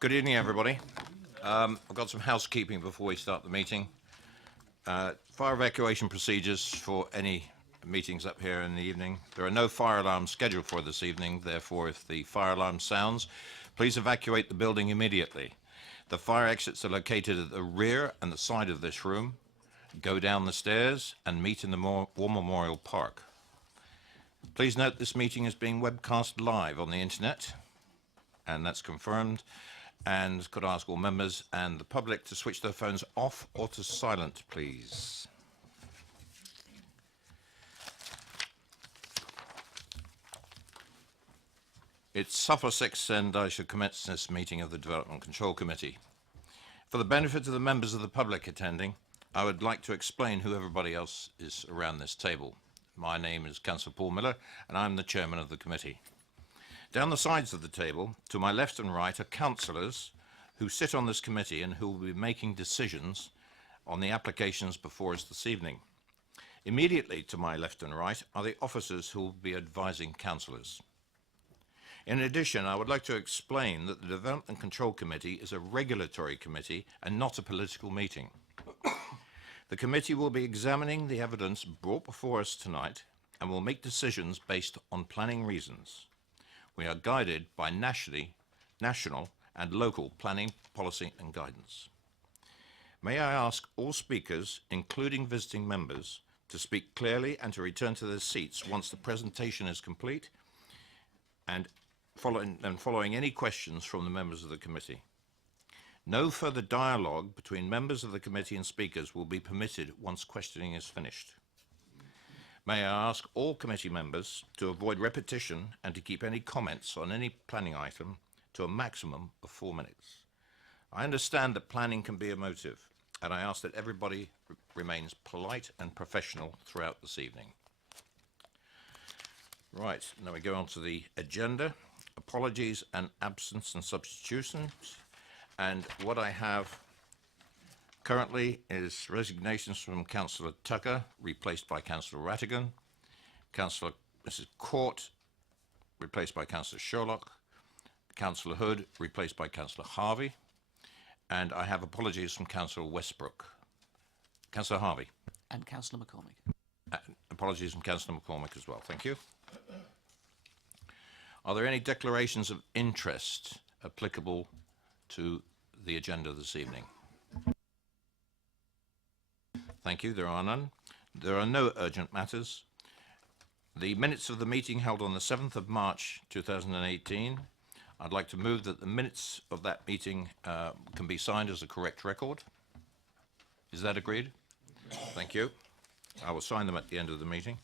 Good evening, everybody. I've got some housekeeping before we start the meeting. Fire evacuation procedures for any meetings up here in the evening. There are no fire alarms scheduled for this evening. Therefore, if the fire alarm sounds, please evacuate the building immediately. The fire exits are located at the rear and the side of this room. Go down the stairs and meet in the War Memorial Park. Please note this meeting is being webcast live on the internet, and that's confirmed. And could I ask all members and the public to switch their phones off or to silent, please. It's 6:30 and I shall commence this meeting of the Development Control Committee. For the benefit of the members of the public attending, I would like to explain who everybody else is around this table. My name is Councillor Paul Miller and I'm the chairman of the committee. Down the sides of the table, to my left and right, are councillors who sit on this committee and who will be making decisions on the applications before us this evening. Immediately to my left and right are the officers who will be advising councillors. In addition, I would like to explain that the Development Control Committee is a regulatory committee and not a political meeting. The committee will be examining the evidence brought before us tonight and will make decisions based on planning reasons. We are guided by national and local planning, policy and guidance. May I ask all speakers, including visiting members, to speak clearly and to return to their seats once the presentation is complete and following any questions from the members of the committee. No further dialogue between members of the committee and speakers will be permitted once questioning is finished. May I ask all committee members to avoid repetition and to keep any comments on any planning item to a maximum of 4 minutes. I understand that planning can be emotive, and I ask that everybody remains polite and professional throughout this evening. Right, now we go on to the agenda. Apologies and absence and substitutions. And what I have currently is resignations from Councillor Tucker, replaced by Councillor Rattigan, Councillor Mrs. Court, replaced by Councillor Sherlock, Councillor Hood, replaced by Councillor Harvey, and I have apologies from Councillor Westbrook. Councillor Harvey. And Councillor McCormick. Apologies from Councillor McCormick as well. Thank you. Are there any declarations of interest applicable to the agenda this evening? Thank you. There are none. There are no urgent matters. The minutes of the meeting held on the 7th of March 2018, I'd like to move that the minutes of that meeting can be signed as a correct record. Is that agreed? Thank you. I will sign them at the end of the meeting.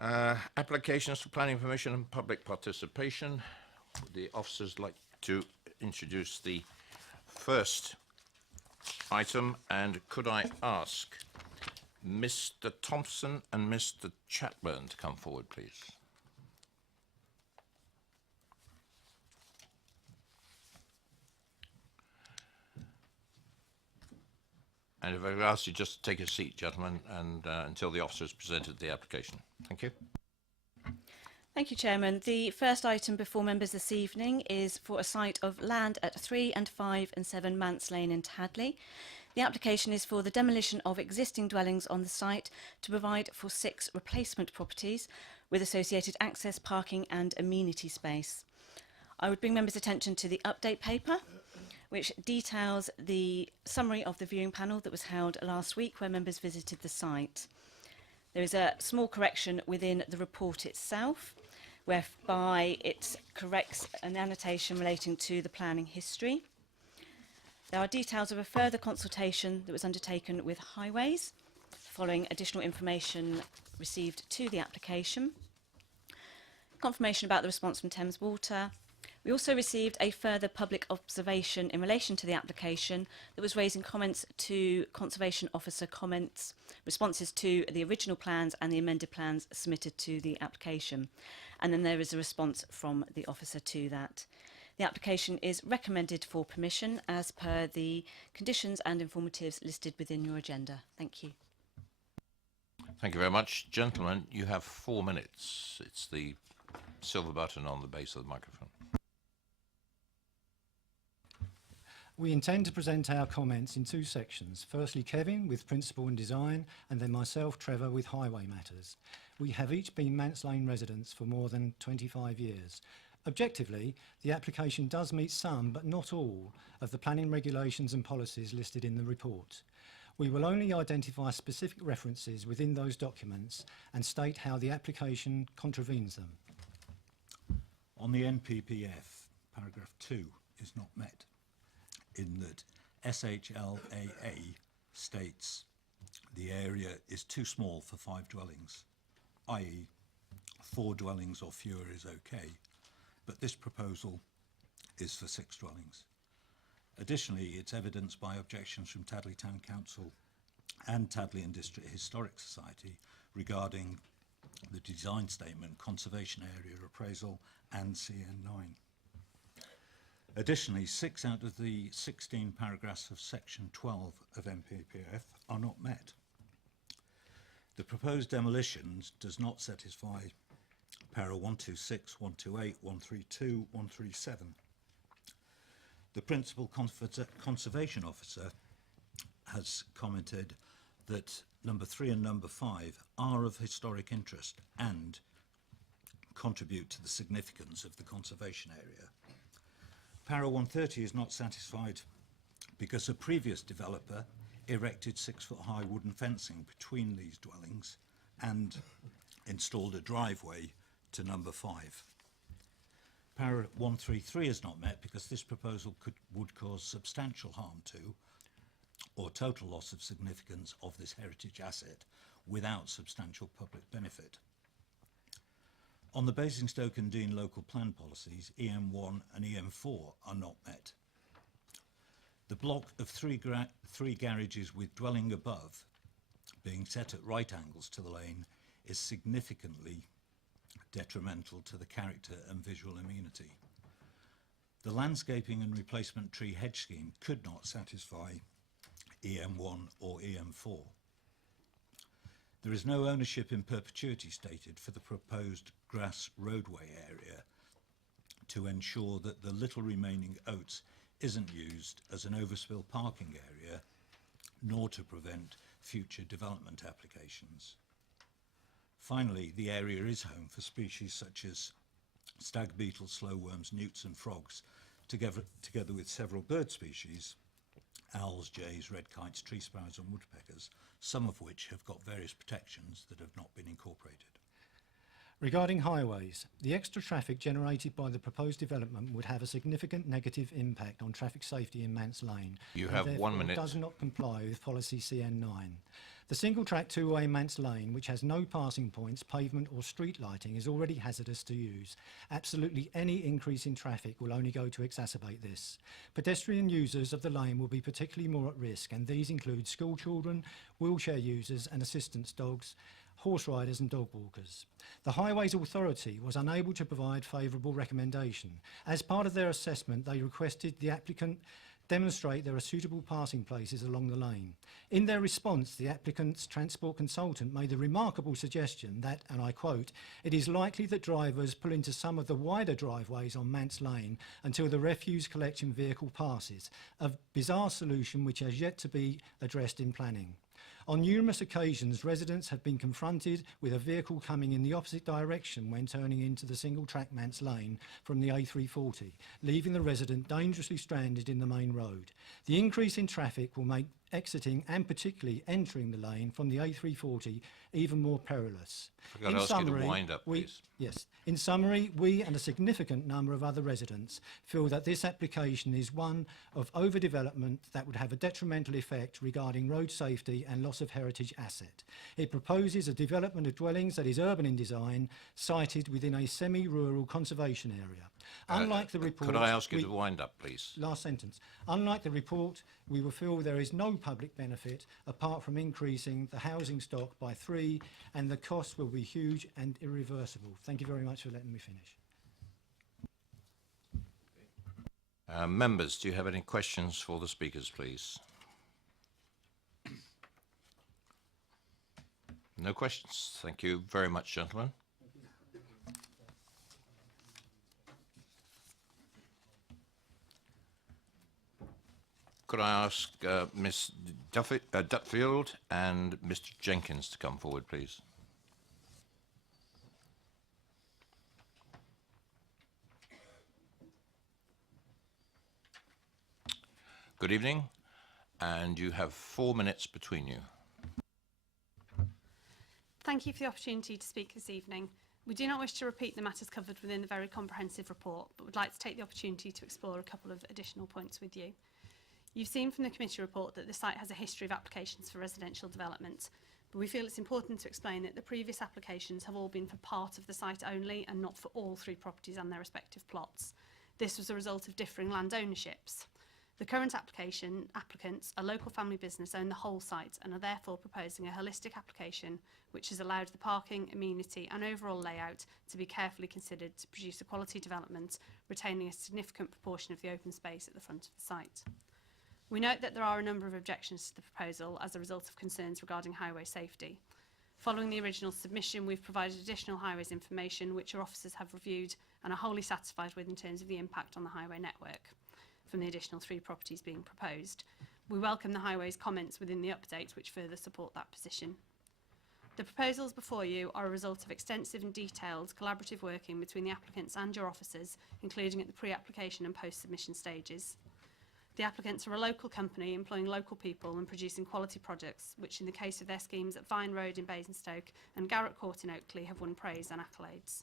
Applications for planning permission and public participation. Would the officers like to introduce the first item, and could I ask Mr. Thompson and Mr. Chatburn to come forward, please? And if I could ask you just to take a seat, gentlemen, and until the officer has presented the application. Thank you. Thank you, Chairman. The first item before members this evening is for a site of land at 3 and 5 and 7 Mance Lane in Tadley. The application is for the demolition of existing dwellings on the site to provide for 6 replacement properties with associated access, parking and amenity space. I would bring members' attention to the update paper, which details the summary of the viewing panel that was held last week where members visited the site. There is a small correction within the report itself, whereby it corrects an annotation relating to the planning history. There are details of a further consultation that was undertaken with Highways, following additional information received to the application. Confirmation about the response from Thames Water. We also received a further public observation in relation to the application that was raising comments to Conservation Officer comments, responses to the original plans and the amended plans submitted to the application. And then there is a response from the officer to that. The application is recommended for permission as per the conditions and informatives listed within your agenda. Thank you. Thank you very much. Gentlemen, you have 4 minutes. It's the silver button on the base of the microphone. We intend to present our comments in two sections. Firstly, Kevin with Principle and Design, and then myself, Trevor, with Highway Matters. We have each been Mance Lane residents for more than 25 years. Objectively, the application does meet some, but not all, of the planning regulations and policies listed in the report. We will only identify specific references within those documents and state how the application contravenes them. On the NPPF, paragraph 2 is not met, in that SHLAA states the area is too small for 5 dwellings, i.e. 4 dwellings or fewer is okay, but this proposal is for 6 dwellings. Additionally, it's evidenced by objections from Tadley Town Council and Tadley and District Historic Society regarding the design statement, conservation area appraisal and CN9. Additionally, 6 out of the 16 paragraphs of section 12 of NPPF are not met. The proposed demolitions does not satisfy para 126, 128, 132, 137. The Principal Conservation Officer has commented that number 3 and number 5 are of historic interest and contribute to the significance of the conservation area. Para 130 is not satisfied because a previous developer erected 6-foot-high wooden fencing between these dwellings and installed a driveway to number 5. Para 133 is not met because this proposal would cause substantial harm to or total loss of significance of this heritage asset without substantial public benefit. On the Basingstoke and Deane local plan policies, EM1 and EM4 are not met. The block of 3 garages with dwelling above being set at right angles to the lane is significantly detrimental to the character and visual amenity. The landscaping and replacement tree hedge scheme could not satisfy EM1 or EM4. There is no ownership in perpetuity stated for the proposed grass roadway area to ensure that the little remaining oats isn't used as an overspill parking area, nor to prevent future development applications. Finally, the area is home for species such as stag beetles, slowworms, newts and frogs, together with several bird species, owls, jays, red kites, tree sparrows and woodpeckers, some of which have got various protections that have not been incorporated. Regarding highways, the extra traffic generated by the proposed development would have a significant negative impact on traffic safety in Mance Lane. You and have 1 therefore minute. Does not comply with policy CN9. The single-track two-way Mance Lane, which has no passing points, pavement or street lighting, is already hazardous to use. Absolutely any increase in traffic will only go to exacerbate this. Pedestrian users of the lane will be particularly more at risk, and these include school children, wheelchair users and assistance dogs, horse riders and dog walkers. The Highways Authority was unable to provide favourable recommendation. As part of their assessment, they requested the applicant demonstrate there are suitable passing places along the lane. In their response, the applicant's transport consultant made the remarkable suggestion that, and I quote, "It is likely that drivers pull into some of the wider driveways on Mance Lane until the refuse collection vehicle passes, a bizarre solution which has yet to be addressed in planning." On numerous occasions, residents have been confronted with a vehicle coming in the opposite direction when turning into the single-track Mance Lane from the A340, leaving the resident dangerously stranded in the main road. The increase in traffic will make exiting and particularly entering the lane from the A340 even more perilous. I've got to ask you to wind up, please. Yes. In summary, we and a significant number of other residents feel that this application is one of overdevelopment that would have a detrimental effect regarding road safety and loss of heritage asset. It proposes a development of dwellings that is urban in design, sited within a semi-rural conservation area. Unlike the report... Could I ask you to wind up, please? Last sentence. Unlike the report, we will feel there is no public benefit apart from increasing the housing stock by 3, and the costs will be huge and irreversible. Thank you very much for letting me finish. Members, do you have any questions for the speakers, please? No questions. Thank you very much, gentlemen. Could I ask Ms. Dutfield and Mr. Jenkins to come forward, please? Good evening, and you have 4 minutes between you. Thank you for the opportunity to speak this evening. We do not wish to repeat the matters covered within the very comprehensive report, but would like to take the opportunity to explore a couple of additional points with you. You've seen from the committee report that the site has a history of applications for residential development, but we feel it's important to explain that the previous applications have all been for part of the site only and not for all 3 properties and their respective plots. This was a result of differing land ownerships. The current applicants, a local family business, own the whole site and are therefore proposing a holistic application which has allowed the parking, amenity and overall layout to be carefully considered to produce a quality development, retaining a significant proportion of the open space at the front of the site. We note that there are a number of objections to the proposal as a result of concerns regarding highway safety. Following the original submission, we've provided additional highways information which our officers have reviewed and are wholly satisfied with in terms of the impact on the highway network from the additional 3 properties being proposed. We welcome the highways comments within the update which further support that position. The proposals before you are a result of extensive and detailed collaborative working between the applicants and your officers, including at the pre-application and post-submission stages. The applicants are a local company employing local people and producing quality projects, which in the case of their schemes at Vine Road in Basingstoke and Garrett Court in Oakley have won praise and accolades.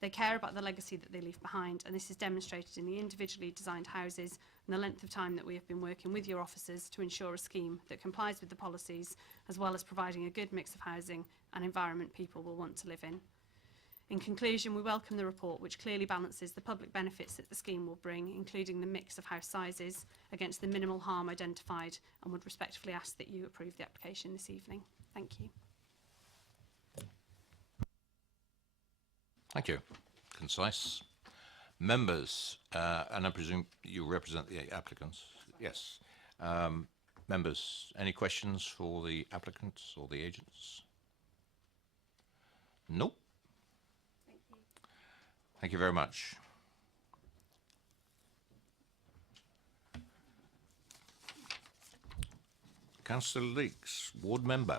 They care about the legacy that they leave behind, and this is demonstrated in the individually designed houses and the length of time that we have been working with your officers to ensure a scheme that complies with the policies, as well as providing a good mix of housing and environment people will want to live in. In conclusion, we welcome the report, which clearly balances the public benefits that the scheme will bring, including the mix of house sizes, against the minimal harm identified, and would respectfully ask that you approve the application this evening. Thank you. Thank you. Concise. Members, and I presume you represent the applicants? Yes. Members, any questions for the applicants or the agents? Nope. Thank you. Thank you very much. Councillor Leeks, ward member.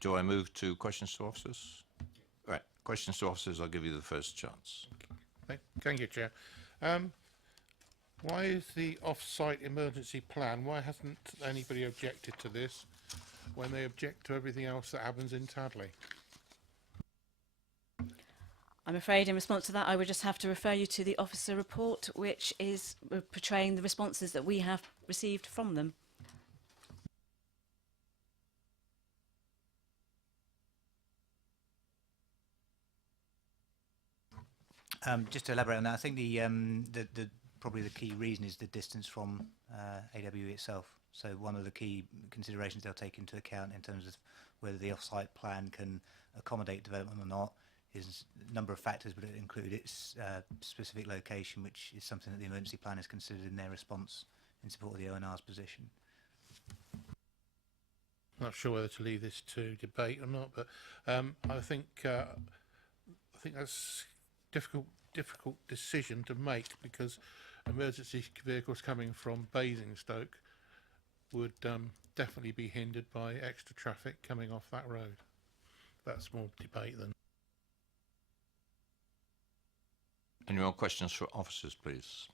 Do I move to questions to officers? Right, questions to officers, I'll give you the first chance. Thank you, Chair. Why is the off-site emergency plan, why hasn't anybody objected to this when they object to everything else that happens in Tadley? I'm afraid in response to that, I would just have to refer you to the officer report, which is portraying the responses that we have received from them. Just to elaborate on that, I think probably the key reason is the distance from AWE itself. So one of the key considerations they'll take into account in terms of whether the off-site plan can accommodate development or not is a number of factors, but it include its specific location, which is something that the emergency plan has considered in their response in support of the ONR's position. Not sure whether to leave this to debate or not, but I think that's difficult decision to make, because emergency vehicles coming from Basingstoke would definitely be hindered by extra traffic coming off that road. That's more debate than. Any more questions for officers, please?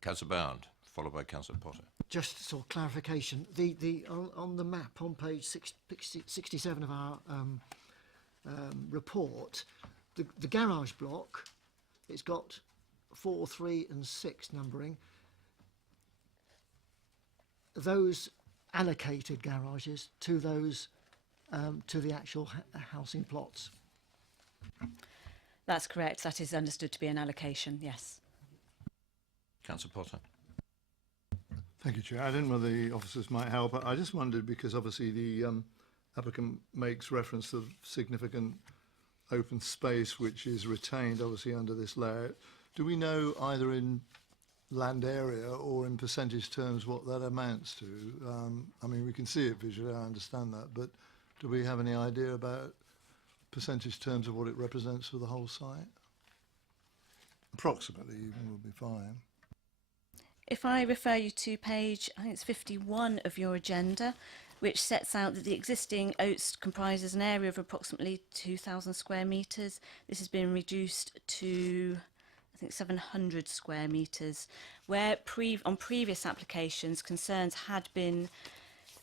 Councillor Bound, followed by Councillor Potter. Just sort of clarification, on the map on page 67 of our report, the garage block, it's got 4, 3 and 6 numbering. Those allocated garages to those to the actual housing plots. That's correct. That is understood to be an allocation, yes. Councillor Potter. Thank you, Chair. I didn't know whether the officers might help. I just wondered, because obviously the applicant makes reference to significant open space which is retained obviously under this layout. Do we know either in land area or in percentage terms what that amounts to? I mean, we can see it visually, I understand that, but do we have any idea about percentage terms of what it represents for the whole site? approximately will be fine. If I refer you to page, I think it's 51 of your agenda, which sets out that the existing oats comprises an area of approximately 2,000 square metres. This has been reduced to, I think, 700 square metres, where on previous applications concerns had been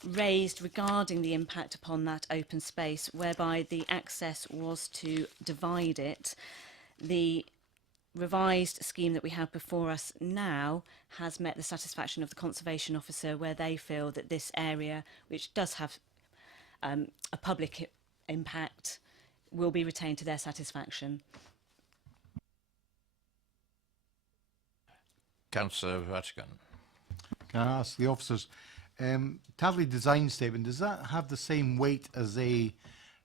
raised regarding the impact upon that open space, whereby the access was to divide it. The revised scheme that we have before us now has met the satisfaction of the Conservation Officer, where they feel that this area, which does have a public impact, will be retained to their satisfaction. Councillor Vatican. Can I ask the officers, Tadley design statement, does that have the same weight as a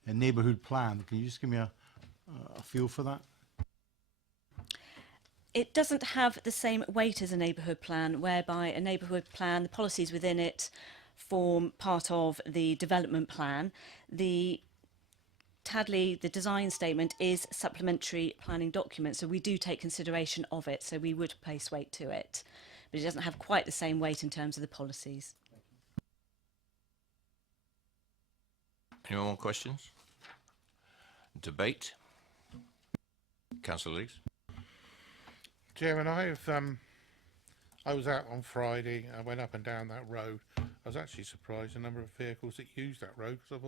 neighbourhood plan? Can you just give me a feel for that? It doesn't have the same weight as a neighbourhood plan, whereby a neighbourhood plan, the policies within it form part of the development plan. The Tadley, the design statement, is supplementary planning document, so we do take consideration of it, so we would place weight to it. But it doesn't have quite the same weight in terms of the policies. Any more questions? Debate? Councillor Lees. Chairman, I was out on Friday. I went up and down that road. I was actually surprised the number of vehicles that use that road, because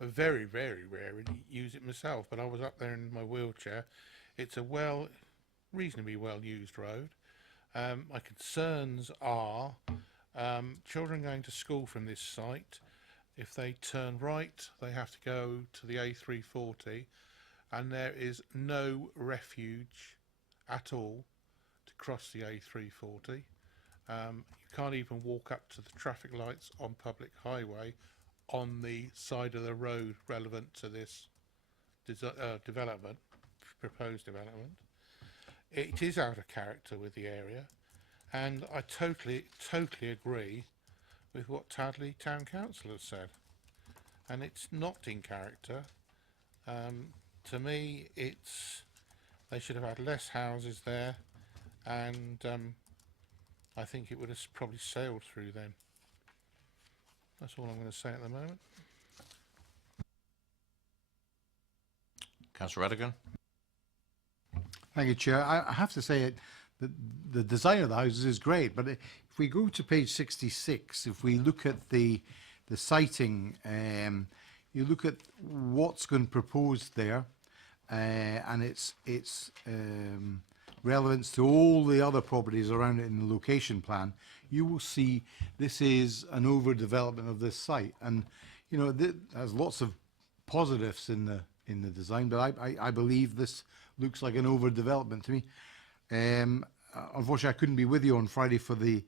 I very, very rarely use it myself. But I was up there in my wheelchair. It's a reasonably well used road. My concerns are children going to school from this site. If they turn right, they have to go to the A340, and there is no refuge at all to cross the A340. You can't even walk up to the traffic lights on public highway on the side of the road relevant to this development, proposed development. It is out of character with the area, and I totally agree with what Tadley Town Council has said, and it's not in character. To me, they should have had less houses there, and I think it would have probably sailed through then. That's all I'm going to say at the moment. Councillor Radigan. Thank you, Chair. I have to say the design of the houses is great, but if we go to page 66, if we look at the siting, you look at what's been proposed there, and its relevance to all the other properties around it in the location plan, you will see this is an overdevelopment of this site, and you know there's lots of positives in the design, but I believe this looks like an overdevelopment to me. Unfortunately, I couldn't be with you on Friday for the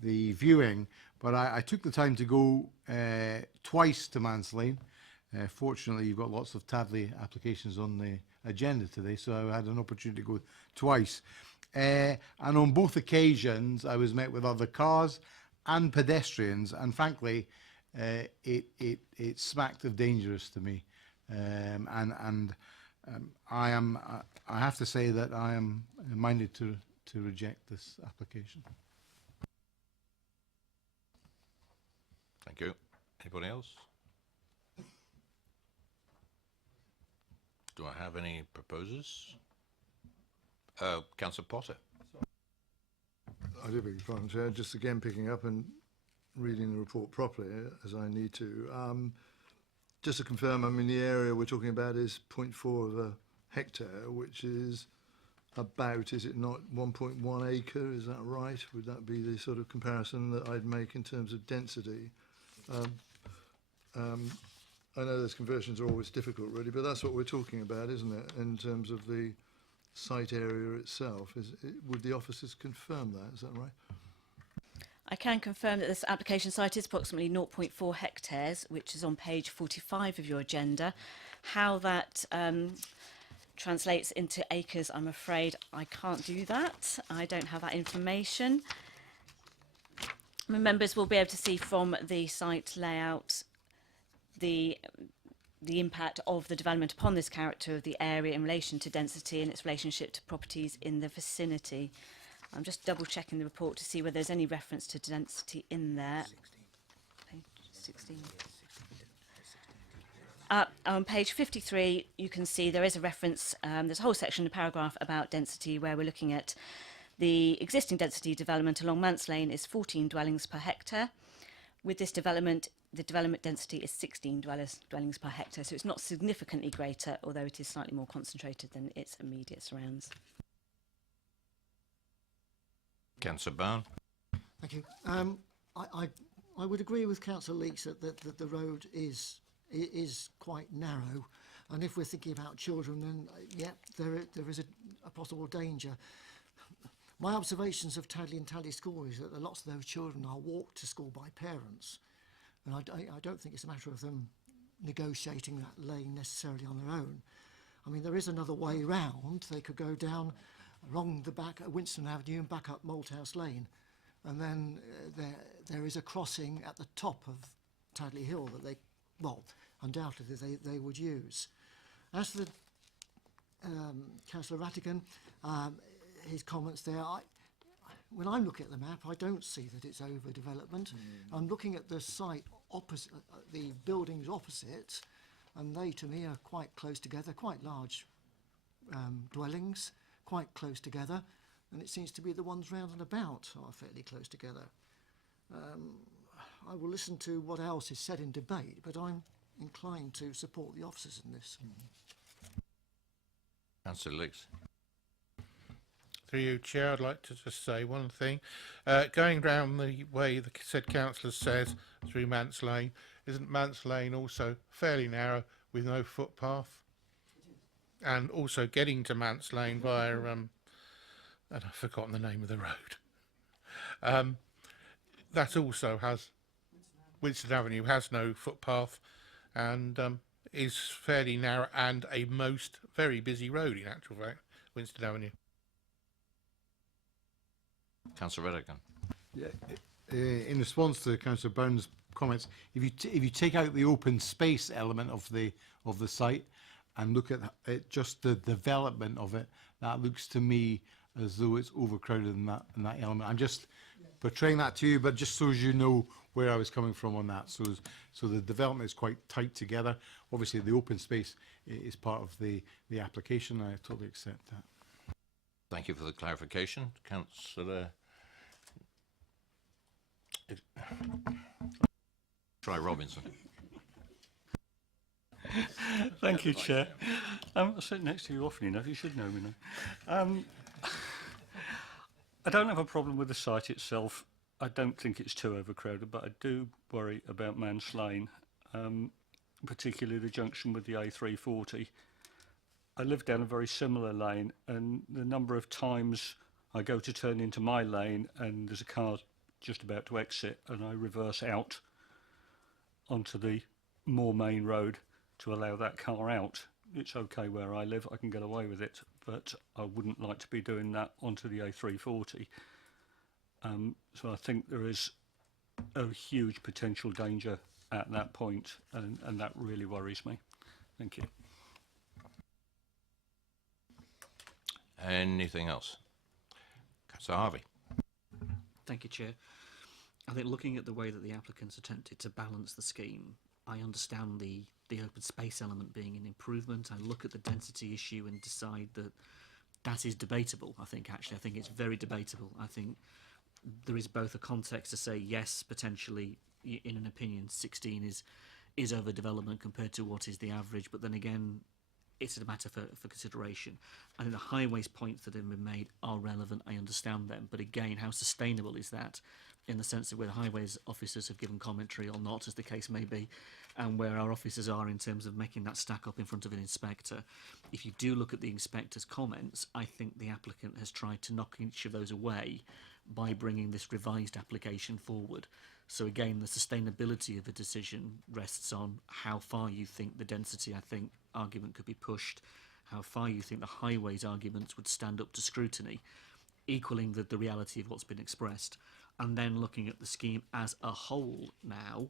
viewing, but I took the time to go twice to Mans Lane. Fortunately, you've got lots of Tadley applications on the agenda today, so I had an opportunity to go twice. And on both occasions, I was met with other cars and pedestrians, and frankly, it smacked of dangerous to me. I have to say that I am minded to reject this application. Thank you. Anybody else? Do I have any proposers? Councillor Potter. I do beg your pardon, Chair. Just again picking up and reading the report properly as I need to. Just to confirm, I mean, the area we're talking about is 0.4 of a hectare, which is about, is it not 1.1 acre? Is that right? Would that be the sort of comparison that I'd make in terms of density? I know those conversions are always difficult, really, but that's what we're talking about, isn't it, in terms of the site area itself? Would the officers confirm that? Is that right? I can confirm that this application site is approximately 0.4 hectares, which is on page 45 of your agenda. How that translates into acres, I'm afraid I can't do that. I don't have that information. Members will be able to see from the site layout the the impact of the development upon this character of the area in relation to density and its relationship to properties in the vicinity. I'm just double checking the report to see whether there's any reference to density in there. Page 16. On page 53, you can see there is a reference, there's a whole section, a paragraph about density where we're looking at the existing density development along Mance Lane is 14 dwellings per hectare. With this development, the development density is 16 dwellings per hectare, so it's not significantly greater, although it is slightly more concentrated than its immediate surrounds. Councillor Byrne. Thank you. I would agree with Councillor Leeks that the road is quite narrow, and if we're thinking about children, then yeah, there is a possible danger. My observations of Tadley and Tadley School is that lots of those children are walked to school by parents, and I don't think it's a matter of them negotiating that lane necessarily on their own. I mean, there is another way round. They could go down along the back at Winston Avenue and back up Malthouse Lane, and then there is a crossing at the top of Tadley Hill that they, well, undoubtedly they would use. As for the Councillor Rattigan, his comments there, when I look at the map, I don't see that it's overdevelopment. I'm looking at the site opposite, the buildings opposite, and they to me are quite close together, quite large dwellings, quite close together, and it seems to be the ones round and about are fairly close together. I will listen to what else is said in debate, but I'm inclined to support the officers in this. Councillor Leeks. Through you, Chair, I'd like to just say one thing. Going round the way the said councillor says through Mance Lane, isn't Mance Lane also fairly narrow with no footpath? And also getting to Mance Lane via, and I've forgotten the name of the road. That also has, Winston Avenue has no footpath and is fairly narrow and a most very busy road in actual fact, Winston Avenue. Councillor Rattigan. Yeah, in response to Councillor Brown's comments, if you take out the open space element of the site and look at just the development of it, that looks to me as though it's overcrowded in that element. I'm just portraying that to you, but just so as you know where I was coming from on that. So the development is quite tight together. Obviously, the open space is part of the application. I totally accept that. Thank you for the clarification. Councillor... Try Robinson. Thank you, Chair. I sit next to you often enough, you should know me now. I don't have a problem with the site itself. I don't think it's too overcrowded, but I do worry about Mance Lane, particularly the junction with the A340. I live down a very similar lane, and the number of times I go to turn into my lane and there's a car just about to exit and I reverse out onto the more main road to allow that car out. It's okay where I live, I can get away with it, but I wouldn't like to be doing that onto the A340. So I think there is a huge potential danger at that point, and that really worries me. Thank you. Anything else? Councillor Harvey. Thank you, Chair. I think looking at the way that the applicants attempted to balance the scheme, I understand the open space element being an improvement. I look at the density issue and decide that that is debatable. I think it's very debatable. I think there is both a context to say yes, potentially, in an opinion, 16 is overdevelopment compared to what is the average, but then again, it's a matter for consideration. I think the highways points that have been made are relevant, I understand them, but again, how sustainable is that in the sense of where the highways officers have given commentary or not, as the case may be, and where our officers are in terms of making that stack up in front of an inspector. If you do look at the inspector's comments, I think the applicant has tried to knock each of those away by bringing this revised application forward. So again, the sustainability of a decision rests on how far you think the density, argument could be pushed, how far you think the highways arguments would stand up to scrutiny, equaling the reality of what's been expressed. And then looking at the scheme as a whole now,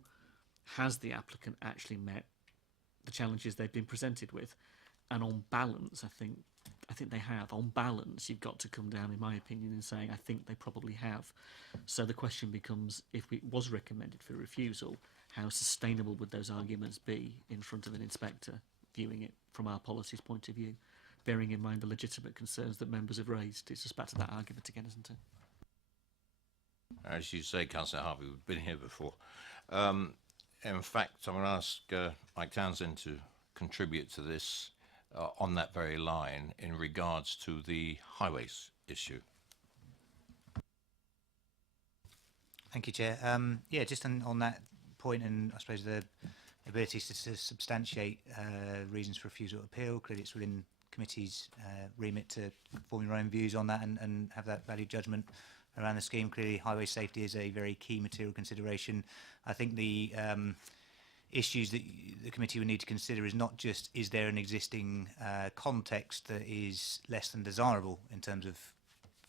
has the applicant actually met the challenges they've been presented with. And on balance, I think they have. On balance, you've got to come down, in my opinion, in saying I think they probably have. So the question becomes, if it was recommended for refusal, how sustainable would those arguments be in front of an inspector viewing it from our policy's point of view, bearing in mind the legitimate concerns that members have raised? It's just back to that argument again, isn't it? As you say, Councillor Harvey, we've been here before. In fact, I'm going to ask Mike Townsend to contribute to this on that very line in regards to the highways issue. Thank you, Chair. Yeah, just on that point, and I suppose the ability to substantiate reasons for refusal to appeal. Clearly, it's within committee's remit to form your own views on that and have that valued judgment around the scheme. Clearly, highway safety is a very key material consideration. I think the issues that the committee would need to consider is not just is there an existing context that is less than desirable in terms of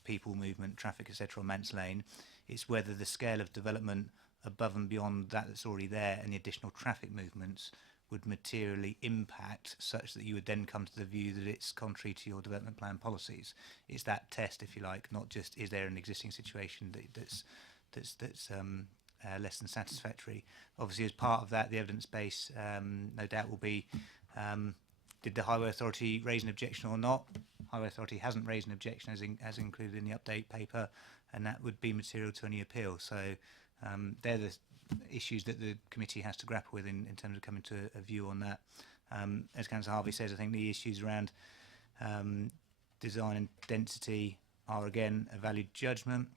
people movement, traffic, etc. on Mance Lane. It's whether the scale of development above and beyond that that's already there and the additional traffic movements would materially impact such that you would then come to the view that it's contrary to your development plan policies. It's that test, if you like, not just is there an existing situation that's less than satisfactory. Obviously, as part of that, the evidence base, no doubt, will be did the Highway Authority raise an objection or not? Highway Authority hasn't raised an objection as included in the update paper, and that would be material to any appeal. So they're the issues that the committee has to grapple with in terms of coming to a view on that. As Councillor Harvey says, I think the issues around design and density are again a valued judgment.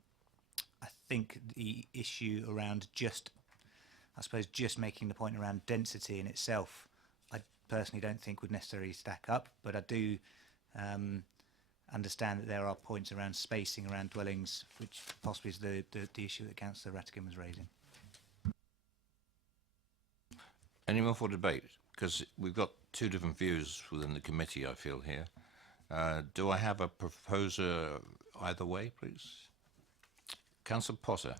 I think the issue around just making the point around density in itself, I personally don't think would necessarily stack up, but I do understand that there are points around spacing around dwellings, which possibly is the issue that Councillor Rattigan was raising. Any more for debate? Because we've got two different views within the committee, I feel, here. Do I have a proposer either way, please? Councillor Potter.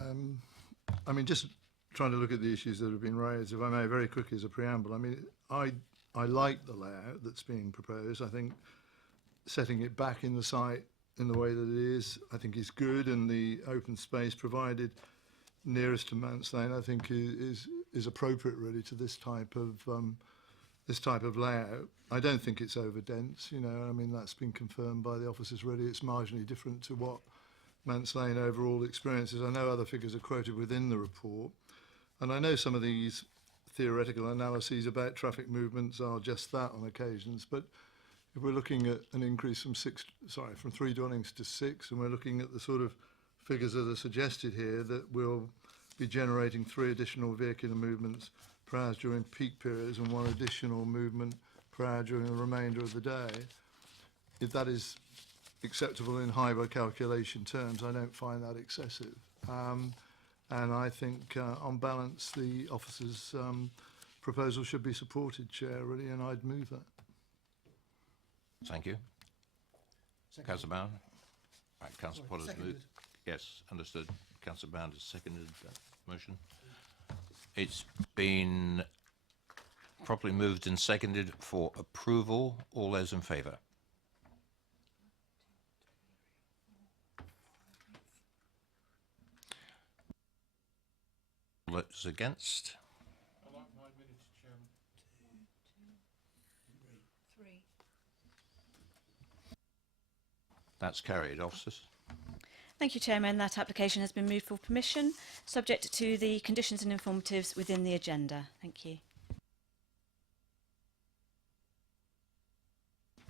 I mean, just trying to look at the issues that have been raised, if I may, very quickly as a preamble. I mean, I like the layout that's being proposed. I think setting it back in the site in the way that it is, I think is good, and the open space provided nearest to Mance Lane, I think is appropriate really to this type of layout. I don't think it's over dense, you know. I mean, that's been confirmed by the officers really. It's marginally different to what Mance Lane overall experiences. I know other figures are quoted within the report, and I know some of these theoretical analyses about traffic movements are just that on occasions, but if we're looking at an increase from 3 dwellings to 6, and we're looking at the sort of figures that are suggested here, that we'll be generating 3 additional vehicular movements per hour during peak periods and 1 additional movement per hour during the remainder of the day. If that is acceptable in highway calculation terms, I don't find that excessive. And I think, on balance, the officer's proposal should be supported, Chair, really, and I'd move that. Thank you. Councillor Bound. Right, Councillor Potter's moved. Yes, understood. Councillor Bound has seconded that motion. It's been properly moved and seconded for approval. All those in favour? All those against? I like 9 minutes, Chairman. 3. That's carried, officers. Thank you, Chairman. That application has been moved for permission, subject to the conditions and informatives within the agenda. Thank you.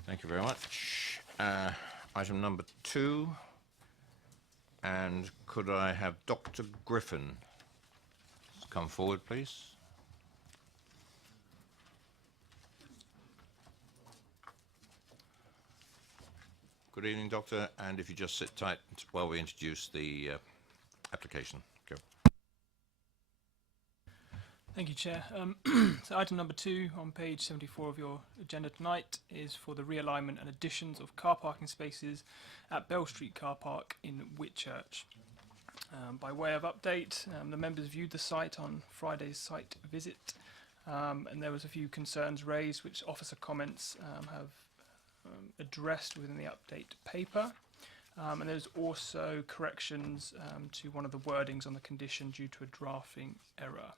Thank you very much. Item number 2. And could I have Dr. Griffin come forward, please? Good evening, Doctor, and if you just sit tight while we introduce the application. Go. Thank you, Chair. So item number 2 on page 74 of your agenda tonight is for the realignment and additions of car parking spaces at Bell Street Car Park in Whitchurch. By way of update, the members viewed the site on Friday's site visit. and there was a few concerns raised, which officer comments have addressed within the update paper. And there's also corrections to one of the wordings on the condition due to a drafting error.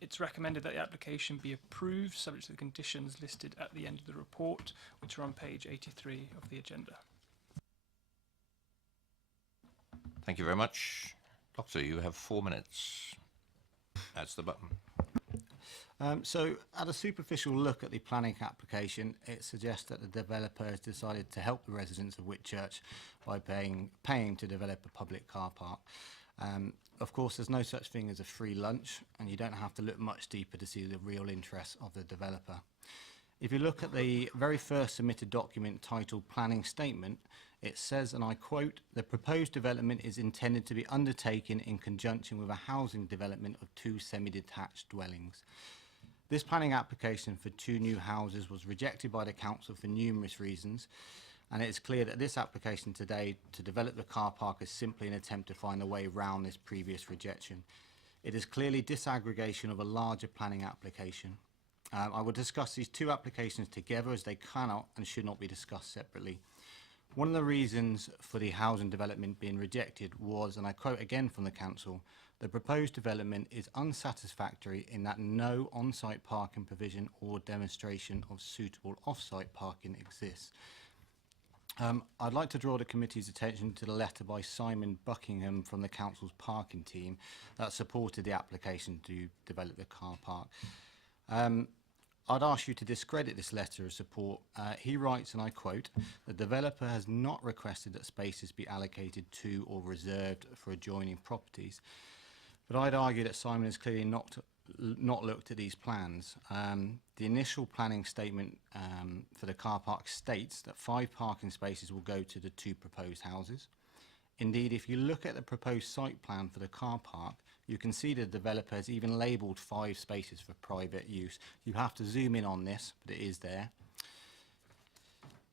It's recommended that the application be approved, subject to the conditions listed at the end of the report, which are on page 83 of the agenda. Thank you very much. Doctor, you have 4 minutes. That's the button. So at a superficial look at the planning application, it suggests that the developer has decided to help the residents of Whitchurch by paying to develop a public car park. Of course, there's no such thing as a free lunch, and you don't have to look much deeper to see the real interest of the developer. If you look at the very first submitted document titled Planning Statement, it says, and I quote, "The proposed development is intended to be undertaken in conjunction with a housing development of 2 semi-detached dwellings." This planning application for 2 new houses was rejected by the council for numerous reasons, and it is clear that this application today to develop the car park is simply an attempt to find a way around this previous rejection. It is clearly disaggregation of a larger planning application. I will discuss these 2 applications together as they cannot and should not be discussed separately. One of the reasons for the housing development being rejected was, and I quote again from the council, "The proposed development is unsatisfactory in that no on-site parking provision or demonstration of suitable off-site parking exists." I'd like to draw the committee's attention to the letter by Simon Buckingham from the council's parking team that supported the application to develop the car park. I'd ask you to discredit this letter of support. He writes, and I quote, "The developer has not requested that spaces be allocated to or reserved for adjoining properties." But I'd argue that Simon has clearly not looked at these plans. The initial planning statement for the car park states that 5 parking spaces will go to the 2 proposed houses. Indeed, if you look at the proposed site plan for the car park, you can see the developer has even labelled 5 spaces for private use. You have to zoom in on this, but it is there.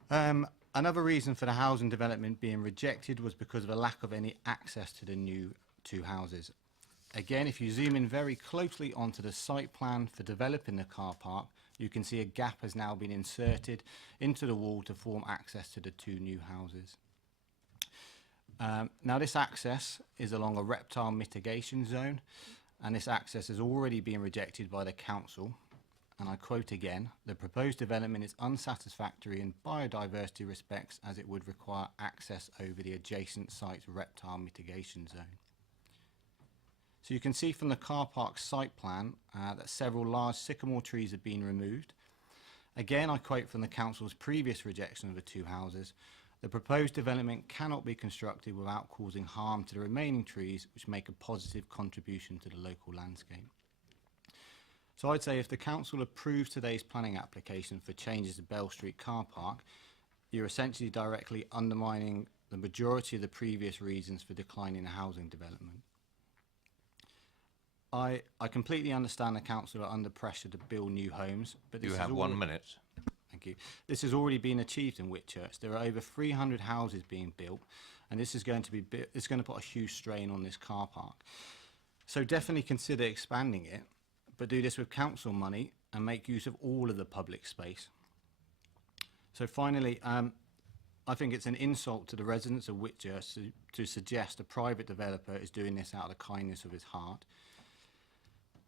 Another reason for the housing development being rejected was because of a lack of any access to the new 2 houses. Again, if you zoom in very closely onto the site plan for developing the car park, you can see a gap has now been inserted into the wall to form access to the 2 new houses. Now this access is along a reptile mitigation zone, and this access has already been rejected by the council, and I quote again, "The proposed development is unsatisfactory in biodiversity respects as it would require access over the adjacent site's reptile mitigation zone." So you can see from the car park site plan that several large sycamore trees have been removed. Again, I quote from the council's previous rejection of the 2 houses, "The proposed development cannot be constructed without causing harm to the remaining trees, which make a positive contribution to the local landscape." So I'd say if the council approves today's planning application for changes to Bell Street car park, you're essentially directly undermining the majority of the previous reasons for declining the housing development. I completely understand the council are under pressure to build new homes, but this You have 1 minute. Thank you. This has already been achieved in Whitchurch. There are over 300 houses being built, and this is going to be it's going to put a huge strain on this car park. So definitely consider expanding it, but do this with council money and make use of all of the public space. So finally, I think it's an insult to the residents of Whitchurch to suggest a private developer is doing this out of the kindness of his heart.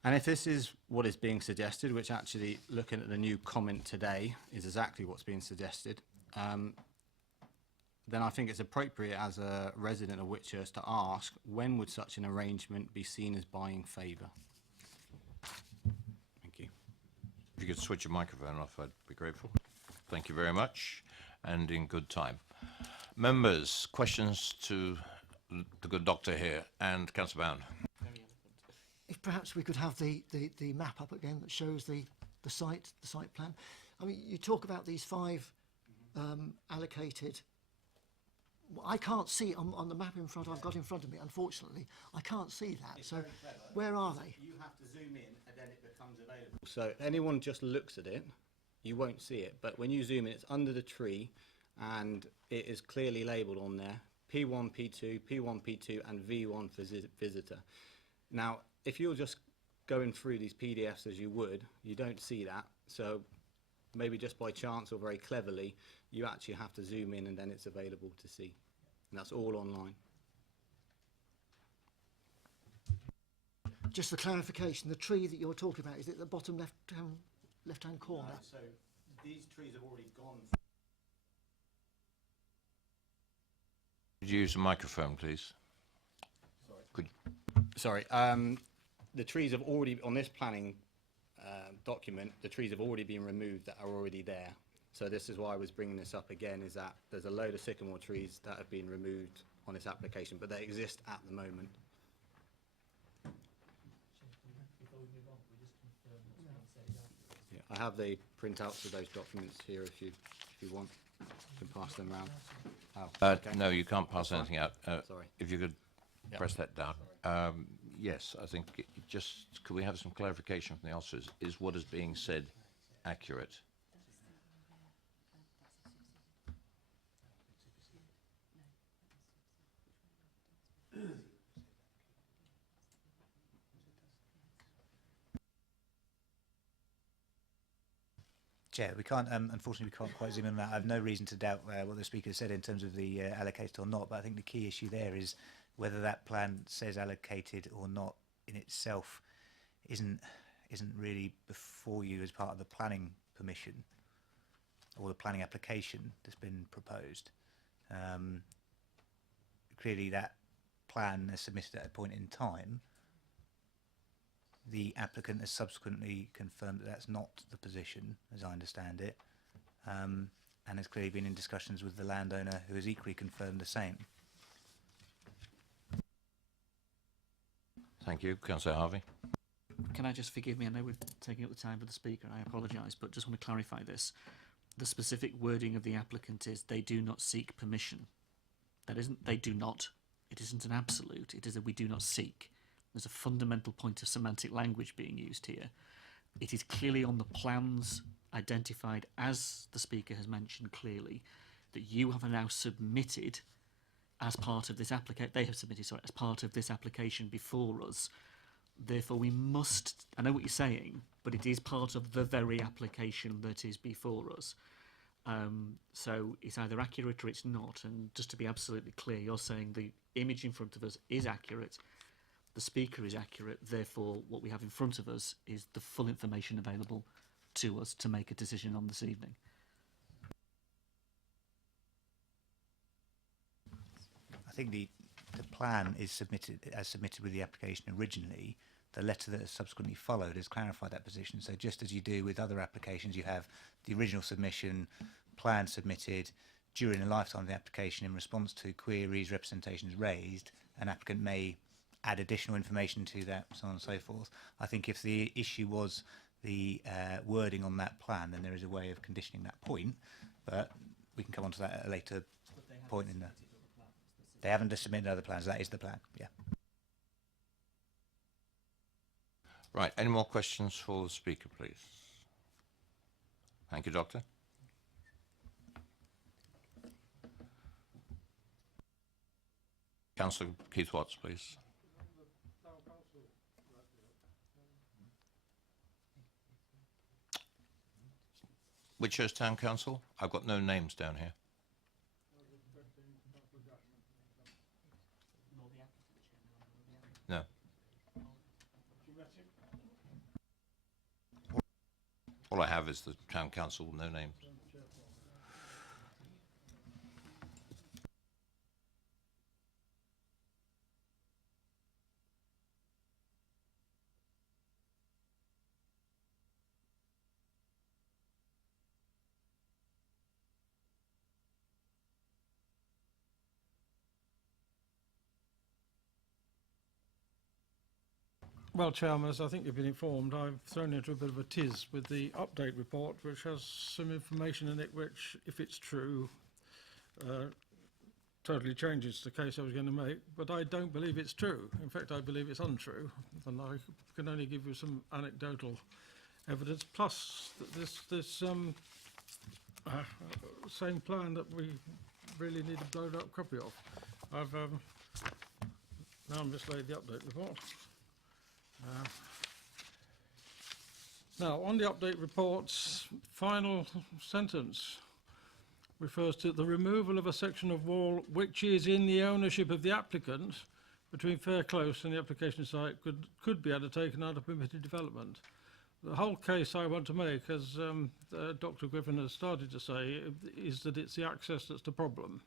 And if this is what is being suggested, which actually, looking at the new comment today, is exactly what's being suggested, then I think it's appropriate as a resident of Whitchurch to ask, when would such an arrangement be seen as buying favour? Thank you. If you could switch your microphone off, I'd be grateful. Thank you very much, and in good time. Members, questions to the good doctor here, and Councillor Bound. If perhaps we could have the map up again that shows the site plan. I mean, you talk about these 5 allocated. I can't see on the map in front I've got in front of me, unfortunately. I can't see that. It's so very clever. where are they? You have to zoom in and then it becomes available. So anyone just looks at it, you won't see it. But when you zoom in, it's under the tree and it is clearly labelled on there. P1, P2, P1, P2 and V1 for visitor. Now, if you'll just going through these PDFs as you would, you don't see that. So maybe just by chance or very cleverly, you actually have to zoom in and then it's available to see. And that's all online. Just for clarification, the tree that you're talking about, is it the bottom left-hand corner? So these trees have already gone. Could you use a microphone, please? Sorry, the trees have already, on this planning document, the trees have already been removed that are already there. So this is why I was bringing this up again, is that there's a load of sycamore trees that have been removed on this application, but they exist at the moment. Yeah, I have the printouts of those documents here if you want. You can pass them around. Oh, okay. No, you can't pass anything out. Sorry. If you could Yep. press that down. Yes, I think just, could we have some clarification from the officers? Is what is being said accurate? Chair, we can't, unfortunately, we can't quite zoom in on that. I have no reason to doubt what the speaker said in terms of the allocated or not, but I think the key issue there is whether that plan says allocated or not in itself isn't really before you as part of the planning permission or the planning application that's been proposed. Clearly, that plan is submitted at a point in time. The applicant has subsequently confirmed that that's not the position, as I understand it, and has clearly been in discussions with the landowner, who has equally confirmed the same. Thank you. Councillor Harvey. Can I just, forgive me, I know we're taking up the time for the speaker, I apologise, but just want to clarify this. The specific wording of the applicant is they do not seek permission. That isn't they do not. It isn't an absolute. It is a we do not seek. There's a fundamental point of semantic language being used here. It is clearly on the plans identified, as the speaker has mentioned clearly, that you have now submitted as part of this application. They have submitted, sorry, as part of this application before us. Therefore, we must, I know what you're saying, but it is part of the very application that is before us. So it's either accurate or it's not. And just to be absolutely clear, you're saying the image in front of us is accurate, the speaker is accurate, therefore what we have in front of us is the full information available to us to make a decision on this evening. I think the plan is submitted with the application originally. The letter that has subsequently followed has clarified that position. So just as you do with other applications, you have the original submission, plan submitted during the lifetime of the application in response to queries, representations raised. An applicant may add additional information to that, so on and so forth. I think if the issue was the wording on that plan, then there is a way of conditioning that point, but we can come on to that at a later point in the... They haven't just submitted other plans, that is the plan, yeah. Right, any more questions for the speaker, please? Thank you, Doctor. Councillor Keith Watts, please. Whitchurch Town Council? I've got no names down here. No. All I have is the Town Council, no names. Well, Chairman, as I think you've been informed, I've thrown into a bit of a tiz with the update report, which has some information in it which, if it's true, totally changes the case I was going to make. But I don't believe it's true. In fact, I believe it's untrue. And I can only give you some anecdotal evidence. Plus, this same plan that we really need a blown up copy of. I've now mislaid the update report. Now, on the update report's final sentence refers to the removal of a section of wall which is in the ownership of the applicant between Fair Close and the application site could be undertaken under permitted development. The whole case I want to make, as Dr. Griffin has started to say, is that it's the access that's the problem.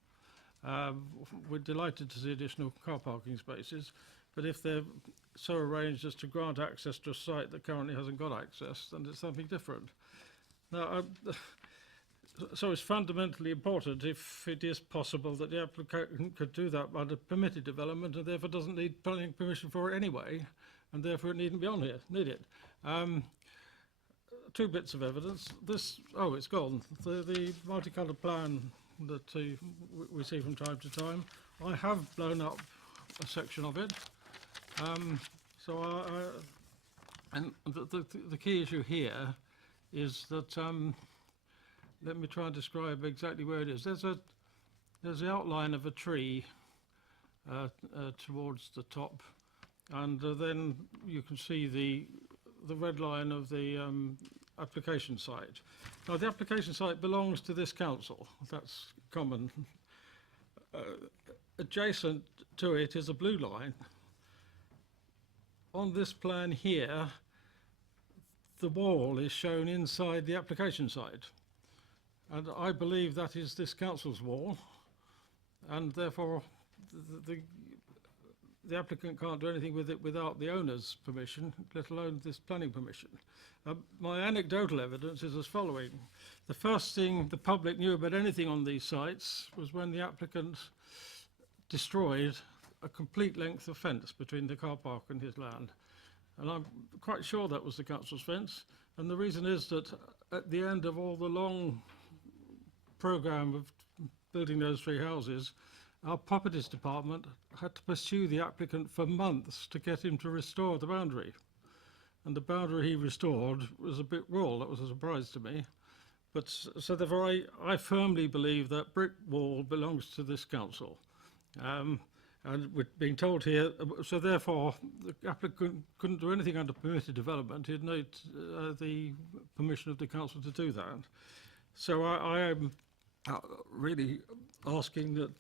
We're delighted to see additional car parking spaces, but if they're so arranged as to grant access to a site that currently hasn't got access, then it's something different. Now, so it's fundamentally important, if it is possible, that the applicant could do that under permitted development and therefore doesn't need planning permission for it anyway, and therefore it needn't be on here, need it? Two bits of evidence. This, oh, it's gone. The multicoloured plan that we see from time to time, I have blown up a section of it. And the key issue here is that, let me try and describe exactly where it is. There's the outline of a tree towards the top, and then you can see the red line of the application site. Now, the application site belongs to this council. That's common. Adjacent to it is a blue line. On this plan here, the wall is shown inside the application site. And I believe that is this council's wall, and therefore the applicant can't do anything with it without the owner's permission, let alone this planning permission. My anecdotal evidence is as following. The first thing the public knew about anything on these sites was when the applicant destroyed a complete length of fence between the car park and his land. And I'm quite sure that was the council's fence. And the reason is that at the end of all the long programme of building those three houses, our properties department had to pursue the applicant for months to get him to restore the boundary. And the boundary he restored was a bit raw. That was a surprise to me. But so therefore I firmly believe that brick wall belongs to this council. And we're being told here, so therefore the applicant couldn't do anything under permitted development. He'd need the permission of the council to do that. So I am really asking that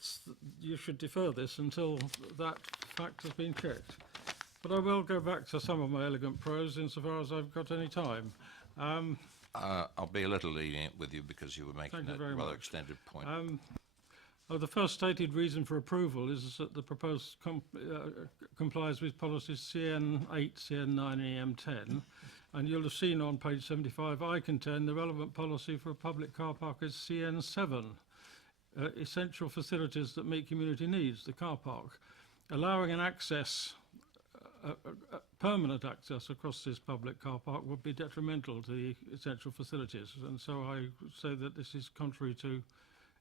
you should defer this until that fact has been checked. But I will go back to some of my elegant prose insofar as I've got any time. I'll be a little lenient with you because you were making a rather extended point. The first stated reason for approval is that the proposed complies with policies CN8, CN9 and EM10. And you'll have seen on page 75, I contend the relevant policy for a public car park is CN7, essential facilities that meet community needs, the car park. Allowing an access, permanent access across this public car park would be detrimental to the essential facilities. And so I say that this is contrary to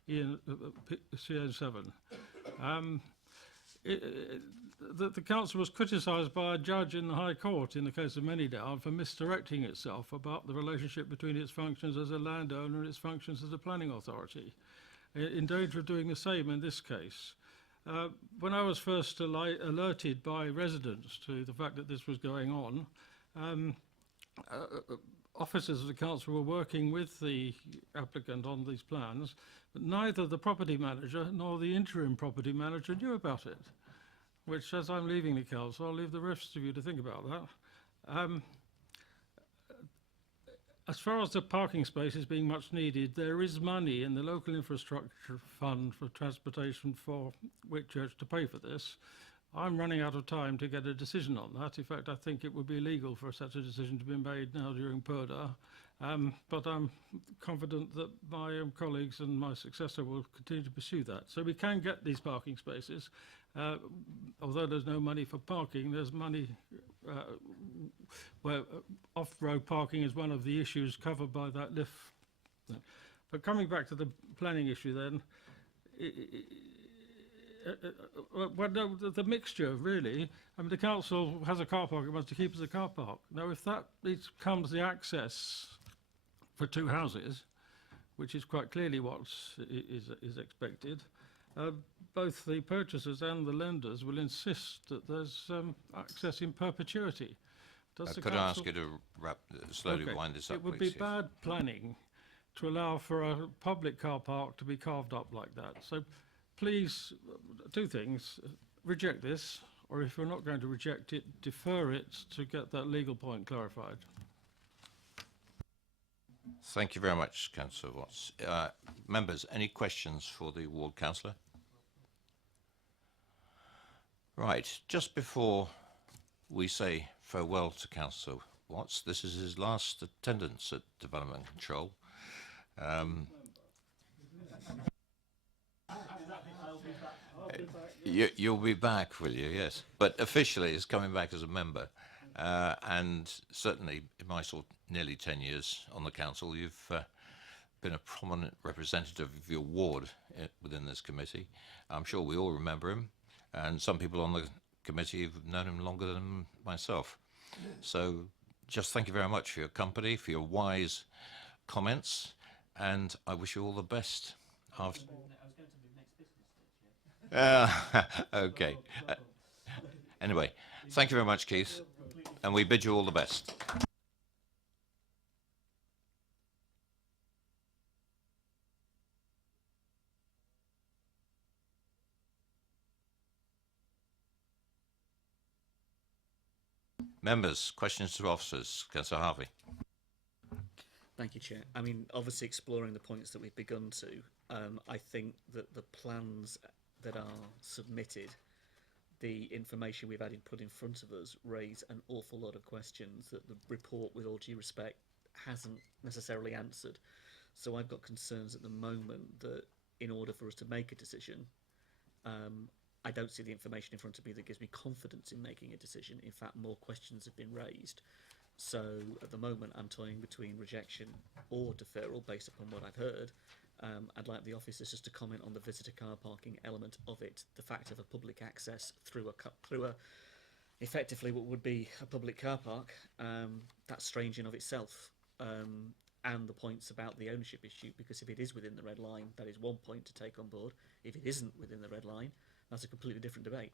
CN7. The council was criticised by a judge in the High Court in the case of Manydown for misdirecting itself about the relationship between its functions as a landowner and its functions as a planning authority, in danger of doing the same in this case. When I was first alerted by residents to the fact that this was going on, officers of the council were working with the applicant on these plans, but neither the property manager nor the interim property manager knew about it, which, as I'm leaving the council, I'll leave the rest of you to think about that. As far as the parking spaces being much needed, there is money in the local infrastructure fund for transportation for Whitchurch to pay for this. I'm running out of time to get a decision on that. In fact, I think it would be illegal for such a decision to be made now during PERDA. But I'm confident that my colleagues and my successor will continue to pursue that. So we can get these parking spaces. Although there's no money for parking, there's money where off-road parking is one of the issues covered by that lift. But coming back to the planning issue then, well, no, the mixture, really. I mean, the council has a car park, it wants to keep as a car park. Now, if that becomes the access for two houses, which is quite clearly what is expected, both the purchasers and the lenders will insist that there's access in perpetuity. Does the Could I ask council- you to slowly Okay. wind this up, It would please? be bad planning to allow for a public car park to be carved up like that. So please, two things. Reject this, or if you're not going to reject it, defer it to get that legal point clarified. Thank you very much, Councillor Watts. Members, any questions for the ward councillor? Right, just before we say farewell to Councillor Watts, this is his last attendance at Development Control. You'll be back, will you? Yes. But officially, he's coming back as a member. And certainly, in my sort of nearly 10 years on the council, you've been a prominent representative of your ward within this committee. I'm sure we all remember him. And some people on the committee have known him longer than myself. So just thank you very much for your company, for your wise comments, and I wish you all the best. After. Okay. Anyway, thank you very much, Keith, and we bid you all the best. Members, questions to officers. Councillor Harvey. Thank you, Chair. I mean, obviously exploring the points that we've begun to, I think that the plans that are submitted, the information we've had put in front of us, raise an awful lot of questions that the report, with all due respect, hasn't necessarily answered. So I've got concerns at the moment that in order for us to make a decision, I don't see the information in front of me that gives me confidence in making a decision. In fact, more questions have been raised. So at the moment, I'm toying between rejection or deferral based upon what I've heard. I'd like the officers just to comment on the visitor car parking element of it, the fact of a public access through a effectively what would be a public car park. That's strange in of itself. And the points about the ownership issue, because if it is within the red line, that is one point to take on board. If it isn't within the red line, that's a completely different debate.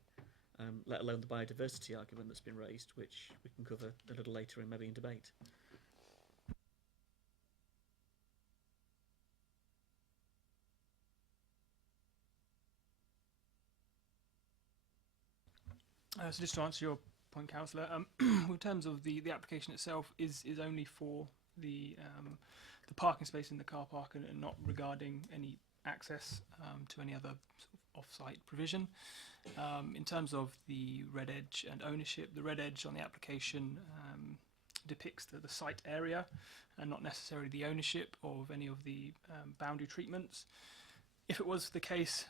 Let alone the biodiversity argument that's been raised, which we can cover a little later and maybe in debate. So just to answer your point, Councillor, in terms of the application itself is only for the parking space in the car park and not regarding any access to any other sort of off-site provision. In terms of the red edge and ownership, the red edge on the application depicts the site area and not necessarily the ownership of any of the boundary treatments. If it was the case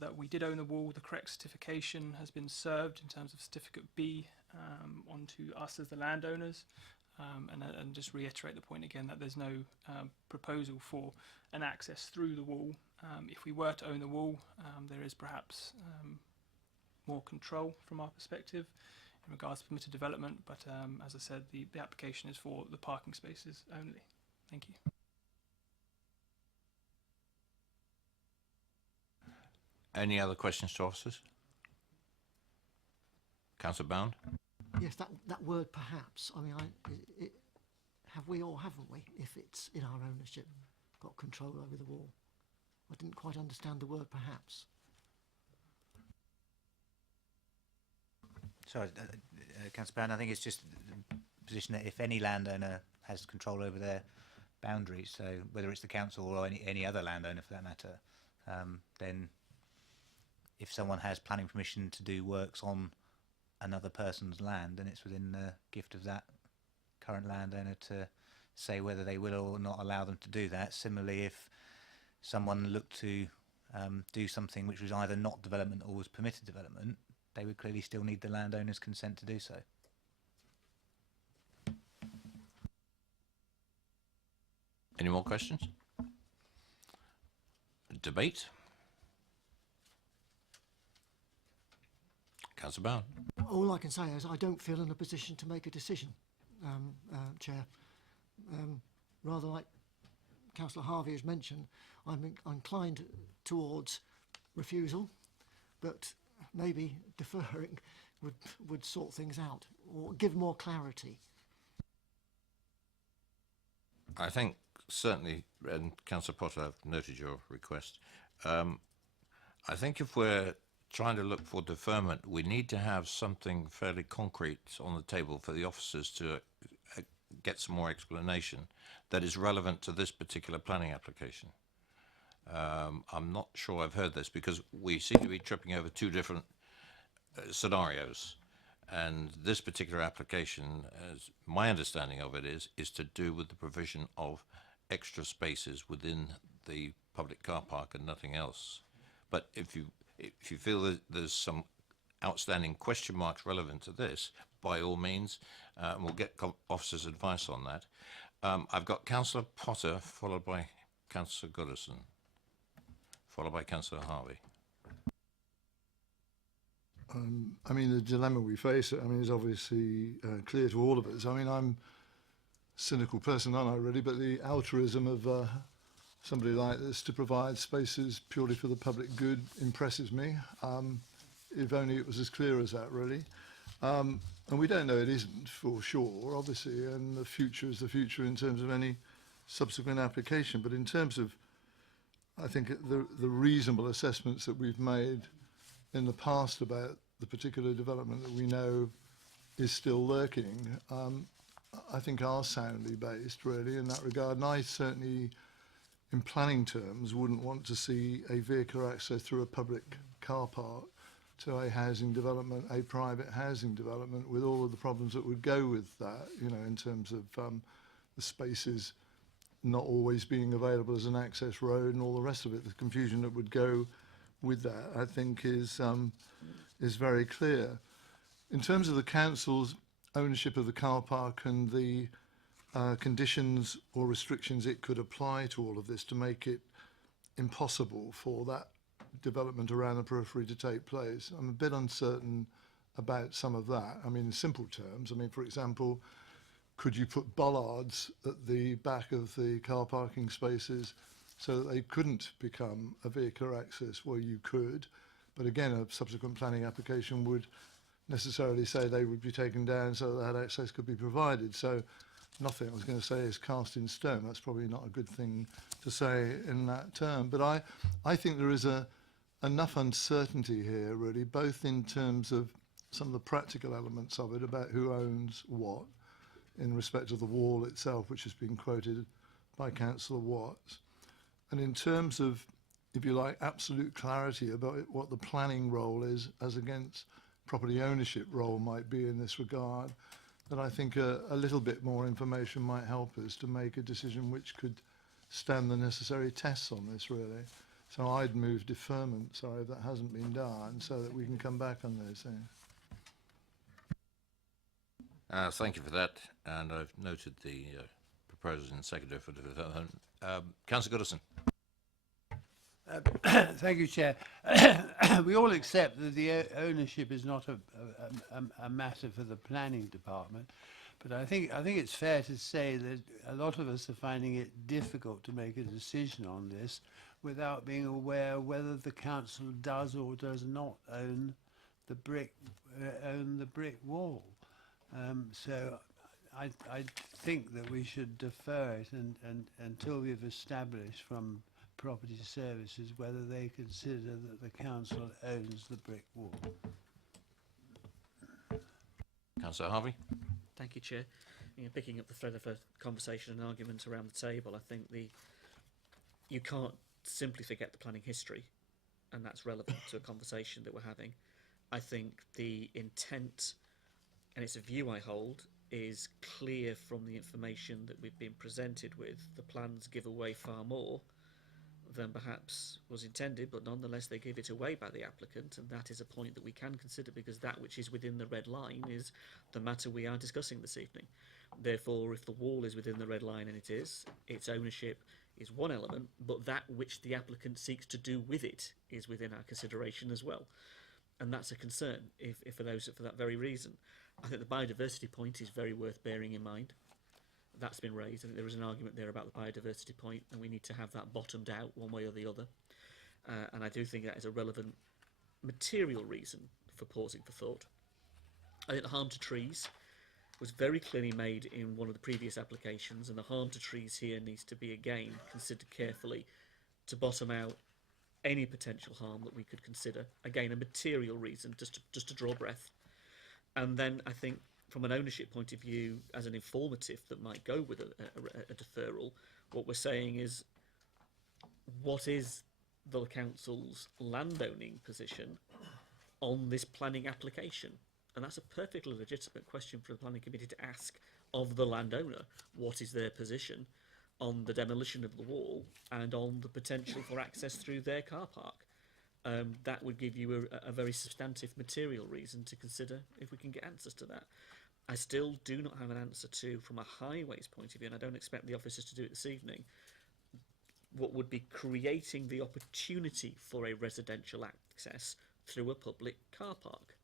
that we did own the wall, the correct certification has been served in terms of certificate B onto us as the landowners. And just reiterate the point again that there's no proposal for an access through the wall. If we were to own the wall, there is perhaps more control from our perspective in regards to permitted development, but as I said, the application is for the parking spaces only. Thank you. Any other questions to officers? Councillor Bound? Yes, that word perhaps. I mean, have we or haven't we, if it's in our ownership, got control over the wall? I didn't quite understand the word perhaps. Sorry, Councillor Brown, I think it's just the position that if any landowner has control over their boundaries, so whether it's the council or any other landowner for that matter, then if someone has planning permission to do works on another person's land, then it's within the gift of that current landowner to say whether they will or not allow them to do that. Similarly, if someone looked to do something which was either not development or was permitted development, they would clearly still need the landowner's consent to do so. Any more questions? Debate? Councillor Bound. All I can say is I don't feel in a position to make a decision, Chair. Rather like Councillor Harvey has mentioned, I'm inclined towards refusal, but maybe deferring would sort things out or give more clarity. I think certainly, and Councillor Potter, I've noted your request. I think if we're trying to look for deferment, we need to have something fairly concrete on the table for the officers to get some more explanation that is relevant to this particular planning application. I'm not sure I've heard this because we seem to be tripping over two different scenarios. And this particular application, as my understanding of it is to do with the provision of extra spaces within the public car park and nothing else. But if you feel that there's some outstanding question marks relevant to this, by all means, we'll get officers' advice on that. I've got Councillor Potter, followed by Councillor Goodison, followed by Councillor Harvey. I mean, the dilemma we face, I mean, is obviously clear to all of us. I mean, I'm a cynical person, aren't I, really? But the altruism of somebody like this to provide spaces purely for the public good impresses me. If only it was as clear as that, really. And we don't know it isn't for sure, obviously, and the future is the future in terms of any subsequent application. But in terms of, I think, the reasonable assessments that we've made in the past about the particular development that we know is still lurking, I think are soundly based, really, in that regard. And I certainly, in planning terms, wouldn't want to see a vehicular access through a public car park to a housing development, a private housing development, with all of the problems that would go with that, you know, in terms of the spaces not always being available as an access road and all the rest of it. The confusion that would go with that, I think, is very clear. In terms of the council's ownership of the car park and the conditions or restrictions it could apply to all of this to make it impossible for that development around the periphery to take place, I'm a bit uncertain about some of that. I mean, in simple terms, I mean, for example, could you put bollards at the back of the car parking spaces so that they couldn't become a vehicular access? Well, you could, but again, a subsequent planning application would necessarily say they would be taken down so that access could be provided. So nothing I was going to say is cast in stone. That's probably not a good thing to say in that term. But I think there is enough uncertainty here, really, both in terms of some of the practical elements of it about who owns what in respect of the wall itself, which has been quoted by Councillor Watts, and in terms of, if you like, absolute clarity about what the planning role is as against property ownership role might be in this regard, that I think a little bit more information might help us to make a decision which could stand the necessary tests on this, really. So I'd move deferment, sorry, if that hasn't been done, so that we can come back on those things. Thank you for that, and I've noted the proposals and seconder for development. Councillor Goodison. Thank you, Chair. We all accept that the ownership is not a matter for the planning department, but I think it's fair to say that a lot of us are finding it difficult to make a decision on this without being aware whether the council does or does not own the brick wall. So I think that we should defer it until we've established from Property Services whether they consider that the council owns the brick wall. Councillor Harvey. Thank you, Chair. Picking up the thread of a conversation and argument around the table, I think you can't simply forget the planning history, and that's relevant to a conversation that we're having. I think the intent, and it's a view I hold, is clear from the information that we've been presented with. The plans give away far more than perhaps was intended, but nonetheless they give it away by the applicant, and that is a point that we can consider, because that which is within the red line is the matter we are discussing this evening. Therefore, if the wall is within the red line, and it is, its ownership is one element, but that which the applicant seeks to do with it is within our consideration as well. And that's a concern if for that very reason. I think the biodiversity point is very worth bearing in mind. That's been raised. I think there is an argument there about the biodiversity point, and we need to have that bottomed out one way or the other. And I do think that is a relevant material reason for pausing for thought. I think the harm to trees was very clearly made in one of the previous applications, and the harm to trees here needs to be again considered carefully to bottom out any potential harm that we could consider. Again, a material reason, just to draw breath. And then I think from an ownership point of view, as an informative that might go with a deferral, what we're saying is, what is the council's landowning position on this planning application? And that's a perfectly legitimate question for the planning committee to ask of the landowner. What is their position on the demolition of the wall and on the potential for access through their car park? That would give you a very substantive material reason to consider if we can get answers to that. I still do not have an answer to, from a highways point of view, and I don't expect the officers to do it this evening, what would be creating the opportunity for a residential access through a public car park.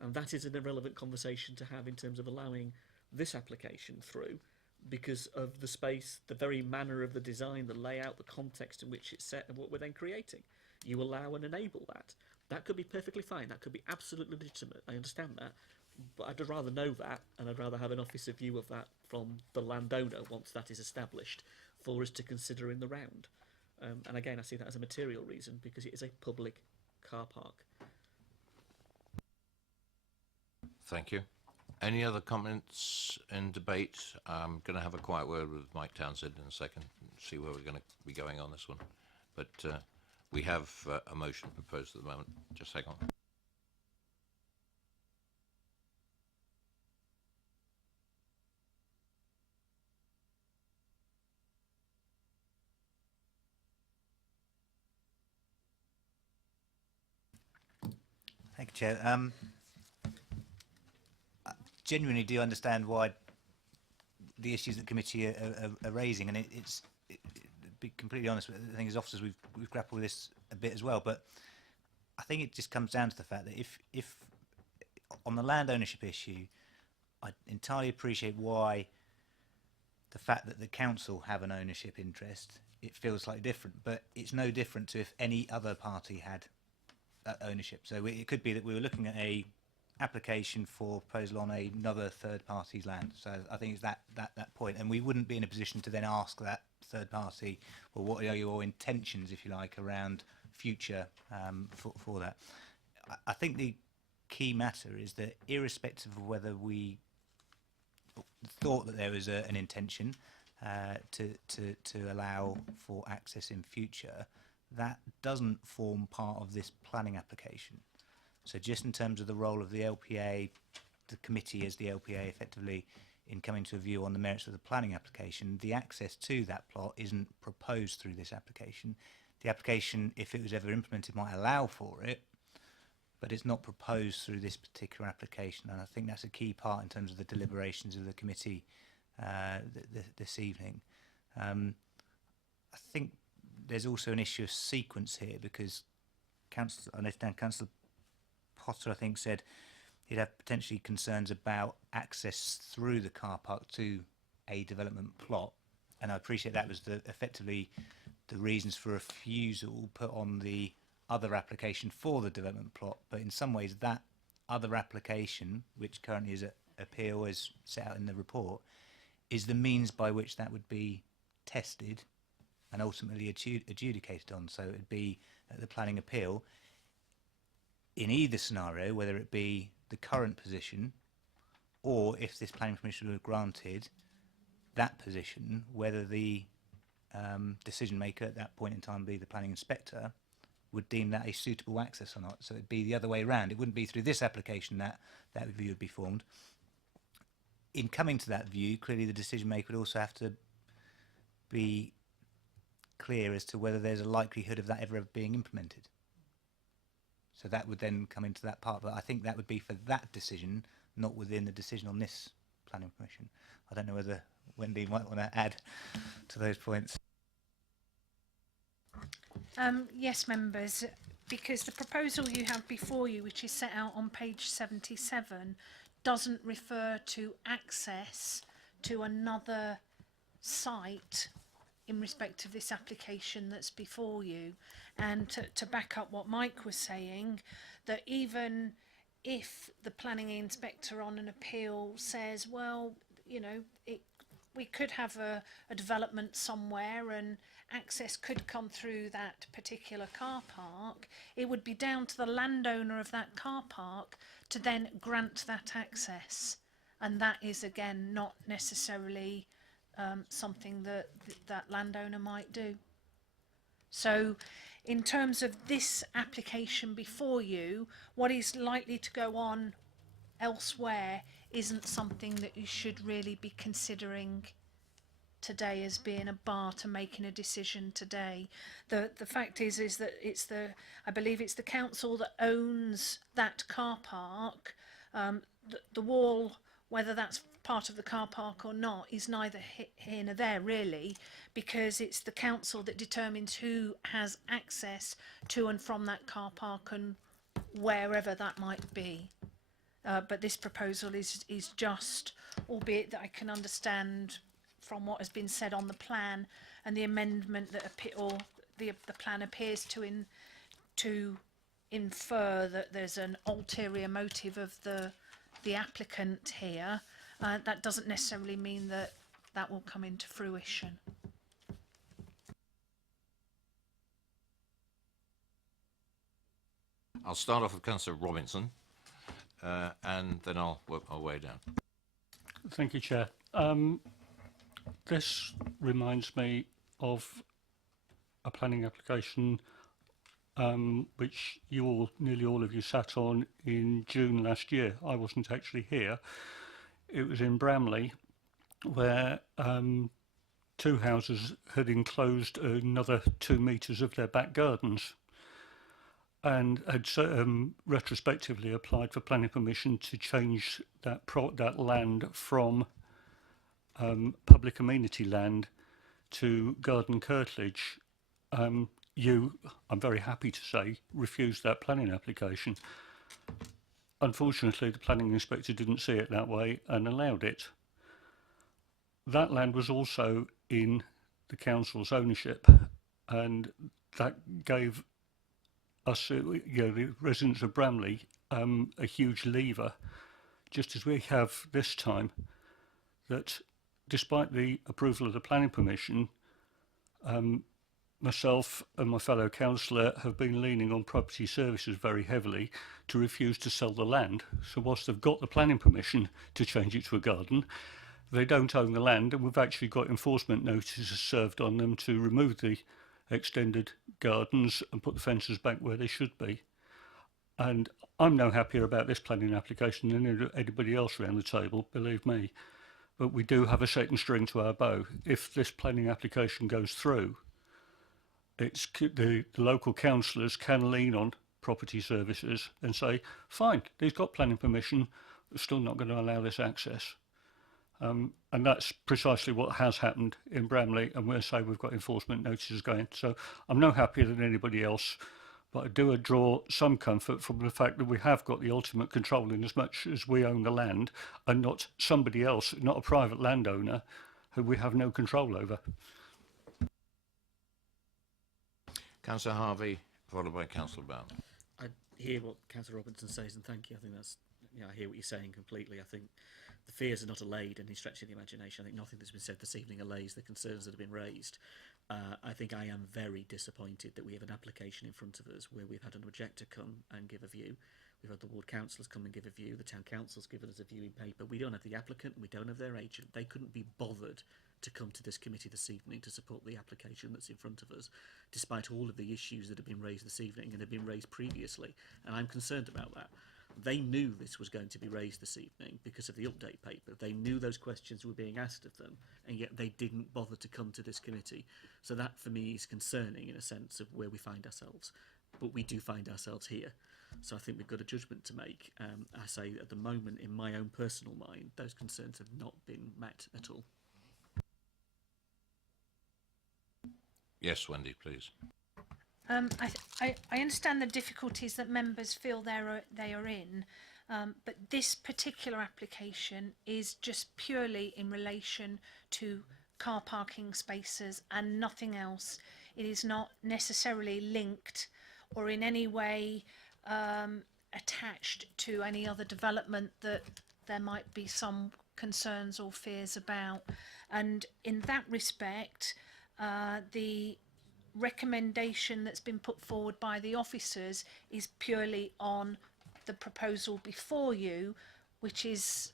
And that is an irrelevant conversation to have in terms of allowing this application through, because of the space, the very manner of the design, the layout, the context in which it's set, and what we're then creating. You allow and enable that. That could be perfectly fine. That could be absolutely legitimate. I understand that. But I'd rather know that, and I'd rather have an officer view of that from the landowner once that is established for us to consider in the round. And again, I see that as a material reason because it is a public car park. Thank you. Any other comments in debate? I'm going to have a quiet word with Mike Townsend in a second and see where we're going to be going on this one. But we have a motion proposed at the moment. Just hang on. Thank you, Chair. I genuinely do understand why the issues that the committee are raising, and to be completely honest, I think as officers we've grappled with this a bit as well. But I think it just comes down to the fact that if on the land ownership issue, I entirely appreciate why the fact that the council have an ownership interest, it feels slightly different, but it's no different to if any other party had ownership. So it could be that we were looking at a application for proposal on another third party's land. So I think it's that point, and we wouldn't be in a position to then ask that third party, well, what are your intentions, if you like, around future for that. I think the key matter is that irrespective of whether we thought that there was an intention to allow for access in future, that doesn't form part of this planning application. So just in terms of the role of the LPA, the committee as the LPA effectively in coming to a view on the merits of the planning application, the access to that plot isn't proposed through this application. The application, if it was ever implemented, might allow for it, but it's not proposed through this particular application. And I think that's a key part in terms of the deliberations of the committee this evening. I think there's also an issue of sequence here, because I understand Councillor Potter, I think, said he'd have potentially concerns about access through the car park to a development plot, and I appreciate that was effectively the reasons for refusal put on the other application for the development plot. But in some ways, that other application, which currently is at appeal as set out in the report, is the means by which that would be tested and ultimately adjudicated on. So it would be the planning appeal in either scenario, whether it be the current position or if this planning permission were granted, that position, whether the decision maker at that point in time, be the planning inspector, would deem that a suitable access or not. So it'd be the other way around. It wouldn't be through this application that view would be formed. In coming to that view, clearly the decision maker would also have to be clear as to whether there's a likelihood of that ever being implemented. So that would then come into that part, but I think that would be for that decision, not within the decision on this planning permission. I don't know whether Wendy might want to add to those points. Yes, members, because the proposal you have before you, which is set out on page 77, doesn't refer to access to another site in respect of this application that's before you. And to back up what Mike was saying, that even if the planning inspector on an appeal says, well, you know, we could have a development somewhere and access could come through that particular car park, it would be down to the landowner of that car park to then grant that access. And that is, again, not necessarily something that that landowner might do. So in terms of this application before you, what is likely to go on elsewhere isn't something that you should really be considering today as being a bar to making a decision today. The fact is that I believe it's the council that owns that car park. The wall, whether that's part of the car park or not, is neither here nor there really, because it's the council that determines who has access to and from that car park and wherever that might be. But this proposal is just, albeit that I can understand from what has been said on the plan and the amendment that the plan appears to infer that there's an ulterior motive of the applicant here. That doesn't necessarily mean that that will come into fruition. I'll start off with Councillor Robinson, and then I'll work my way down. Thank you, Chair. This reminds me of a planning application which nearly all of you sat on in June last year. I wasn't actually here. It was in Bramley, where two houses had enclosed another 2 metres of their back gardens and had retrospectively applied for planning permission to change that land from public amenity land to garden curtilage. I'm very happy to say, refused that planning application. Unfortunately, the planning inspector didn't see it that way and allowed it. That land was also in the council's ownership, and that gave us, the residents of Bramley, a huge lever, just as we have this time, that despite the approval of the planning permission, myself and my fellow councillor have been leaning on property services very heavily to refuse to sell the land. So whilst they've got the planning permission to change it to a garden, they don't own the land, and we've actually got enforcement notices served on them to remove the extended gardens and put the fences back where they should be. And I'm no happier about this planning application than anybody else around the table, believe me. But we do have a second string to our bow. If this planning application goes through, the local councillors can lean on property services and say, fine, they've got planning permission, we're still not going to allow this access. And that's precisely what has happened in Bramley, and we'll say we've got enforcement notices going. So I'm no happier than anybody else, but I do draw some comfort from the fact that we have got the ultimate control in as much as we own the land and not somebody else, not a private landowner who we have no control over. Councillor Harvey, followed by Councillor Brown. I hear what Councillor Robinson says, and thank you. I think that's, I hear what you're saying completely. I think the fears are not allayed any stretch of the imagination. I think nothing that's been said this evening allays the concerns that have been raised. I think I am very disappointed that we have an application in front of us where we've had an objector come and give a view. We've had the ward councillors come and give a view. The town council's given us a view in paper. We don't have the applicant. We don't have their agent. They couldn't be bothered to come to this committee this evening to support the application that's in front of us, despite all of the issues that have been raised this evening and have been raised previously. And I'm concerned about that. They knew this was going to be raised this evening because of the update paper. They knew those questions were being asked of them, and yet they didn't bother to come to this committee. So that, for me, is concerning in a sense of where we find ourselves. But we do find ourselves here. So I think we've got a judgment to make. I say at the moment, in my own personal mind, those concerns have not been met at all. Yes, Wendy, please. I understand the difficulties that members feel they are in, but this particular application is just purely in relation to car parking spaces and nothing else. It is not necessarily linked or in any way attached to any other development that there might be some concerns or fears about. And in that respect, the recommendation that's been put forward by the officers is purely on the proposal before you, which is,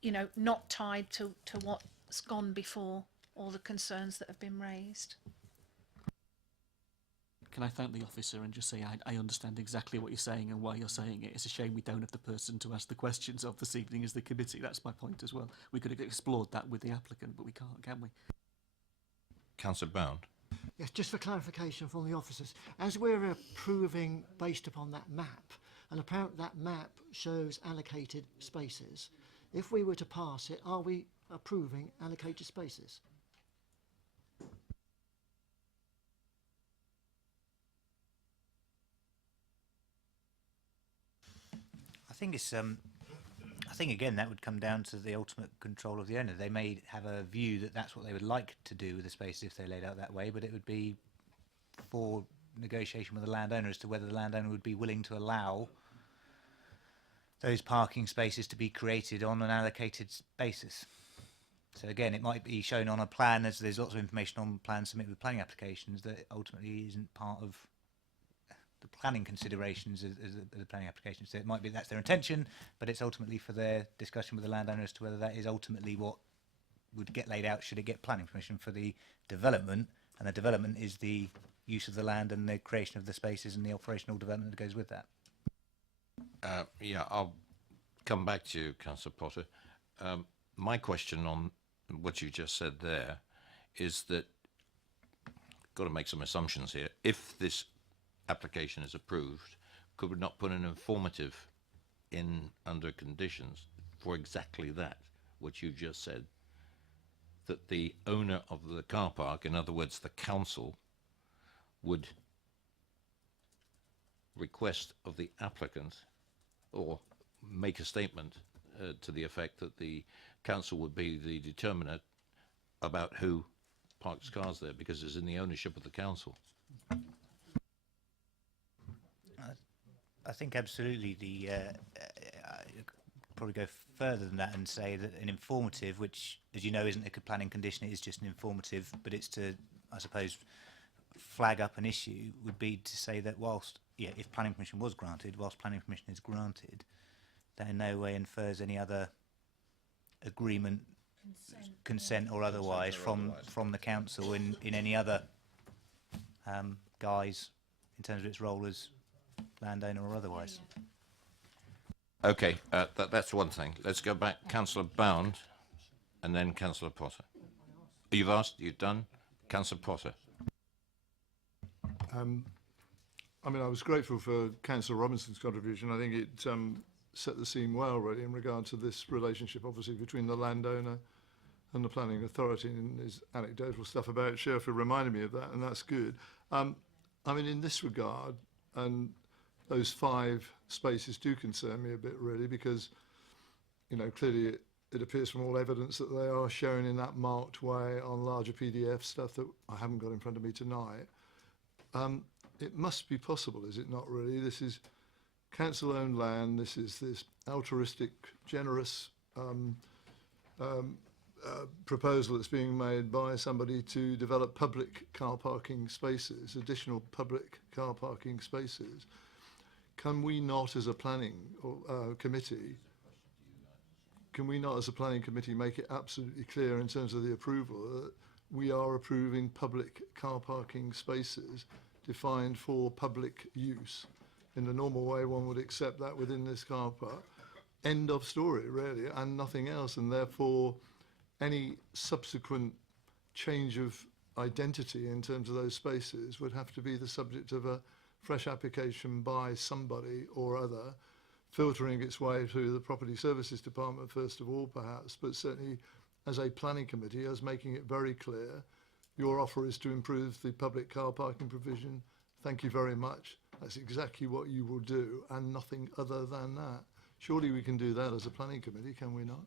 you know, not tied to what's gone before or the concerns that have been raised. Can I thank the officer and just say I understand exactly what you're saying and why you're saying it. It's a shame we don't have the person to ask the questions of this evening as the committee. That's my point as well. We could have explored that with the applicant, but we can't, can we? Councillor Bound. Yes, just for clarification from the officers, as we're approving based upon that map, and apparently that map shows allocated spaces, if we were to pass it, are we approving allocated spaces? I think it's I think again that would come down to the ultimate control of the owner. They may have a view that that's what they would like to do with the spaces if they're laid out that way, but it would be for negotiation with the landowner as to whether the landowner would be willing to allow those parking spaces to be created on an allocated basis. So again, it might be shown on a plan, as there's lots of information on plans submitted with planning applications that ultimately isn't part of the planning considerations as the planning application. So it might be that's their intention, but it's ultimately for their discussion with the landowner as to whether that is ultimately what would get laid out should it get planning permission for the development. And the development is the use of the land and the creation of the spaces and the operational development that goes with that. Yeah, I'll come back to you, Councillor Potter. My question on what you just said there is that, got to make some assumptions here. If this application is approved, could we not put an informative in under conditions for exactly that, what you just said, that the owner of the car park, in other words the council, would request of the applicant or make a statement to the effect that the council would be the determinant about who parks cars there because it's in the ownership of the council? I think absolutely probably go further than that and say that an informative, which, as you know, isn't a planning condition, it is just an informative, but it's to, I suppose, flag up an issue, would be to say that whilst, yeah, if planning permission was granted, whilst planning permission is granted, that in no way infers any other agreement, consent or otherwise from the council in any other guise in terms of its role as landowner or otherwise. Okay, that's one thing. Let's go back. Councillor Bound and then Councillor Potter. You've asked, you've done. Councillor Potter. I mean, I was grateful for Councillor Robinson's contribution. I think it set the scene well, really, in regard to this relationship, obviously, between the landowner and the planning authority, and his anecdotal stuff about Sherfield reminded me of that, and that's good. I mean, in this regard, and those 5 spaces do concern me a bit, really, because, you know, clearly it appears from all evidence that they are shown in that marked way on larger PDF stuff that I haven't got in front of me tonight. It must be possible, is it not, really? This is council-owned land. This is this altruistic, generous proposal that's being made by somebody to develop public car parking spaces, additional public car parking spaces. Can we not, as a planning committee, make it absolutely clear in terms of the approval that we are approving public car parking spaces defined for public use? In the normal way one would accept that within this car park. End of story, really, and nothing else. And therefore, any subsequent change of identity in terms of those spaces would have to be the subject of a fresh application by somebody or other, filtering its way through the Property Services Department first of all, perhaps, but certainly as a planning committee, as making it very clear, your offer is to improve the public car parking provision. Thank you very much. That's exactly what you will do, and nothing other than that. Surely we can do that as a planning committee, can we not?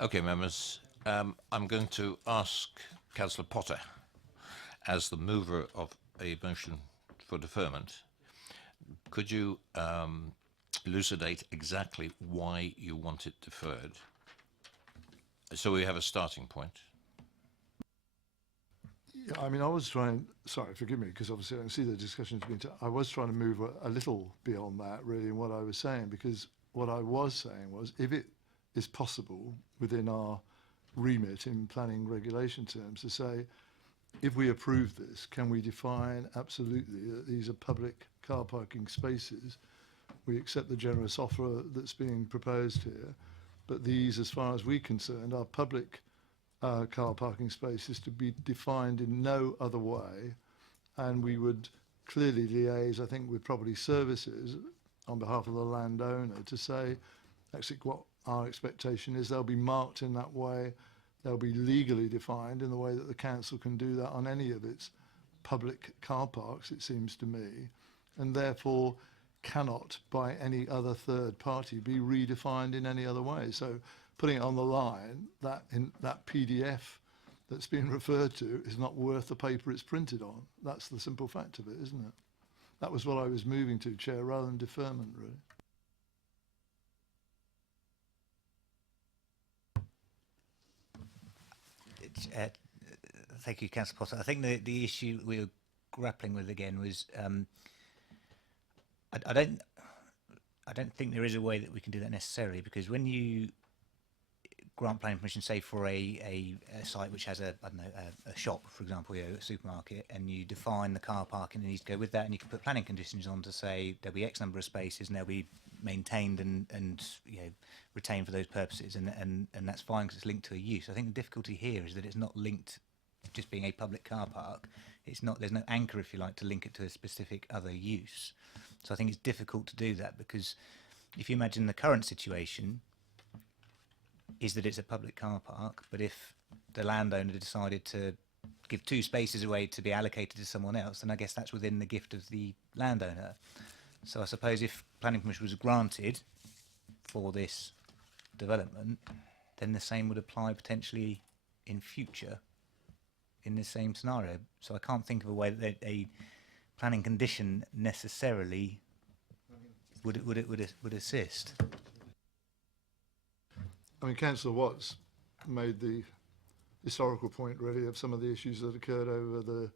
Okay, members, I'm going to ask Councillor Potter, as the mover of a motion for deferment, could you elucidate exactly why you want it deferred? So we have a starting point. Yeah, I mean, I was trying, sorry, forgive me, because obviously I can see the discussion's been, I was trying to move a little beyond that, really, in what I was saying, because what I was saying was, if it is possible within our remit in planning regulation terms to say, if we approve this, can we define absolutely that these are public car parking spaces? We accept the generous offer that's being proposed here, but these, as far as we're concerned, are public car parking spaces to be defined in no other way, and we would clearly liaise, I think, with property services on behalf of the landowner to say, actually, what our expectation is they'll be marked in that way, they'll be legally defined in the way that the council can do that on any of its public car parks, it seems to me, and therefore cannot by any other third party be redefined in any other way. So putting it on the line, that in that PDF that's been referred to is not worth the paper it's printed on. That's the simple fact of it, isn't it? That was what I was moving to, Chair, rather than deferment, really. Thank you, Councillor Potter. I think the issue we were grappling with again was I don't think there is a way that we can do that necessarily, because when you grant planning permission, say for a site which has a shop, for example, a supermarket, and you define the car parking that needs to go with that, and you can put planning conditions on to say there'll be X number of spaces and they'll be maintained and retained for those purposes, and that's fine because it's linked to a use. I think the difficulty here is that it's not linked just being a public car park. It's not, there's no anchor, if you like, to link it to a specific other use. So I think it's difficult to do that, because if you imagine the current situation is that it's a public car park, but if the landowner decided to give 2 spaces away to be allocated to someone else, then I guess that's within the gift of the landowner. So I suppose if planning permission was granted for this development, then the same would apply potentially in future in this same scenario. So I can't think of a way that a planning condition necessarily would assist. I mean, Councillor Watts made the historical point, really, of some of the issues that occurred over the,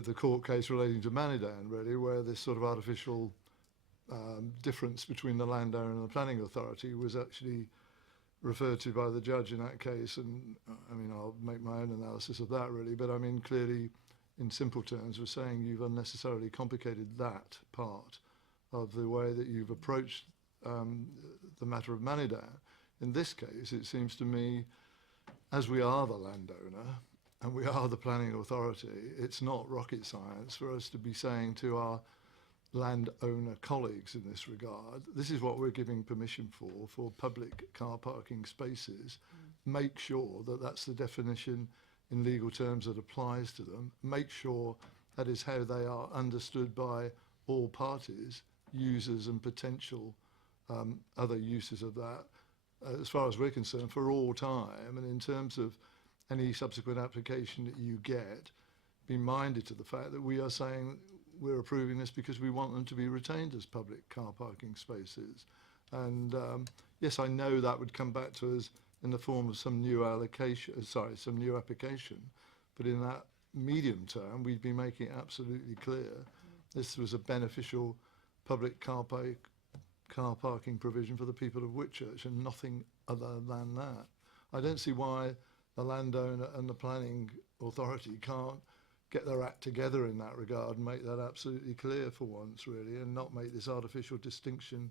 the court case relating to Manidan, really, where this sort of artificial difference between the landowner and the planning authority was actually referred to by the judge in that case. And I mean, I'll make my own analysis of that, really, but I mean, clearly, in simple terms, we're saying you've unnecessarily complicated that part of the way that you've approached the matter of Manidan. In this case, it seems to me, as we are the landowner and we are the planning authority, it's not rocket science for us to be saying to our landowner colleagues in this regard, this is what we're giving permission for public car parking spaces. Make sure that that's the definition in legal terms that applies to them. Make sure that is how they are understood by all parties, users and potential other uses of that, as far as we're concerned, for all time. And in terms of any subsequent application that you get, be minded to the fact that we are saying we're approving this because we want them to be retained as public car parking spaces. And yes, I know that would come back to us in the form of some new some new application, but in that medium term, we'd be making it absolutely clear this was a beneficial public car parking provision for the people of Whitchurch and nothing other than that. I don't see why the landowner and the planning authority can't get their act together in that regard and make that absolutely clear for once, really, and not make this artificial distinction,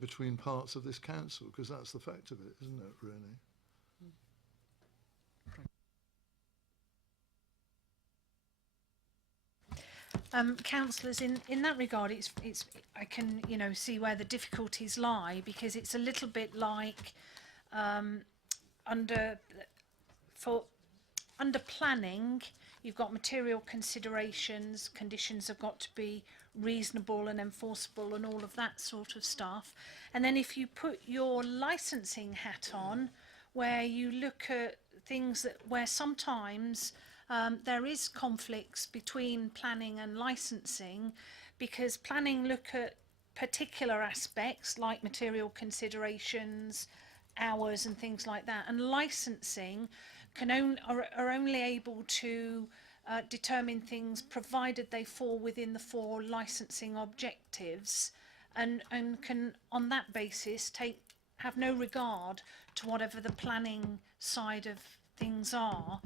between parts of this council, because that's the fact of it, isn't it, really? Councillors, in that regard, it's I can see where the difficulties lie, because it's a little bit like under planning, you've got material considerations, conditions have got to be reasonable and enforceable and all of that sort of stuff. And then if you put your licensing hat on, where you look at things that where sometimes there is conflicts between planning and licensing, because planning look at particular aspects like material considerations, hours and things like that, and licensing are only able to determine things provided they fall within the 4 licensing objectives, and can on that basis have no regard to whatever the planning side of things are,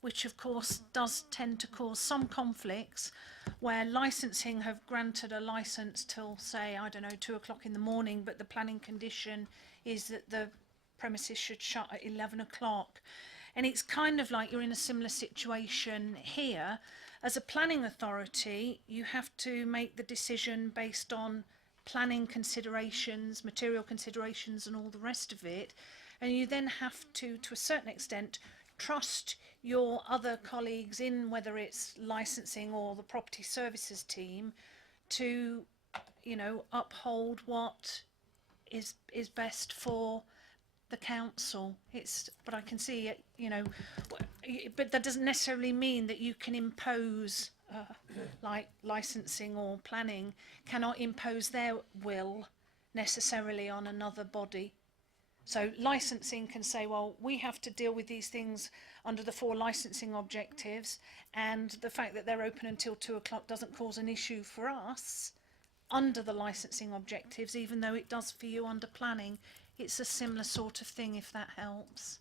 which of course does tend to cause some conflicts where licensing have granted a license till, say, I don't know, 2 o'clock in the morning, but the planning condition is that the premises should shut at 11 o'clock. And it's kind of like you're in a similar situation here. As a planning authority, you have to make the decision based on planning considerations, material considerations and all the rest of it. And you then have to a certain extent, trust your other colleagues in, whether it's licensing or the property services team, to, you know, uphold what is best for the council. But I can see it, you know, but that doesn't necessarily mean that you can impose, like licensing or planning cannot impose their will necessarily on another body. So licensing can say, well, we have to deal with these things under the 4 licensing objectives, and the fact that they're open until 2 o'clock doesn't cause an issue for us under the licensing objectives, even though it does for you under planning. It's a similar sort of thing, if that helps.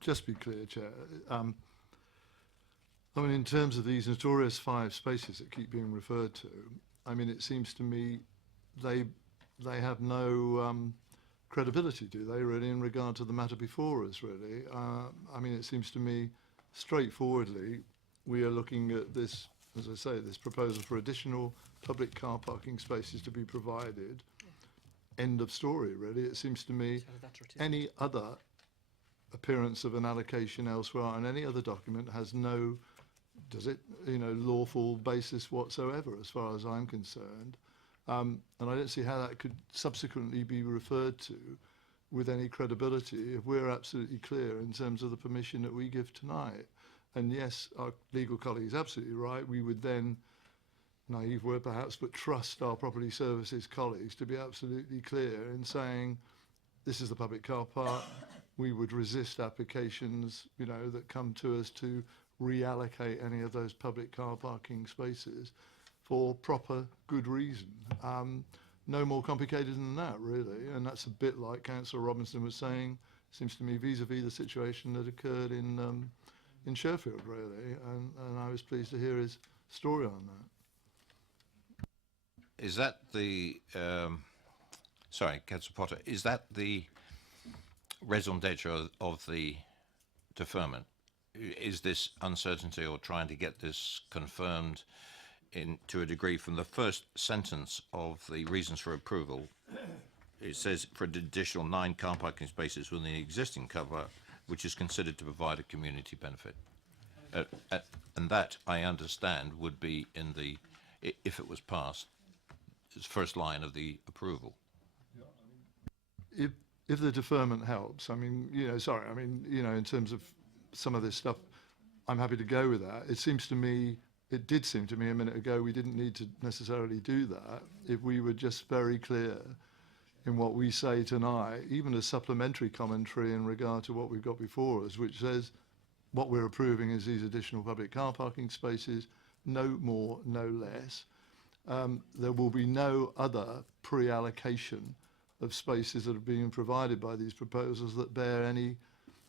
Just be clear, Chair. I mean, in terms of these notorious 5 spaces that keep being referred to, I mean, it seems to me they have no credibility, do they, really, in regard to the matter before us, really? I mean, it seems to me, straightforwardly, we are looking at this, as I say, this proposal for additional public car parking spaces to be provided. End of story, really. It seems to me any other appearance of an allocation elsewhere on any other document has no, does it, you know, lawful basis whatsoever, as far as I'm concerned. And I don't see how that could subsequently be referred to with any credibility if we're absolutely clear in terms of the permission that we give tonight. And yes, our legal colleague is absolutely right. We would then, naive word perhaps, but trust our property services colleagues to be absolutely clear in saying, this is the public car park. We would resist applications, you know, that come to us to reallocate any of those public car parking spaces for proper good reason. No more complicated than that, really. And that's a bit like Councillor Robinson was saying, seems to me, vis-a-vis the situation that occurred in Sherfield, really. And I was pleased to hear his story on that. Is that the, sorry, Councillor Potter, is that the raison d'etre of the deferment? Is this uncertainty or trying to get this confirmed to a degree from the first sentence of the reasons for approval? It says for an additional 9 car parking spaces within the existing cover, which is considered to provide a community benefit. And that, I understand, would be in the, if it was passed, it's first line of the approval. If the deferment helps, I mean, you know, sorry, I mean, you know, in terms of some of this stuff, I'm happy to go with that. It seems to me, it did seem to me a minute ago, we didn't need to necessarily do that if we were just very clear in what we say tonight, even a supplementary commentary in regard to what we've got before us, which says what we're approving is these additional public car parking spaces, no more, no less. There will be no other pre-allocation of spaces that are being provided by these proposals that bear any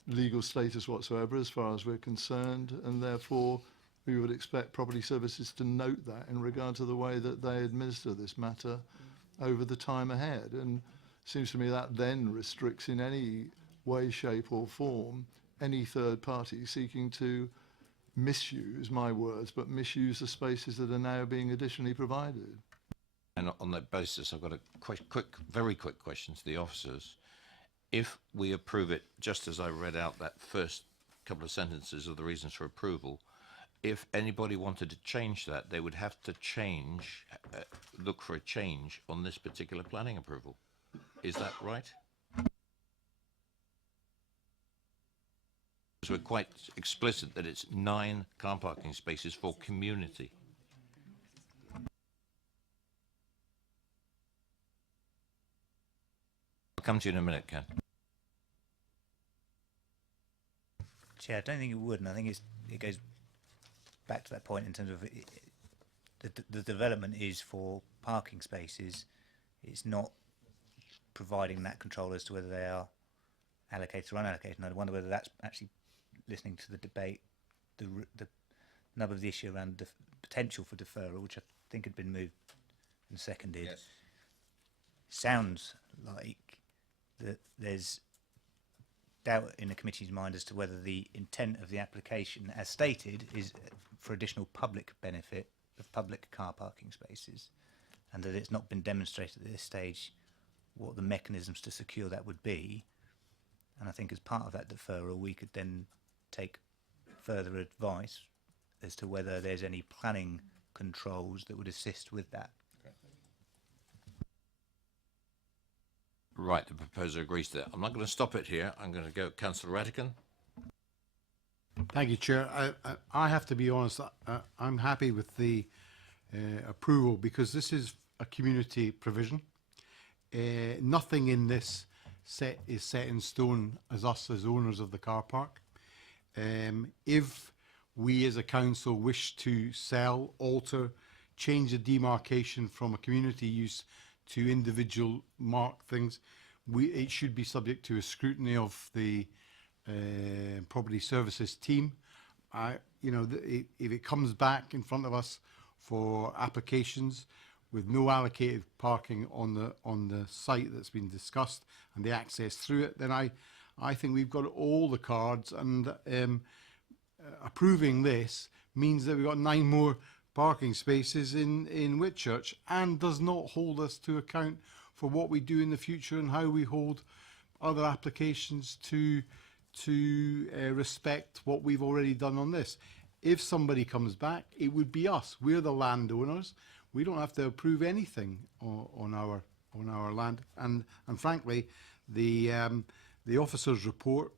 legal status whatsoever as far as we're concerned, and therefore we would expect property services to note that in regard to the way that they administer this matter over the time ahead. And it seems to me that then restricts in any way, shape or form any third party seeking to misuse, my words, but misuse the spaces that are now being additionally provided. And on that basis, I've got a very quick question to the officers. If we approve it, just as I read out that first couple of sentences of the reasons for approval. If anybody wanted to change that, they would have to change, look for a change on this particular planning approval. Is that right? So we're quite explicit that it's 9 car parking spaces for community. I'll come to you in a minute, Ken. Chair, I don't think it would, and I think it goes back to that point in terms of the development is for parking spaces. It's not providing that control as to whether they are allocated or unallocated. And I wonder whether that's actually listening to the debate, the nub of the issue around the potential for deferral, which I think had been moved and seconded. Yes. Sounds like that there's doubt in the committee's mind as to whether the intent of the application, as stated, is for additional public benefit of public car parking spaces, and that it's not been demonstrated at this stage what the mechanisms to secure that would be. And I think as part of that deferral, we could then take further advice as to whether there's any planning controls that would assist with that. Right, the proposer agrees to that. I'm not going to stop it here. I'm going to go Councillor Ratigan. Thank you, Chair. I have to be honest, I'm happy with the approval because this is a community provision. Nothing in this is set in stone as us as owners of the car park. If we as a council wish to sell, alter, change the demarcation from a community use to individual mark things, it should be subject to a scrutiny of the property services team. If it comes back in front of us for applications with no allocated parking on the site that's been discussed and the access through it, then I think we've got all the cards, and approving this means that we've got 9 more parking spaces in Whitchurch, and does not hold us to account for what we do in the future and how we hold other applications to respect what we've already done on this. If somebody comes back, it would be us. We're the landowners. We don't have to approve anything on our land. And frankly, the officer's report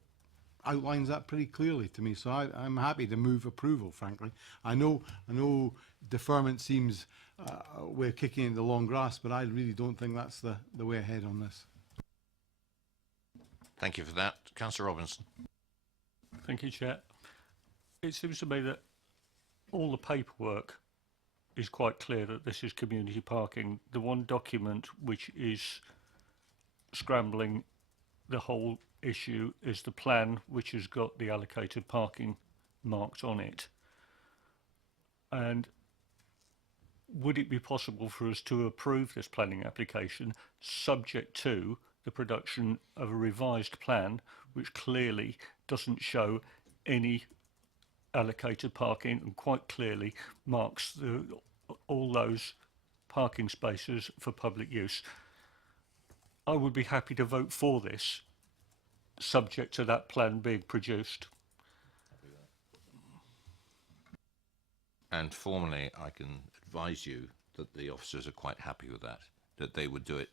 outlines that pretty clearly to me. So I'm happy to move approval, frankly. I know deferment seems we're kicking in the long grass, but I really don't think that's the way ahead on this. Thank you for that. Councillor Robinson. Thank you, Chair. It seems to me that all the paperwork is quite clear that this is community parking. The one document which is scrambling the whole issue is the plan, which has got the allocated parking marked on it. And would it be possible for us to approve this planning application subject to the production of a revised plan which clearly doesn't show any allocated parking and quite clearly marks all those parking spaces for public use? I would be happy to vote for this subject to that plan being produced. And formally, I can advise you that the officers are quite happy with that they would do it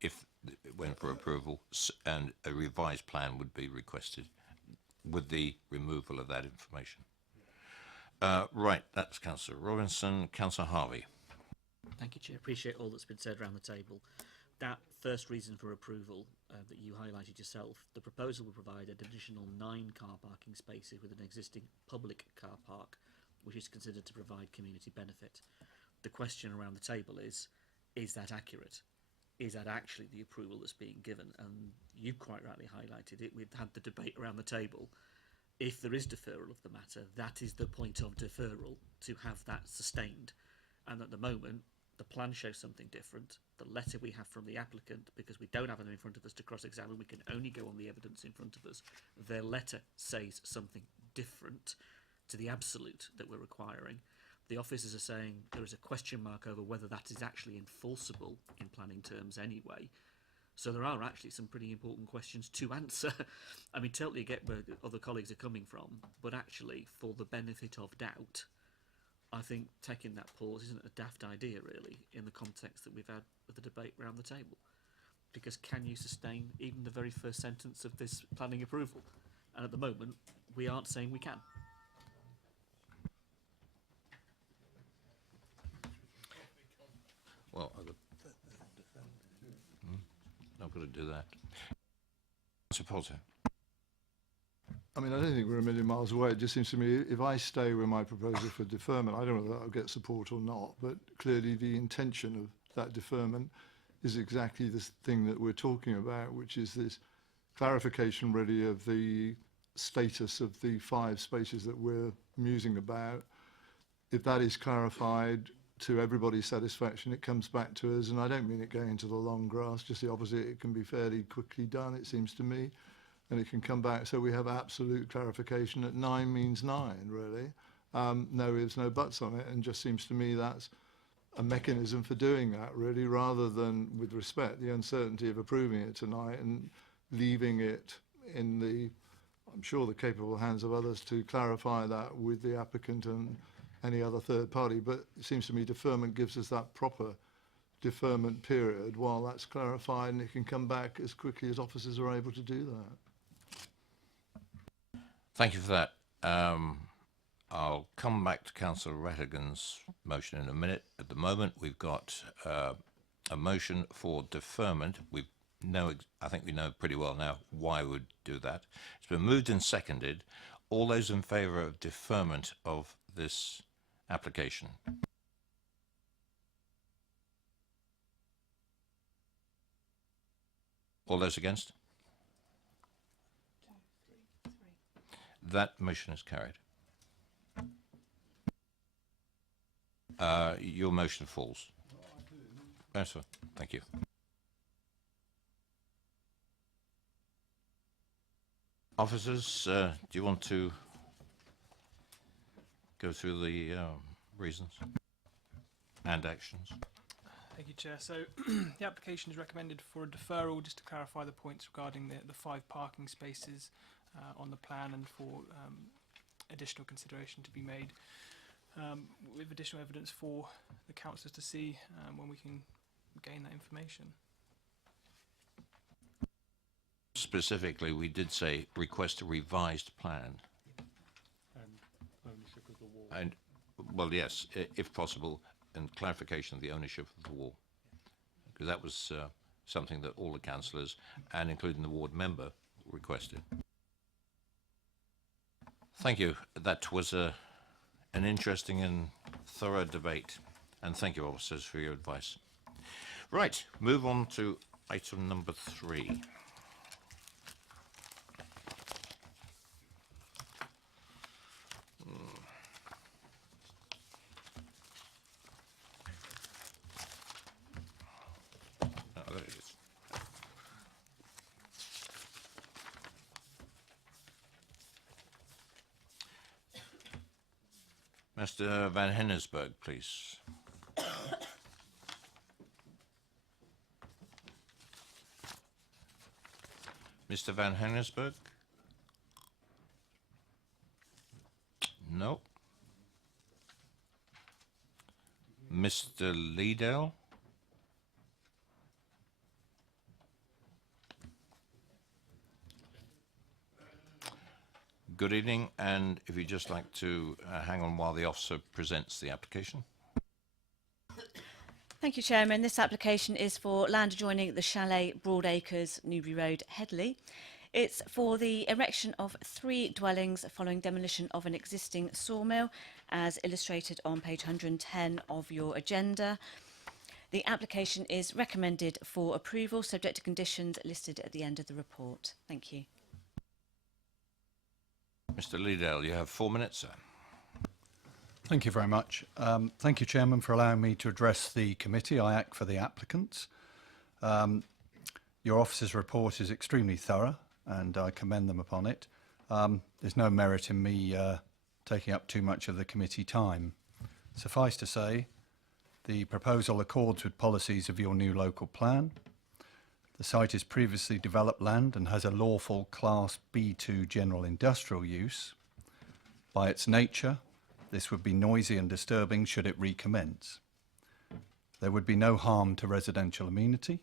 if it went for approval, and a revised plan would be requested with the removal of that information. Right, that's Councillor Robinson. Councillor Harvey. Thank you, Chair. Appreciate all that's been said around the table. That first reason for approval that you highlighted yourself, the proposal will provide an additional 9 car parking spaces with an existing public car park, which is considered to provide community benefit. The question around the table is that accurate? Is that actually the approval that's being given? And you quite rightly highlighted it. We've had the debate around the table. If there is deferral of the matter, that is the point of deferral, to have that sustained. And at the moment, the plan shows something different. The letter we have from the applicant, because we don't have them in front of us to cross-examine, we can only go on the evidence in front of us. Their letter says something different to the absolute that we're requiring. The officers are saying there is a question mark over whether that is actually enforceable in planning terms anyway. So there are actually some pretty important questions to answer. I mean, totally get where other colleagues are coming from, but actually, for the benefit of doubt, I think taking that pause isn't a daft idea, really, in the context that we've had of the debate around the table. Because can you sustain even the very first sentence of this planning approval? And at the moment, we aren't saying we can. Well, I've got to do that. Mr. Potter. I mean, I don't think we're a million miles away. It just seems to me if I stay with my proposal for deferment, I don't know whether that'll get support or not, but clearly the intention of that deferment is exactly this thing that we're talking about, which is this clarification really of the status of the 5 spaces that we're musing about. If that is clarified to everybody's satisfaction, it comes back to us, and I don't mean it going into the long grass, just the opposite. It can be fairly quickly done, it seems to me, and it can come back so we have absolute clarification that 9 means 9, really. No ifs, no buts on it, and just seems to me that's a mechanism for doing that, really, rather than, with respect, the uncertainty of approving it tonight and leaving it in the, I'm sure, the capable hands of others to clarify that with the applicant and any other third party. But it seems to me deferment gives us that proper deferment period while that's clarified, and it can come back as quickly as officers are able to do that. Thank you for that. I'll come back to Councillor Rattigan's motion in a minute. At the moment, we've got a motion for deferment. I think we know pretty well now why we'd do that. It's been moved and seconded. All those in favour of deferment of this application? All those against? That motion is carried. Your motion falls. That's fine. Thank you. Officers, do you want to go through the reasons and actions? Thank you, Chair. So the application is recommended for a deferral, just to clarify the points regarding the 5 parking spaces on the plan, and for additional consideration to be made with additional evidence for the councillors to see when we can gain that information. Specifically, we did say request a revised plan. And ownership of the wall. And, well, yes, if possible, and clarification of the ownership of the wall. Because that was something that all the councillors, and including the ward member, requested. Thank you. That was an interesting and thorough debate. And thank you, officers, for your advice. Right, move on to item number 3. There it is. Mr. Van Hennisberg, please. Mr. Van Hennisberg? No. Mr. Liedel? Good evening, and if you'd just like to hang on while the officer presents the application. Thank you, Chairman. This application is for land adjoining the Chalet Broadacres, Newbury Road, Headley. It's for the erection of 3 dwellings following demolition of an existing sawmill, as illustrated on page 110 of your agenda. The application is recommended for approval, subject to conditions listed at the end of the report. Thank you. Mr. Liedel, you have 4 minutes, sir. Thank you very much. Thank you, Chairman, for allowing me to address the committee. I act for the applicants. Your officer's report is extremely thorough, and I commend them upon it. There's no merit in me taking up too much of the committee time. Suffice to say, the proposal accords with policies of your new local plan. The site is previously developed land and has a lawful Class B2 general industrial use. By its nature, this would be noisy and disturbing should it recommence. There would be no harm to residential amenity.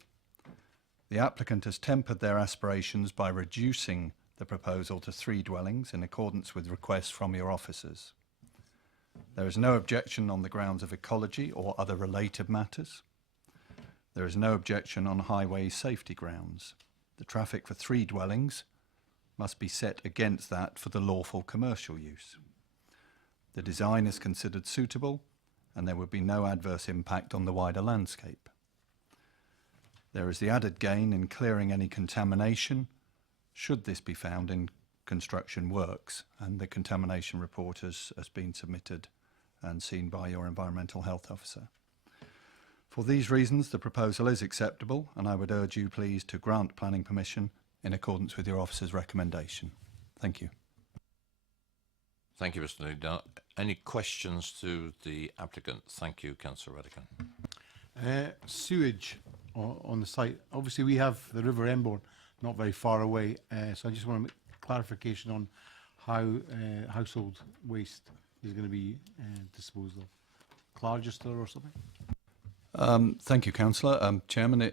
The applicant has tempered their aspirations by reducing the proposal to 3 dwellings in accordance with requests from your officers. There is no objection on the grounds of ecology or other related matters. There is no objection on highway safety grounds. The traffic for 3 dwellings must be set against that for the lawful commercial use. The design is considered suitable and there would be no adverse impact on the wider landscape. There is the added gain in clearing any contamination should this be found in construction works, and the contamination report has been submitted and seen by your environmental health officer. For these reasons, the proposal is acceptable, and I would urge you please to grant planning permission in accordance with your officer's recommendation. Thank you. Thank you, Mr. Leader. Any questions to the applicant? Thank you, Councillor Redican. Sewage on the site. Obviously, we have the River Emborn not very far away, so I just want to make clarification on how household waste is going to be disposed of. Clargister or something? Thank you, Councillor. Chairman,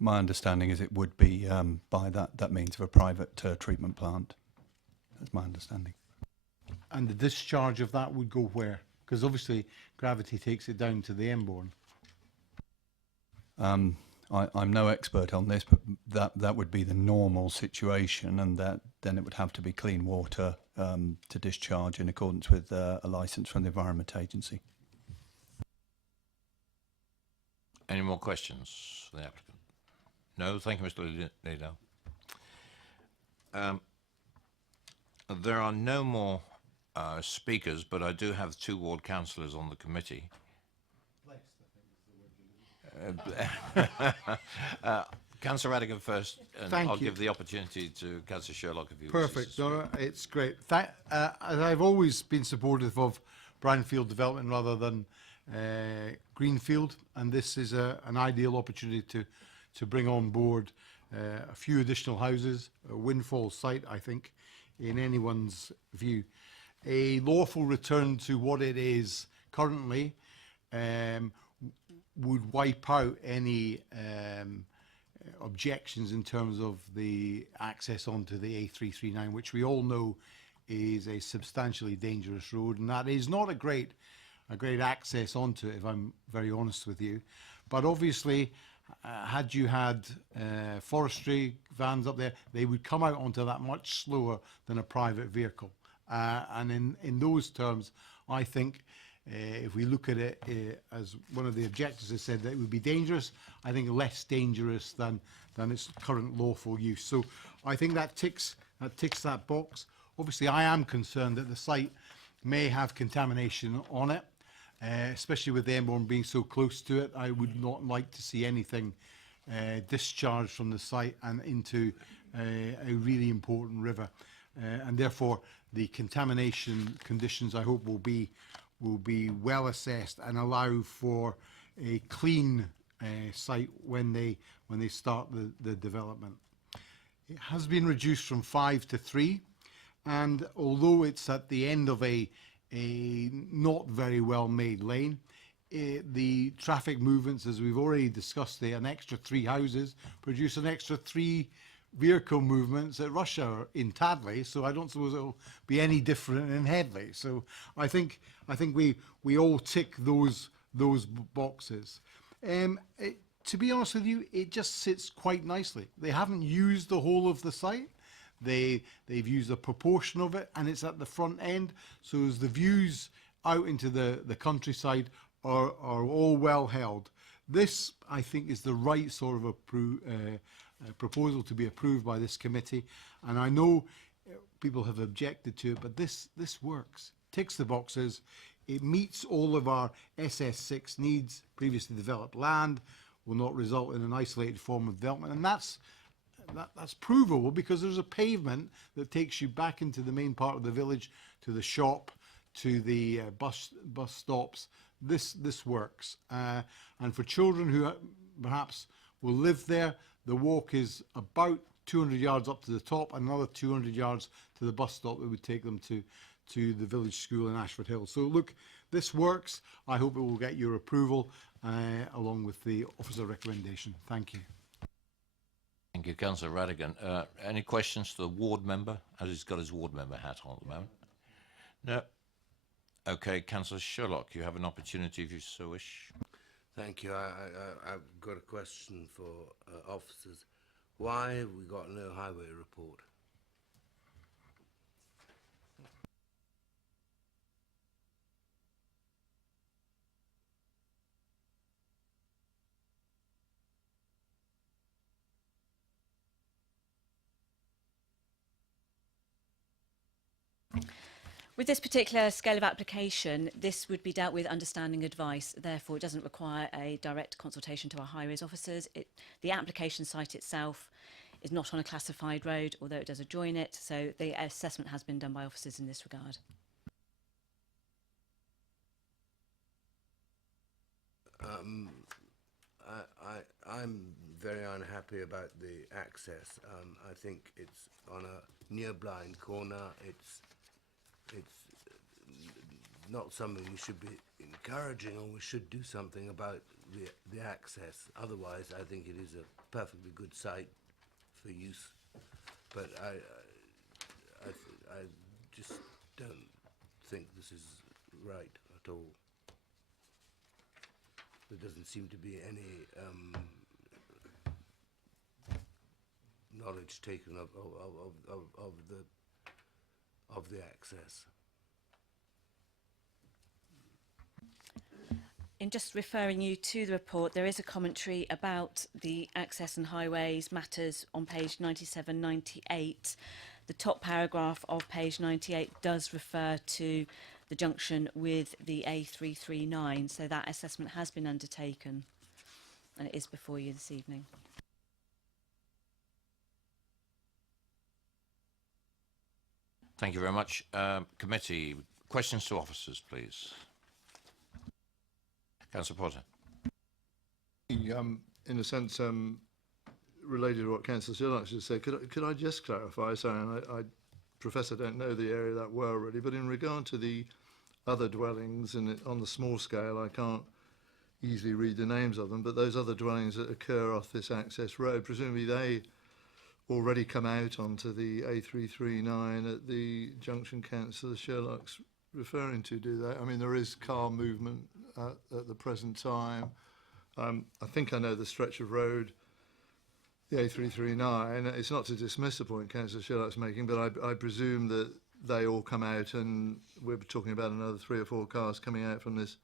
my understanding is it would be by that means of a private treatment plant. That's my understanding. And the discharge of that would go where? Because obviously gravity takes it down to the Emborn. I'm no expert on this, but that would be the normal situation, and then it would have to be clean water to discharge in accordance with a licence from the Environment Agency. Any more questions for the applicant? No, thank you, Mr. Liddell. There are no more speakers, but I do have 2 ward councillors on the committee. Councillor Radigan first, and I'll give the opportunity to Councillor Sherlock if you Perfect, no, it's great. I've always been supportive of brownfield development rather than greenfield, and this is an ideal opportunity to bring on board a few additional houses, a windfall site, I think, in anyone's view. A lawful return to what it is currently would wipe out any objections in terms of the access onto the A339, which we all know is a substantially dangerous road, and that is not a great access onto it, if I'm very honest with you. But obviously, had you had forestry vans up there, they would come out onto that much slower than a private vehicle. And in those terms, I think if we look at it as one of the objectives has said, that it would be dangerous, I think less dangerous than its current lawful use. So I think that ticks that box. Obviously, I am concerned that the site may have contamination on it, especially with the Emborn being so close to it. I would not like to see anything discharged from the site and into a really important river. And therefore, the contamination conditions, I hope, will be well assessed and allow for a clean site when they start the development. It has been reduced from 5 to 3, and although it's at the end of a not very well made lane, the traffic movements, as we've already discussed there, an extra 3 houses produce an extra 3 vehicle movements at rush hour in Tadley, so I don't suppose it'll be any different in Headley. So I think we all tick those boxes. To be honest with you, it just sits quite nicely. They haven't used the whole of the site. They've used a proportion of it, and it's at the front end. So as the views out into the countryside are all well held. This, I think, is the right sort of proposal to be approved by this committee, and I know people have objected to it, but this works, ticks the boxes. It meets all of our SS6 needs. Previously developed land will not result in an isolated form of development, and that's provable because there's a pavement that takes you back into the main part of the village, to the shop, to the bus stops. This works, and for children who perhaps will live there. The walk is about 200 yards up to the top, and another 200 yards to the bus stop that would take them to the village school in Ashford Hill. So look, this works. I hope it will get your approval along with the officer recommendation. Thank you. Thank you, Councillor Radigan. Any questions to the ward member, as he's got his ward member hat on at the moment? No. Okay, Councillor Sherlock, you have an opportunity if you so wish. Thank you. I've got a question for officers. Why have we got no highway report? With this particular scale of application, this would be dealt with under standing advice. Therefore, it doesn't require a direct consultation to our highways officers. The application site itself is not on a classified road, although it does adjoin it. So the assessment has been done by officers in this regard. I'm very unhappy about the access. I think it's on a near blind corner. It's not something we should be encouraging, or we should do something about the access. Otherwise, I think it is a perfectly good site for use. But I just don't think this is right at all. There doesn't seem to be any knowledge taken of the access. In just referring you to the report, there is a commentary about the access and highways matters on page 97, 98. The top paragraph of page 98 does refer to the junction with the A339, so that assessment has been undertaken and it is before you this evening. Thank you very much. Committee, questions to officers, please. Councillor Potter. In a sense, related to what Councillor Sherlock just said, could I just clarify? Sorry, I Professor, don't know the area that well really, but in regard to the other dwellings and on the small scale, I can't easily read the names of them, but those other dwellings that occur off this access road, presumably they already come out onto the A339 at the junction Councillor Sherlock's referring to, do they? I mean, there is car movement at the present time. I think I know the stretch of road, the A339. It's not to dismiss the point Councillor Sherlock's making, but I presume that they all come out, and we're talking about another 3 or 4 cars coming out from this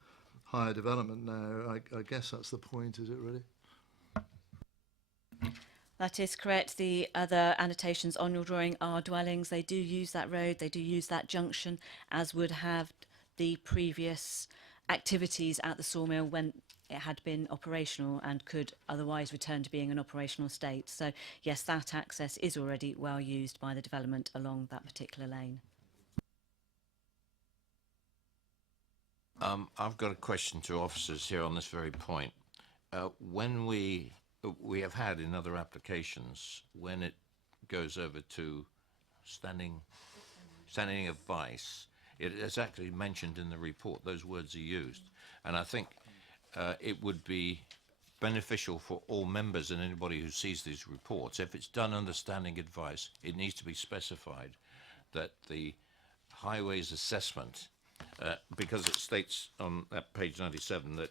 higher development now. I guess that's the point, is it really? That is correct. The other annotations on your drawing are dwellings. They do use that road, they do use that junction, as would have the previous activities at the sawmill when it had been operational and could otherwise return to being an operational state. So yes, that access is already well used by the development along that particular lane. I've got a question to officers here on this very point. When we have had in other applications, when it goes over to standing advice, it is actually mentioned in the report. Those words are used, and I think it would be beneficial for all members and anybody who sees these reports, if it's done under standing advice, it needs to be specified that the highways assessment, because it states on that page 97 that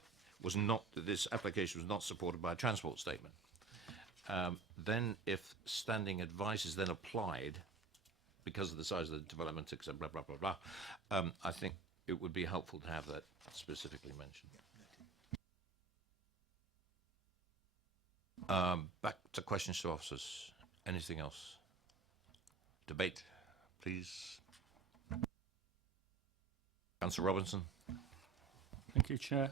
this application was not supported by a transport statement. Then if standing advice is then applied because of the size of the development, etc., blah, blah, blah, blah, I think it would be helpful to have that specifically mentioned. Back to questions to officers. Anything else? Debate, please. Councillor Robinson. Thank you, Chair.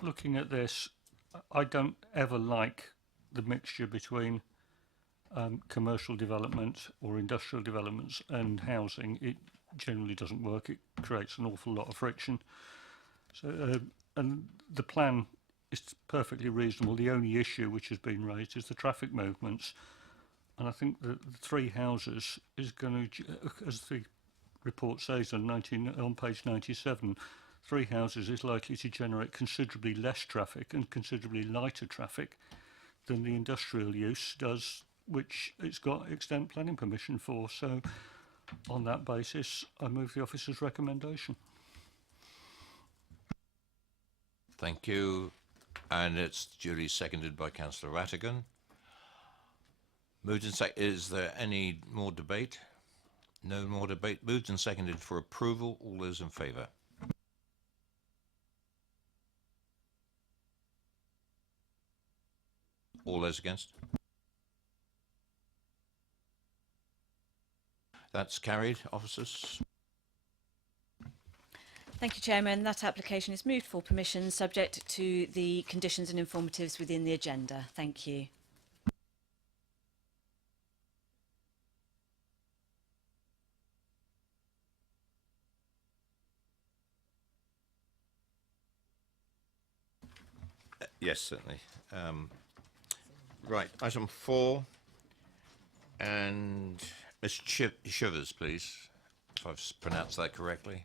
Looking at this, I don't ever like the mixture between commercial development or industrial developments and housing. It generally doesn't work. It creates an awful lot of friction. So, and the plan it's perfectly reasonable. The only issue which has been raised is the traffic movements. And I think that the 3 houses is going to, as the report says on page 97, 3 houses is likely to generate considerably less traffic and considerably lighter traffic than the industrial use does, which it's got extent planning permission for. So on that basis, I move the officer's recommendation. Thank you. And it's duly seconded by Councillor Rattigan. Moved and is there any more debate? No more debate. Moved and seconded for approval. All those in favour? All those against? That's carried, officers. Thank you, Chairman. That application is moved for permission, subject to the conditions and informatives within the agenda. Thank you. Yes, certainly. Right, item 4, and Ms. Shivers, please, if I've pronounced that correctly.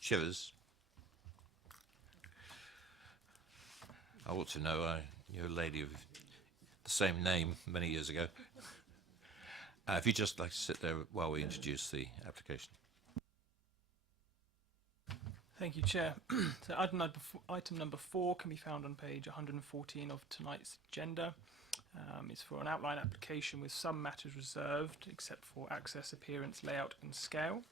Shivers. I ought to know. You're a lady of the same name many years ago. If you'd just like to sit there while we introduce the application. Thank you, Chair. So item number 4 can be found on page 114 of tonight's agenda. It's for an outline application with some matters reserved, except for access, appearance, layout and scale,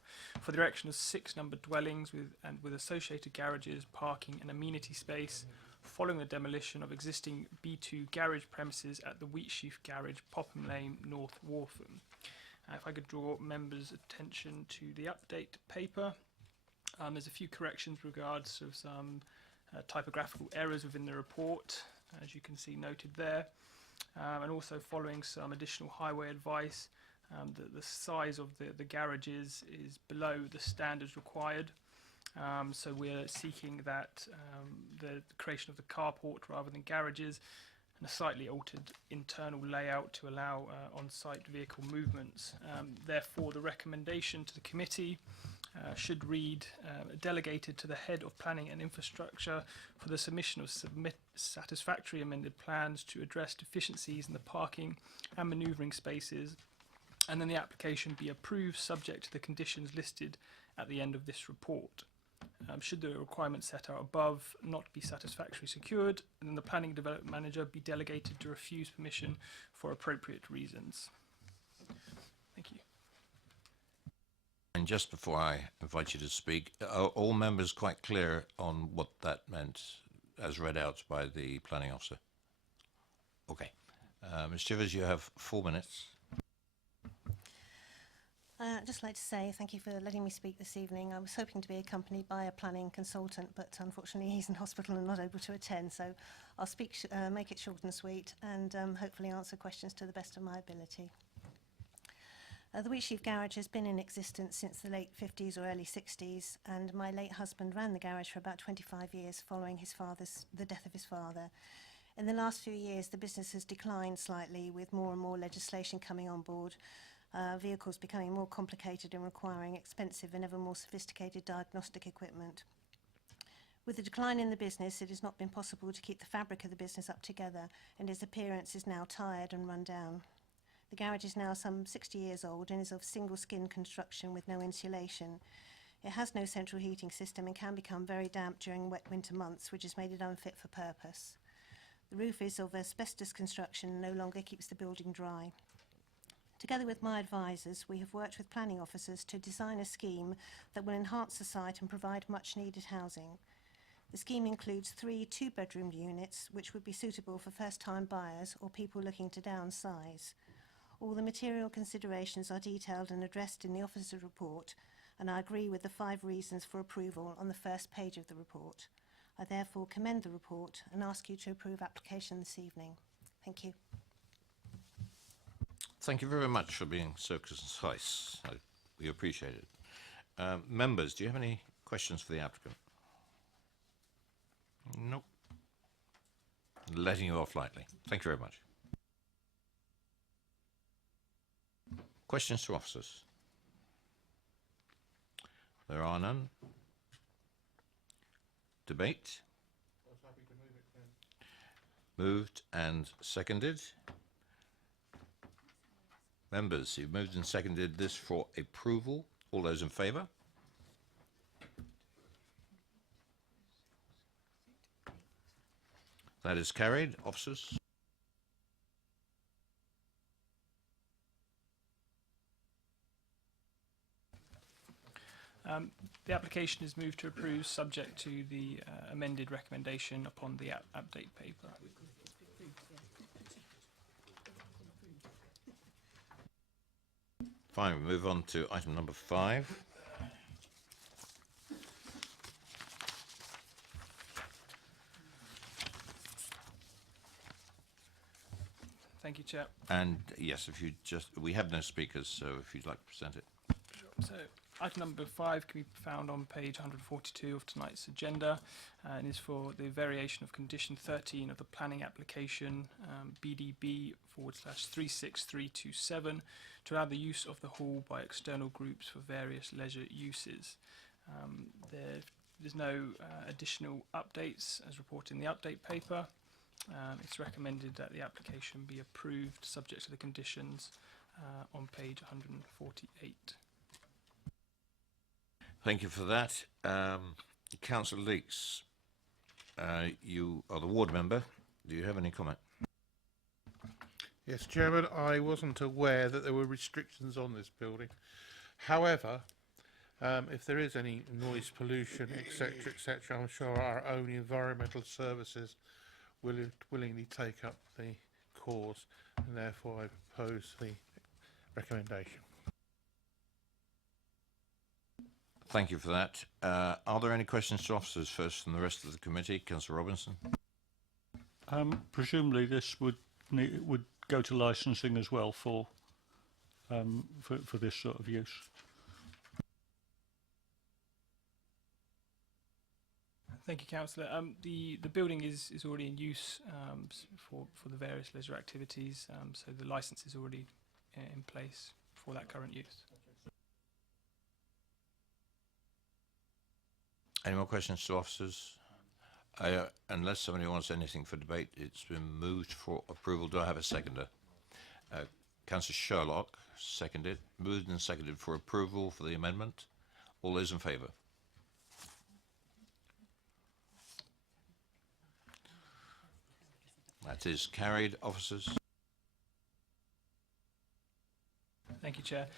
for the erection of 6 numbered dwellings with associated garages, parking and amenity space, following the demolition of existing B2 garage premises at the Wheatsheaf Garage, Popham Lane, North Waltham. If I could draw members' attention to the update paper. There's a few corrections regards of some typographical errors within the report, as you can see noted there, and also following some additional highway advice. The size of the garages is below the standards required, so we're seeking that the creation of the carport rather than garages, and a slightly altered internal layout to allow on-site vehicle movements. Therefore, the recommendation to the committee should read delegated to the Head of Planning and Infrastructure for the submission of satisfactory amended plans to address deficiencies in the parking and manoeuvring spaces, and then the application be approved subject to the conditions listed at the end of this report. Should the requirements set out above not be satisfactorily secured, then the Planning and Development Manager be delegated to refuse permission for appropriate reasons. Thank you. And just before I invite you to speak, are all members quite clear on what that meant as read out by the planning officer? Okay. Ms. Chivers, you have 4 minutes. I'd just like to say thank you for letting me speak this evening. I was hoping to be accompanied by a planning consultant, but unfortunately he's in hospital and not able to attend, so I'll make it short and sweet and hopefully answer questions to the best of my ability. The Wheatsheaf Garage has been in existence since the late 50s or early 60s, and my late husband ran the garage for about 25 years following the death of his father. In the last few years, the business has declined slightly, with more and more legislation coming on board, vehicles becoming more complicated and requiring expensive and ever more sophisticated diagnostic equipment. With the decline in the business, it has not been possible to keep the fabric of the business up together, and its appearance is now tired and run down. The garage is now some 60 years old and is of single skin construction with no insulation. It has no central heating system and can become very damp during wet winter months, which has made it unfit for purpose. The roof is of asbestos construction and no longer keeps the building dry. Together with my advisors, we have worked with planning officers to design a scheme that will enhance the site and provide much needed housing. The scheme includes 3 two-bedroom units, which would be suitable for first-time buyers or people looking to downsize. All the material considerations are detailed and addressed in the officer's report, and I agree with the 5 reasons for approval on the first page of the report. I therefore commend the report and ask you to approve application this evening. Thank you. Thank you very much for being so concise. We appreciate it. Members, do you have any questions for the applicant? Nope. letting you off lightly. Thank you very much. Questions to officers? There are none. Debate? Moved and seconded. Members, you've moved and seconded this for approval. All those in favour? That is carried. Officers? The application is moved to approve subject to the amended recommendation upon the update paper. Fine, we move on to item number 5. Thank you, Chair. And yes, if you just, we have no speakers, so if you'd like to present it. So item number 5 can be found on page 142 of tonight's agenda and is for the variation of condition 13 of the planning application BDB/36327 to allow the use of the hall by external groups for various leisure uses. There's no additional updates as reported in the update paper. It's recommended that the application be approved subject to the conditions on page 148. Thank you for that. Councillor Leeks, you are the ward member. Do you have any comment? Yes, Chairman, I wasn't aware that there were restrictions on this building. However, if there is any noise pollution, etc., etc., I'm sure our own environmental services will willingly take up the cause, and therefore I propose the recommendation. Thank you for that. Are there any questions to officers first from the rest of the committee? Councillor Robinson. Presumably this would go to licensing as well for this sort of use. Thank you, Councillor. The building is already in use for the various leisure activities, so the licence is already in place for that current use. Any more questions to officers? Unless somebody wants anything for debate, it's been moved for approval. Do I have a seconder? Councillor Sherlock, seconded. Moved and seconded for approval for the amendment. All those in favour? That is carried. Officers? Thank you, Chair.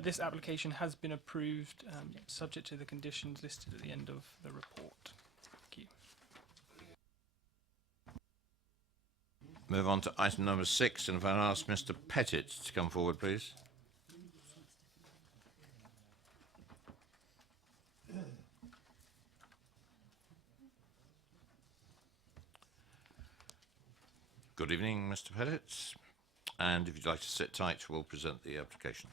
This application has been approved subject to the conditions listed at the end of the report. Thank you. Move on to item number 6, and if I ask Mr. Pettit to come forward, please. Good evening, Mr. Pettit. And if you'd like to sit tight, we'll present the application.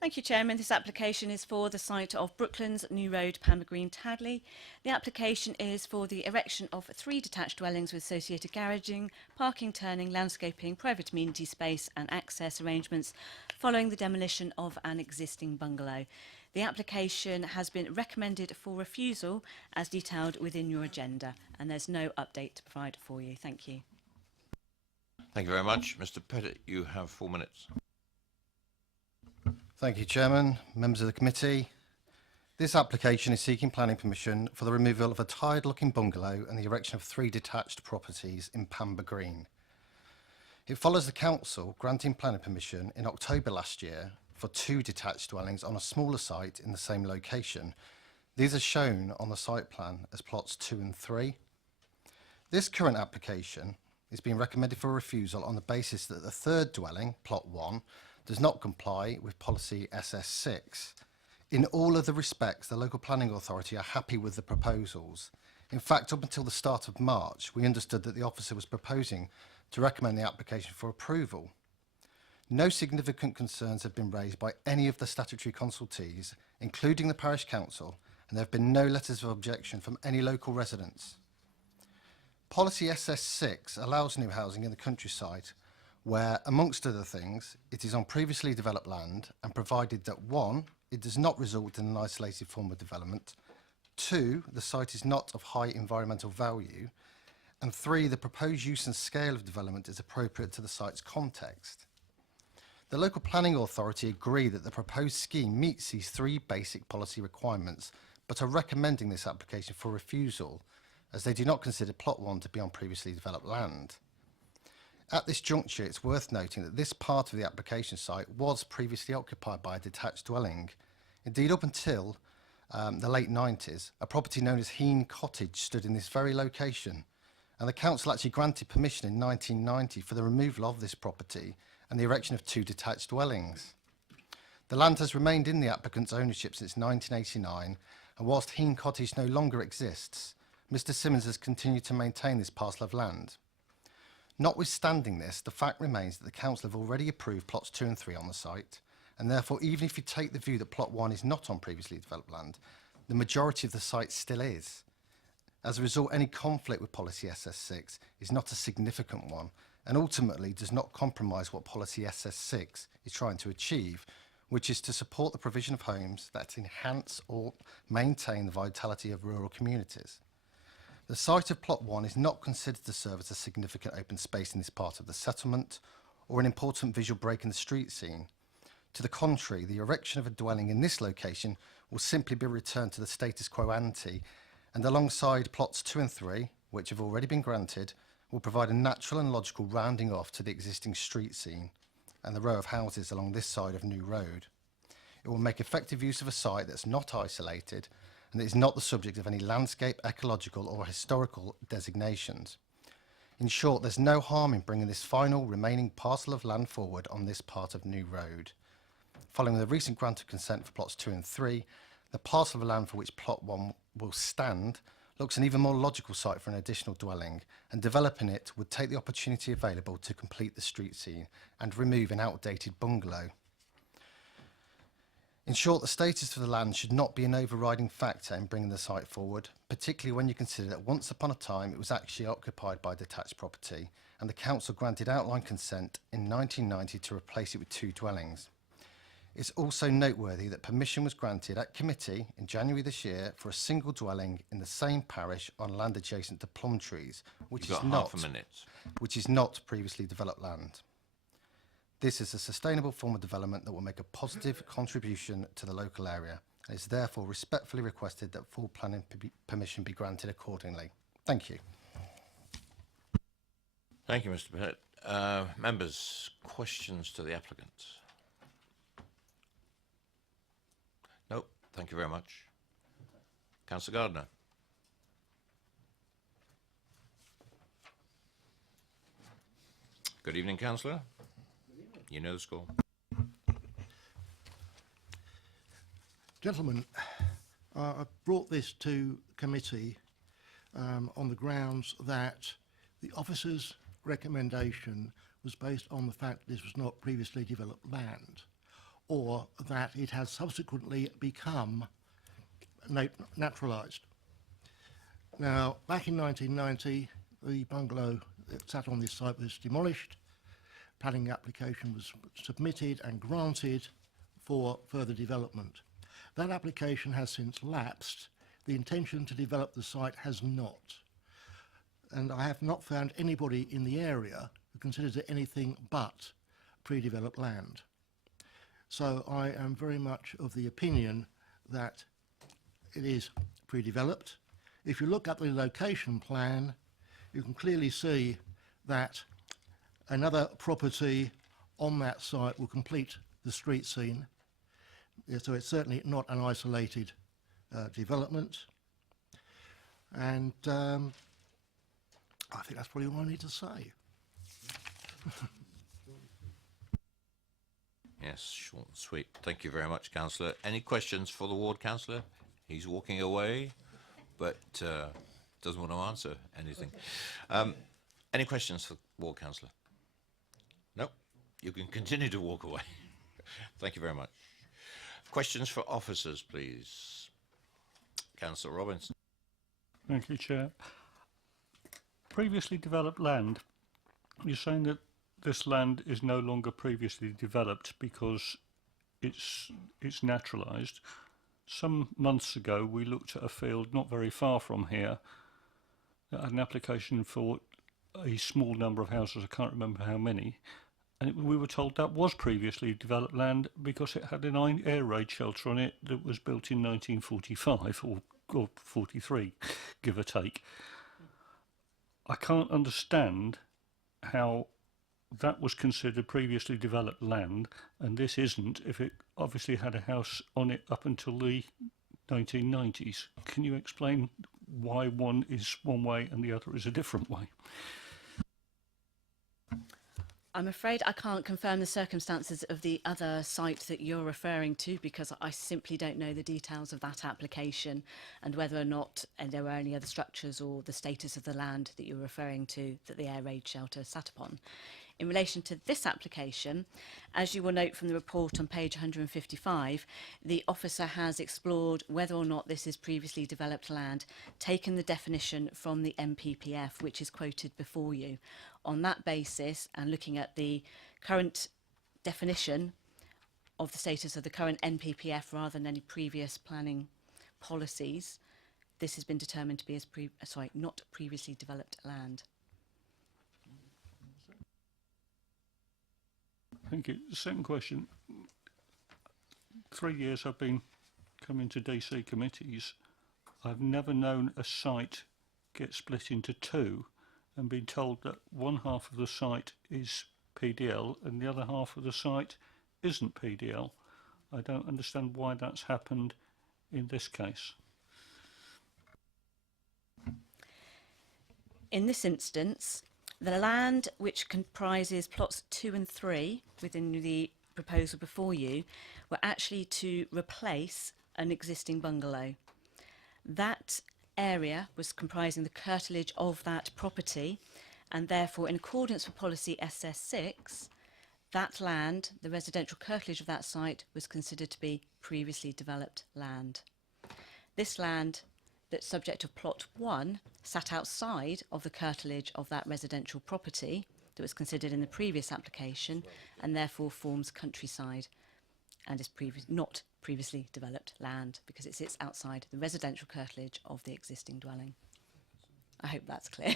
Thank you, Chairman. This application is for the site of Brooklands, New Road, Pamber Green, Tadley. The application is for the erection of 3 detached dwellings with associated garaging, parking, turning, landscaping, private amenity space and access arrangements following the demolition of an existing bungalow. The application has been recommended for refusal as detailed within your agenda, and there's no update to provide for you. Thank you. Thank you very much. Mr. Pettit, you have 4 minutes. Thank you, Chairman, members of the committee. This application is seeking planning permission for the removal of a tired-looking bungalow and the erection of 3 detached properties in Pamber Green. It follows the council granting planning permission in October last year for 2 detached dwellings on a smaller site in the same location. These are shown on the site plan as plots 2 and 3. This current application is being recommended for refusal on the basis that the 3rd dwelling, plot 1, does not comply with policy SS6. In all other respects, the local planning authority are happy with the proposals. In fact, up until the start of March, we understood that the officer was proposing to recommend the application for approval. No significant concerns have been raised by any of the statutory consultees, including the parish council, and there have been no letters of objection from any local residents. policy SS6 allows new housing in the countryside where, amongst other things, it is on previously developed land and provided that 1, it does not result in an isolated form of development, 2, the site is not of high environmental value, and 3, the proposed use and scale of development is appropriate to the site's context. The local planning authority agree that the proposed scheme meets these 3 basic policy requirements, but are recommending this application for refusal, as they do not consider plot 1 to be on previously developed land. At this juncture, it's worth noting that this part of the application site was previously occupied by a detached dwelling. Indeed, up until the late 90s, a property known as Heen Cottage stood in this very location, and the council actually granted permission in 1990 for the removal of this property and the erection of 2 detached dwellings. The land has remained in the applicant's ownership since 1989, and whilst Heen Cottage no longer exists, Mr Simmons has continued to maintain this parcel of land. Notwithstanding this, the fact remains that the council have already approved plots 2 and 3 on the site, and therefore even if you take the view that plot 1 is not on previously developed land, the majority of the site still is. As a result, any conflict with policy SS6 is not a significant one, and ultimately does not compromise what policy SS6 is trying to achieve, which is to support the provision of homes that enhance or maintain the vitality of rural communities. The site of plot 1 is not considered to serve as a significant open space in this part of the settlement or an important visual break in the street scene. To the contrary, the erection of a dwelling in this location will simply be returned to the status quo ante, and alongside plots 2 and 3, which have already been granted, will provide a natural and logical rounding off to the existing street scene and the row of houses along this side of New Road. It will make effective use of a site that's not isolated and that is not the subject of any landscape, ecological or historical designations. In short, there's no harm in bringing this final remaining parcel of land forward on this part of New Road. Following the recent grant of consent for plots 2 and 3, the parcel of land for which plot 1 will stand looks an even more logical site for an additional dwelling, and developing it would take the opportunity available to complete the street scene and remove an outdated bungalow. In short, the status of the land should not be an overriding factor in bringing the site forward, particularly when you consider that once upon a time it was actually occupied by a detached property, and the council granted outline consent in 1990 to replace it with 2 dwellings. It's also noteworthy that permission was granted at committee in January this year for a single dwelling in the same parish on land adjacent to plum trees, which is not previously developed land. This is a sustainable form of development that will make a positive contribution to the local area, and is therefore respectfully requested that full planning permission be granted accordingly. Thank you. Thank you, Mr Bennett. Members, questions to the applicant? No, thank you very much. Councillor Gardner. Good evening, Councillor. You know the score. Gentlemen, I've brought this to committee on the grounds that the officer's recommendation was based on the fact this was not previously developed land, or that it has subsequently become naturalised. Now, back in 1990, the bungalow that sat on this site was demolished. Planning application was submitted and granted for further development. That application has since lapsed. The intention to develop the site has not. And I have not found anybody in the area who considers it anything but pre-developed land. So I am very much of the opinion that it is pre-developed. If you look at the location plan, you can clearly see that another property on that site will complete the street scene. So it's certainly not an isolated development. And I think that's probably all I need to say. Yes, short and sweet. Thank you very much, Councillor. Any questions for the ward councillor? He's walking away, but doesn't want to answer anything. Any questions for ward councillor? No, you can continue to walk away. Thank you very much. Questions for officers, please. Councillor Robinson. Thank you, Chair. previously developed land, you're saying that this land is no longer previously developed because it's naturalised. Some months ago, we looked at a field not very far from here that had an application for a small number of houses. I can't remember how many. And we were told that was previously developed land because it had an air raid shelter on it that was built in 1945 or 43, give or take. I can't understand how that was considered previously developed land and this isn't, if it obviously had a house on it up until the 1990s. Can you explain why one is one way and the other is a different way? I'm afraid I can't confirm the circumstances of the other site that you're referring to because I simply don't know the details of that application and whether or not there were any other structures or the status of the land that you're referring to that the air raid shelter sat upon. In relation to this application, as you will note from the report on page 155, the officer has explored whether or not this is previously developed land, taken the definition from the MPPF, which is quoted before you. On that basis, and looking at the current definition of the status of the current NPPF rather than any previous planning policies, this has been determined to be as not previously developed land. Thank you. Second question. 3 years I've been coming to DC committees. I've never known a site get split into two and been told that one half of the site is PDL and the other half of the site isn't PDL. I don't understand why that's happened in this case. In this instance, the land which comprises plots 2 and 3 within the proposal before you were actually to replace an existing bungalow. That area was comprising the curtilage of that property and therefore in accordance with policy SS6, that land, the residential curtilage of that site, was considered to be previously developed land. This land that's subject to plot 1 sat outside of the curtilage of that residential property that was considered in the previous application and therefore forms countryside and is not previously developed land because it sits outside the residential curtilage of the existing dwelling. I hope that's clear.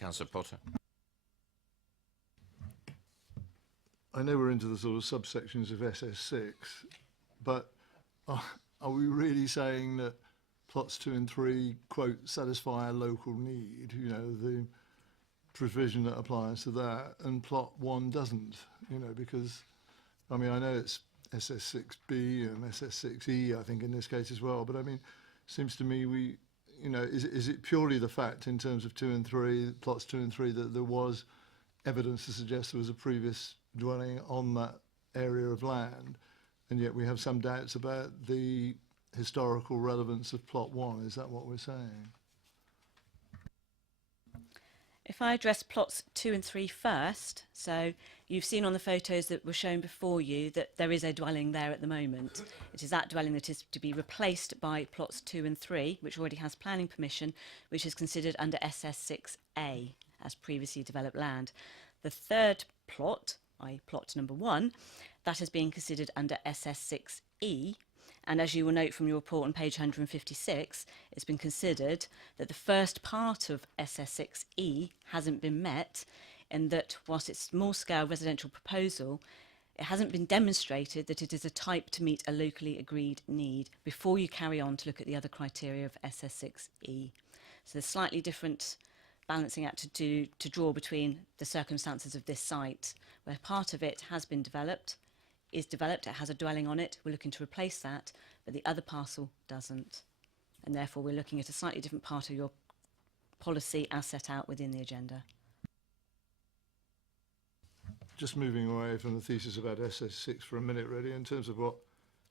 Councillor Potter. I know we're into the sort of subsections of SS6, but are we really saying that plots 2 and 3, quote, satisfy a local need, you know, the provision that applies to that, and plot 1 doesn't, you know, because, I mean, I know it's SS6B and SS6E, I think, in this case as well, but I mean, seems to me we, you know, is it purely the fact in terms of 2 and 3, plots 2 and 3, that there was evidence to suggest there was a previous dwelling on that area of land, and yet we have some doubts about the historical relevance of plot 1. Is that what we're saying? If I address plots 2 and 3 first, so you've seen on the photos that were shown before you that there is a dwelling there at the moment. It is that dwelling that is to be replaced by plots 2 and 3, which already has planning permission, which is considered under SS6A as previously developed land. The third plot, i.e. plot number 1, that is being considered under SS6E, and as you will note from your report on page 156, it's been considered that the first part of SS6E hasn't been met, in that whilst it's small-scale residential proposal, it hasn't been demonstrated that it is a type to meet a locally agreed need before you carry on to look at the other criteria of SS6E. So there's slightly different balancing act to draw between the circumstances of this site, where part of it has been developed, it has a dwelling on it, we're looking to replace that, but the other parcel doesn't. And therefore we're looking at a slightly different part of your policy as set out within the agenda. Just moving away from the thesis about SS6 for a minute, really, in terms of what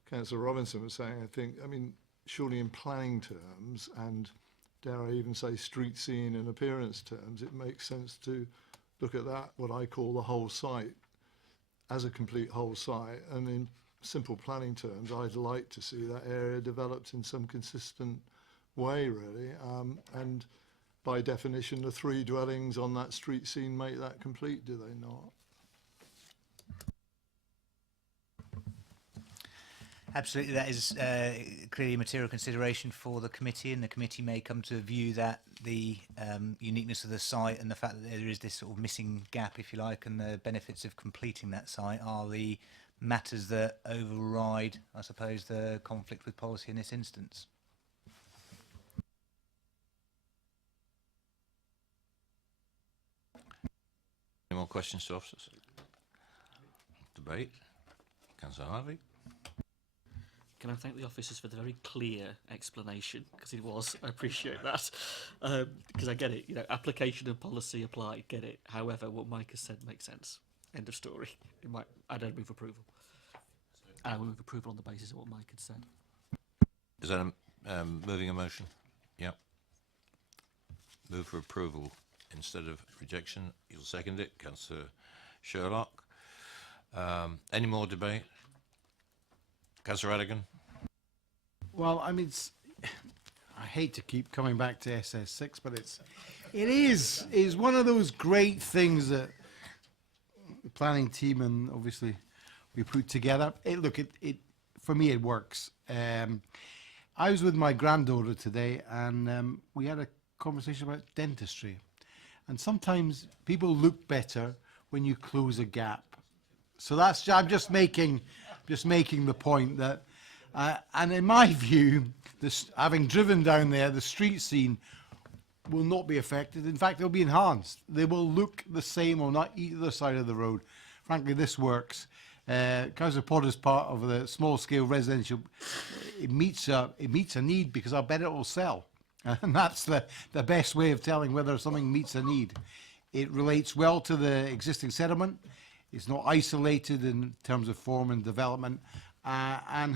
Councillor Robinson was saying, I think, I mean, surely in planning terms, and dare I even say street scene and appearance terms, it makes sense to look at that, what I call the whole site, as a complete whole site. And in simple planning terms, I'd like to see that area developed in some consistent way, really. And by definition, the 3 dwellings on that street scene make that complete, do they not? Absolutely, that is clearly a material consideration for the committee, and the committee may come to a view that the uniqueness of the site and the fact that there is this sort of missing gap, if you like, and the benefits of completing that site are the matters that override, I suppose, the conflict with policy in this instance. Any more questions to officers? Debate? Councillor Harvey? Can I thank the officers for the very clear explanation, because it was, I appreciate that, because I get it, you know, application and policy apply, get it. However, what Mike has said makes sense. End of story. I don't move approval. And I will move approval on the basis of what Mike had said. Is that moving a motion? Yep. Move for approval instead of rejection. You'll second it, Councillor Sherlock. Any more debate? Councillor Radigan? Well, I mean, I hate to keep coming back to SS6, but it is one of those great things that the planning team and obviously we put together. For me, it works. I was with my granddaughter today, and we had a conversation about dentistry. And sometimes people look better when you close a gap. So I'm just making the point that, and in my view, having driven down there, the street scene will not be affected. In fact, they'll be enhanced. They will look the same on either side of the road. Frankly, this works. Councillor Potter's part of the small-scale residential. It meets a need because I bet it will sell, and that's the best way of telling whether something meets a need. It relates well to the existing settlement. It's not isolated in terms of form and development, and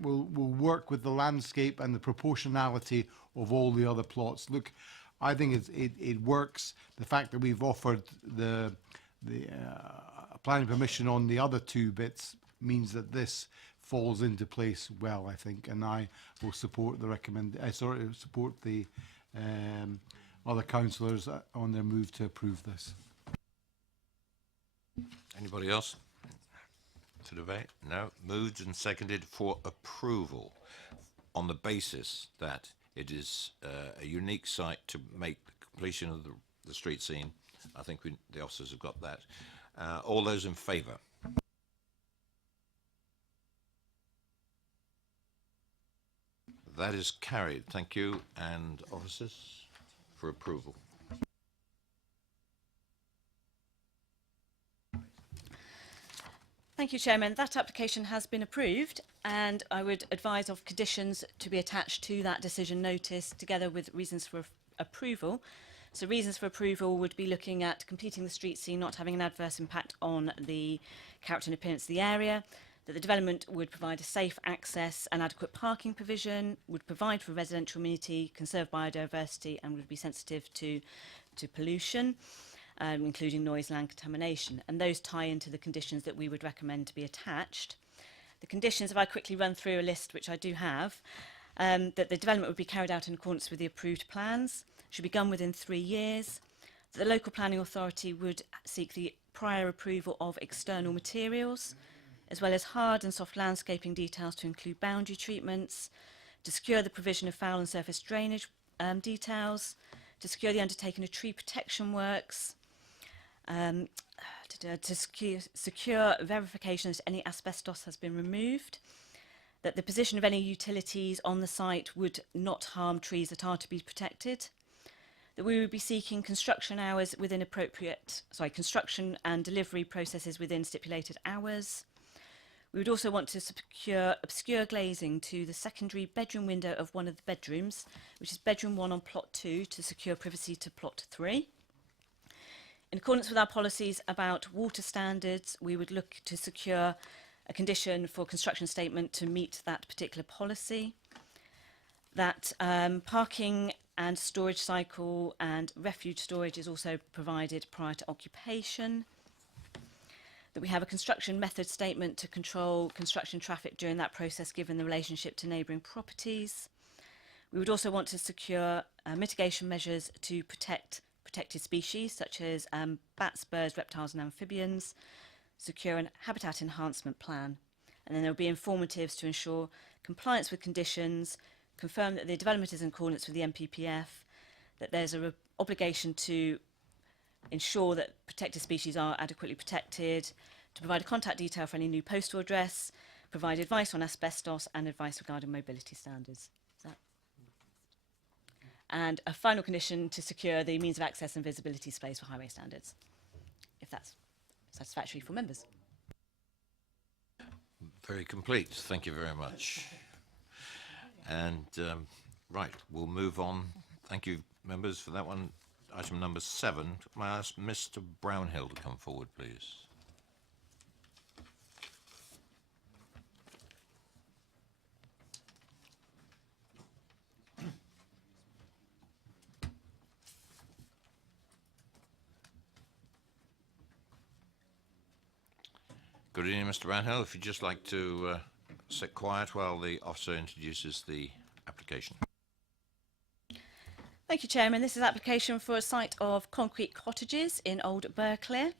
will work with the landscape and the proportionality of all the other plots. Look, I think it works. The fact that we've offered the planning permission on the other 2 bits means that this falls into place well, I think, and I will support support the other councillors on their move to approve this. Anybody else to debate? No. Moved and seconded for approval on the basis that it is a unique site to make the completion of the street scene. I think the officers have got that. All those in favour? That is carried. Thank you. And officers for approval. Thank you, Chairman. That application has been approved, and I would advise of conditions to be attached to that decision notice together with reasons for approval. So reasons for approval would be looking at completing the street scene, not having an adverse impact on the character and appearance of the area, that the development would provide a safe access and adequate parking provision, would provide for residential amenity, conserve biodiversity, and would be sensitive to pollution. Including noise, land contamination, and those tie into the conditions that we would recommend to be attached. The conditions, if I quickly run through a list, which I do have, that the development would be carried out in accordance with the approved plans, should be done within 3 years, that the local planning authority would seek the prior approval of external materials, as well as hard and soft landscaping details to include boundary treatments, to secure the provision of foul and surface drainage details, to secure the undertaking of tree protection works, to secure verification that any asbestos has been removed, that the position of any utilities on the site would not harm trees that are to be protected, that we would be seeking construction hours within construction and delivery processes within stipulated hours. We would also want to secure obscure glazing to the secondary bedroom window of one of the bedrooms, which is bedroom 1 on plot 2, to secure privacy to plot 3. In accordance with our policies about water standards, we would look to secure a condition for construction statement to meet that particular policy. That parking and storage cycle and refuge storage is also provided prior to occupation. That we have a construction method statement to control construction traffic during that process given the relationship to neighbouring properties. We would also want to secure mitigation measures to protect protected species such as bats, birds, reptiles and amphibians, secure a habitat enhancement plan, and then there will be informatives to ensure compliance with conditions, confirm that the development is in accordance with the MPPF, that there's an obligation to ensure that protected species are adequately protected, to provide a contact detail for any new postal address, provide advice on asbestos and advice regarding mobility standards. And a final condition to secure the means of access and visibility space for highway standards, if that's satisfactory for members. Very complete. Thank you very much. And right, we'll move on. Thank you, members, for that one. Item number 7. May I ask Mr. Brownhill to come forward, please? Good evening, Mr. Brownhill. If you'd just like to sit quiet while the officer introduces the application. Thank you, Chairman. This is an application for a site of concrete cottages in Old Burclere.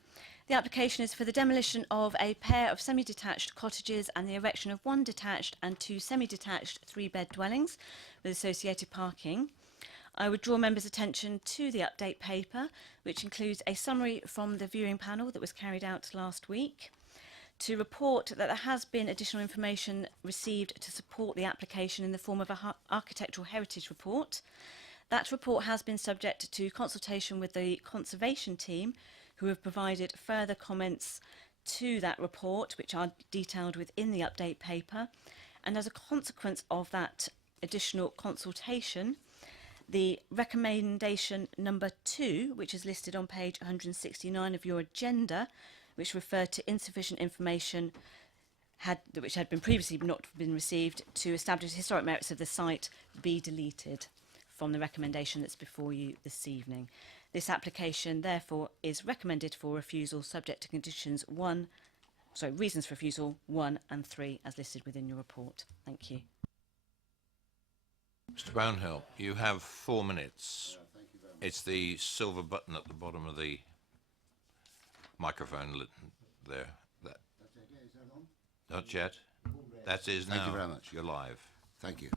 The application is for the demolition of a pair of semi-detached cottages and the erection of 1 detached and 2 semi-detached 3-bed dwellings with associated parking. I would draw members' attention to the update paper, which includes a summary from the viewing panel that was carried out last week, to report that there has been additional information received to support the application in the form of an architectural heritage report. That report has been subject to consultation with the conservation team, who have provided further comments to that report, which are detailed within the update paper. And as a consequence of that additional consultation, the recommendation number 2, which is listed on page 169 of your agenda, which referred to insufficient information which had been previously not been received to establish historic merits of the site, be deleted from the recommendation that's before you this evening. This application, therefore, is recommended for refusal subject to conditions reasons for refusal 1 and 3 as listed within your report. Thank you. Mr. Brownhill, you have 4 minutes. It's the silver button at the bottom of the microphone there. Not yet. That is now. Thank you very much. You're live. Thank you.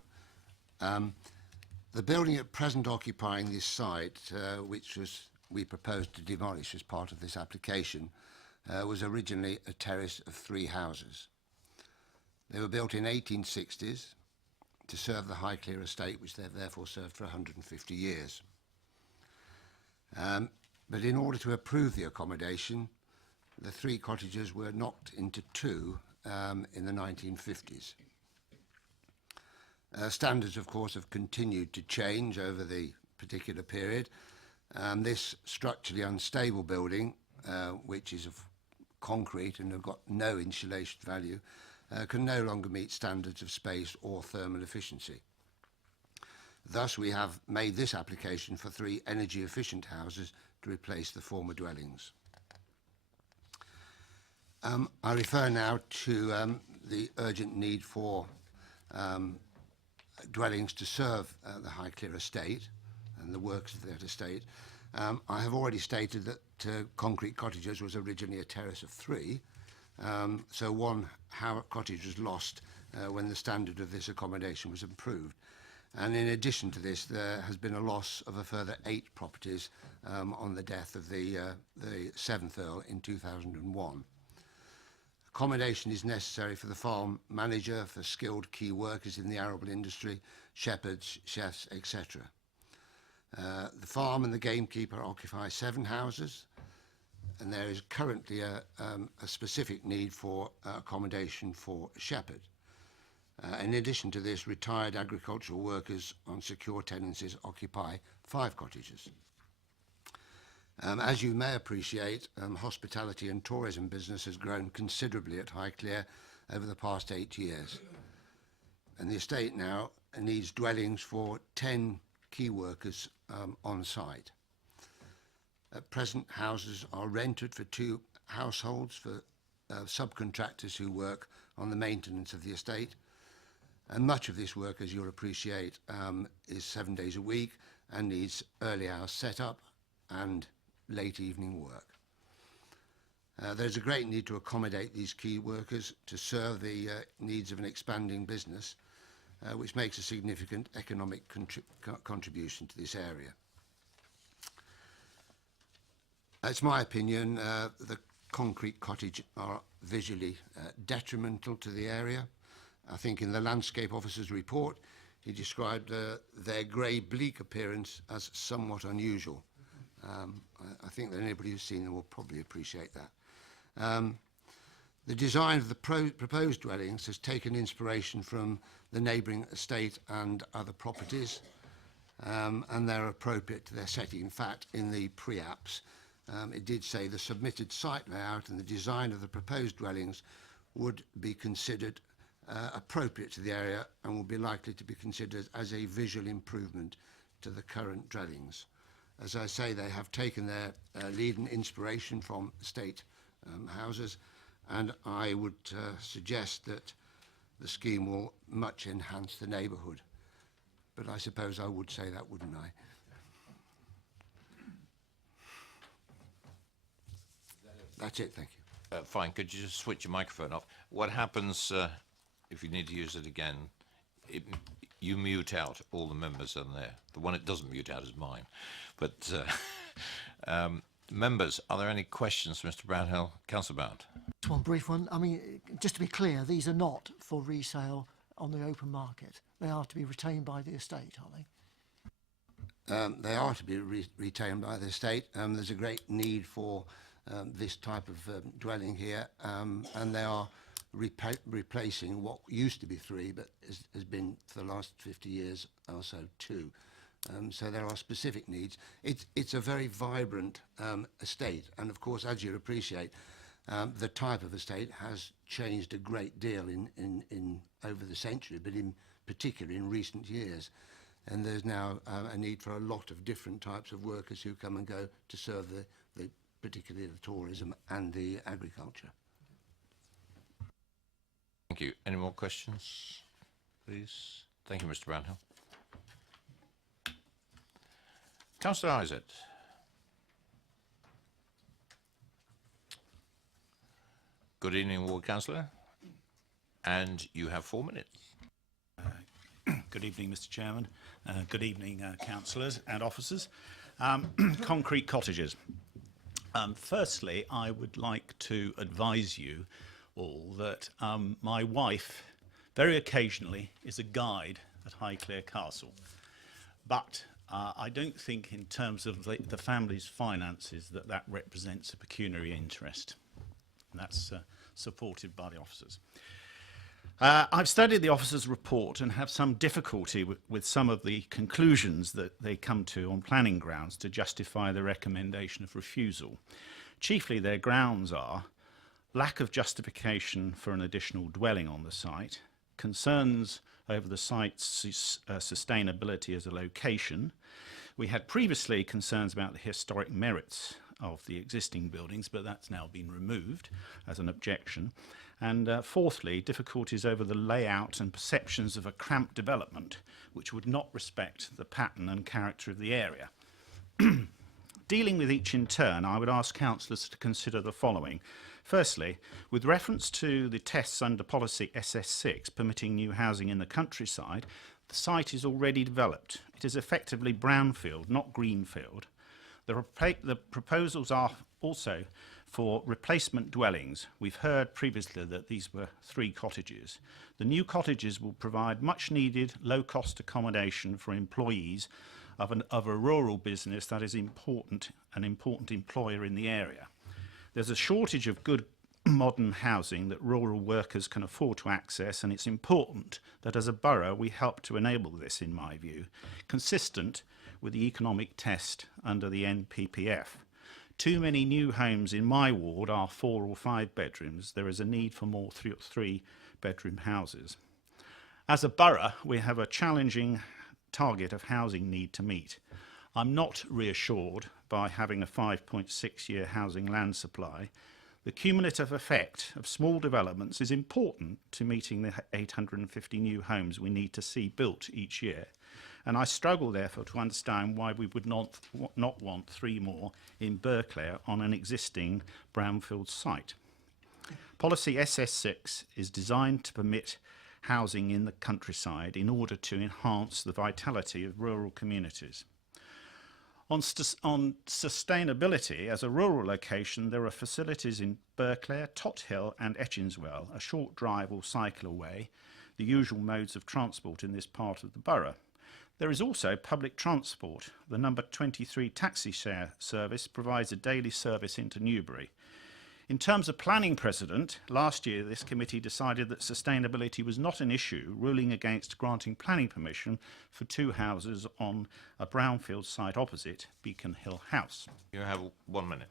The building at present occupying this site, which we proposed to demolish as part of this application, was originally a terrace of 3 houses. They were built in 1860s to serve the Highclere estate, which they've therefore served for 150 years. But in order to approve the accommodation, the 3 cottages were knocked into 2 in the 1950s. Standards, of course, have continued to change over the particular period. This structurally unstable building, which is of concrete and have got no insulation value, can no longer meet standards of space or thermal efficiency. Thus, we have made this application for 3 energy-efficient houses to replace the former dwellings. I refer now to the urgent need for dwellings to serve the Highclere estate and the works of that estate. I have already stated that concrete cottages was originally a terrace of 3, so 1 cottage was lost when the standard of this accommodation was improved. And in addition to this, there has been a loss of a further 8 properties on the death of the 7th Earl in 2001. Accommodation is necessary for the farm manager, for skilled key workers in the arable industry, shepherds, chefs, etc. The farm and the gamekeeper occupy 7 houses, and there is currently a specific need for accommodation for a shepherd. In addition to this, retired agricultural workers on secure tenancies occupy 5 cottages. As you may appreciate, hospitality and tourism business has grown considerably at Highclere over the past 8 years. And the estate now needs dwellings for 10 key workers on site. At present, houses are rented for 2 households for subcontractors who work on the maintenance of the estate. And much of this work, as you'll appreciate, is 7 days a week and needs early hours setup and late evening work. There's a great need to accommodate these key workers to serve the needs of an expanding business, which makes a significant economic contribution to this area. It's my opinion the concrete cottage are visually detrimental to the area. I think in the landscape officer's report, he described their grey bleak appearance as somewhat unusual. I think that anybody who's seen them will probably appreciate that. The design of the proposed dwellings has taken inspiration from the neighbouring estate and other properties, and they're appropriate to their setting. In fact, in the pre-apps, it did say the submitted site layout and the design of the proposed dwellings would be considered appropriate to the area and will be likely to be considered as a visual improvement to the current dwellings. As I say, they have taken their lead and inspiration from estate houses, and I would suggest that the scheme will much enhance the neighbourhood. But I suppose I would say that, wouldn't I? That's it, thank you. Fine, could you just switch your microphone off? What happens if you need to use it again? You mute out all the members on there. The one it doesn't mute out is mine. But members, are there any questions for Mr. Brownhill? Councillor Bownt. Just one brief one. I mean, just to be clear, these are not for resale on the open market. They are to be retained by the estate, are they? They are to be retained by the estate. There's a great need for this type of dwelling here, and they are replacing what used to be 3, but has been for the last 50 years or so 2. So there are specific needs. It's a very vibrant estate, and of course, as you appreciate, the type of estate has changed a great deal in over the century, but in particular in recent years. And there's now a need for a lot of different types of workers who come and go to serve the particularly the tourism and the agriculture. Thank you. Any more questions, please? Thank you, Mr. Brownhill. Councillor Isaac. Good evening, Ward Councillor. And you have 4 minutes. Good evening, Mr. Chairman. Good evening, councillors and officers. Concrete cottages. Firstly, I would like to advise you all that my wife very occasionally is a guide at Highclere Castle, but I don't think in terms of the family's finances that represents a pecuniary interest. And that's supported by the officers. I've studied the officers' report and have some difficulty with some of the conclusions that they come to on planning grounds to justify the recommendation of refusal. Chiefly their grounds are lack of justification for an additional dwelling on the site, concerns over the site's sustainability as a location. We had previously concerns about the historic merits of the existing buildings, but that's now been removed as an objection. And fourthly, difficulties over the layout and perceptions of a cramped development, which would not respect the pattern and character of the area. Dealing with each in turn, I would ask councillors to consider the following. Firstly, with reference to the tests under policy SS6 permitting new housing in the countryside, the site is already developed. It is effectively brownfield, not greenfield. The proposals are also for replacement dwellings. We've heard previously that these were 3 cottages. The new cottages will provide much needed low-cost accommodation for employees of a rural business that is an important employer in the area. There's a shortage of good modern housing that rural workers can afford to access, and it's important that as a borough we help to enable this, in my view, consistent with the economic test under the NPPF. Too many new homes in my ward are 4 or 5 bedrooms. There is a need for more 3 or 3 bedroom houses. As a borough, we have a challenging target of housing need to meet. I'm not reassured by having a 5.6 year housing land supply. The cumulative effect of small developments is important to meeting the 850 new homes we need to see built each year, and I struggle therefore to understand why we would not want 3 more in Burclare on an existing brownfield site. Policy SS6 is designed to permit housing in the countryside in order to enhance the vitality of rural communities. On sustainability, as a rural location, there are facilities in Burclare, Tothill and Etchinswell, a short drive or cycle away, the usual modes of transport in this part of the borough. There is also public transport. The number 23 taxi share service provides a daily service into Newbury. In terms of planning precedent, last year this committee decided that sustainability was not an issue, ruling against granting planning permission for 2 houses on a brownfield site opposite Beacon Hill House. You have 1 minute.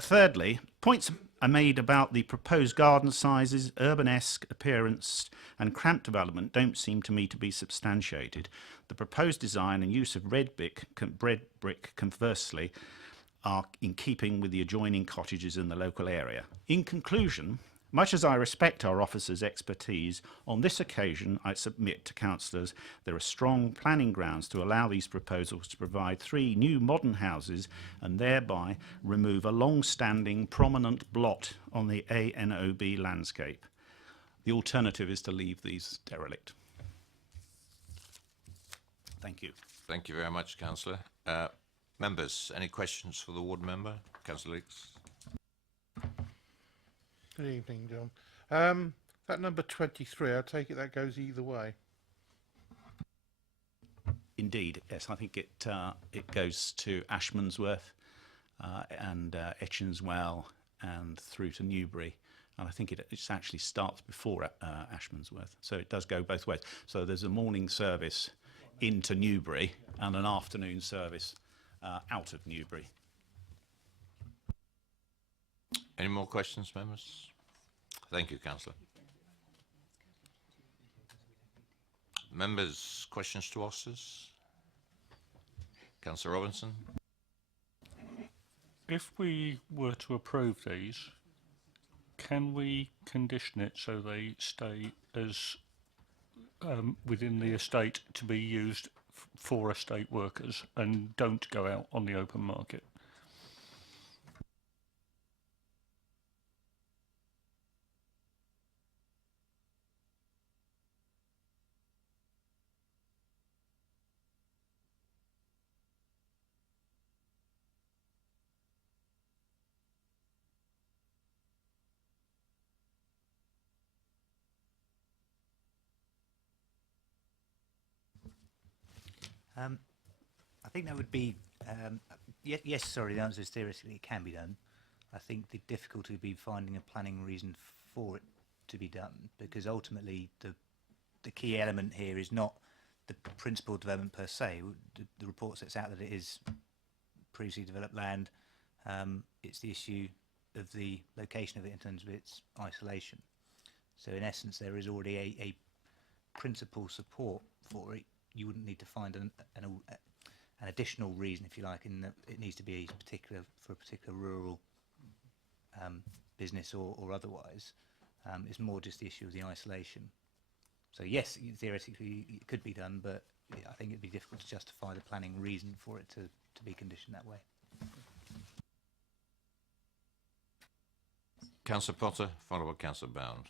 Thirdly, points are made about the proposed garden sizes, urban-esque appearance and cramped development don't seem to me to be substantiated. The proposed design and use of red brick conversely are in keeping with the adjoining cottages in the local area. In conclusion, much as I respect our officers' expertise, on this occasion I submit to councillors there are strong planning grounds to allow these proposals to provide 3 new modern houses and thereby remove a long-standing prominent blot on the ANOB landscape. The alternative is to leave these derelict. Thank you. Thank you very much, Councillor. Members, any questions for the ward member? Councillor Leeks. Good evening, John. That number 23, I take it that goes either way. Indeed, yes. I think it goes to Ashmansworth and Etchinswell and through to Newbury. And I think it actually starts before Ashmansworth. So it does go both ways. So there's a morning service into Newbury and an afternoon service out of Newbury. Any more questions, members? Thank you, Councillor. Members, questions to officers? Councillor Robinson. If we were to approve these, can we condition it so they stay as within the estate to be used for estate workers and don't go out on the open market? I think that would be, yes, sorry, the answer is theoretically it can be done. I think the difficulty would be finding a planning reason for it to be done, because ultimately the key element here is not the principal development per se. The report sets out that it is previously developed land. It's the issue of the location of it in terms of its isolation. So in essence, there is already a principal support for it. You wouldn't need to find an additional reason, if you like, in that it needs to be for a particular rural business or otherwise. It's more just the issue of the isolation. So yes, theoretically it could be done, but I think it'd be difficult to justify the planning reason for it to be conditioned that way. Councillor Potter, followed by Councillor Bound.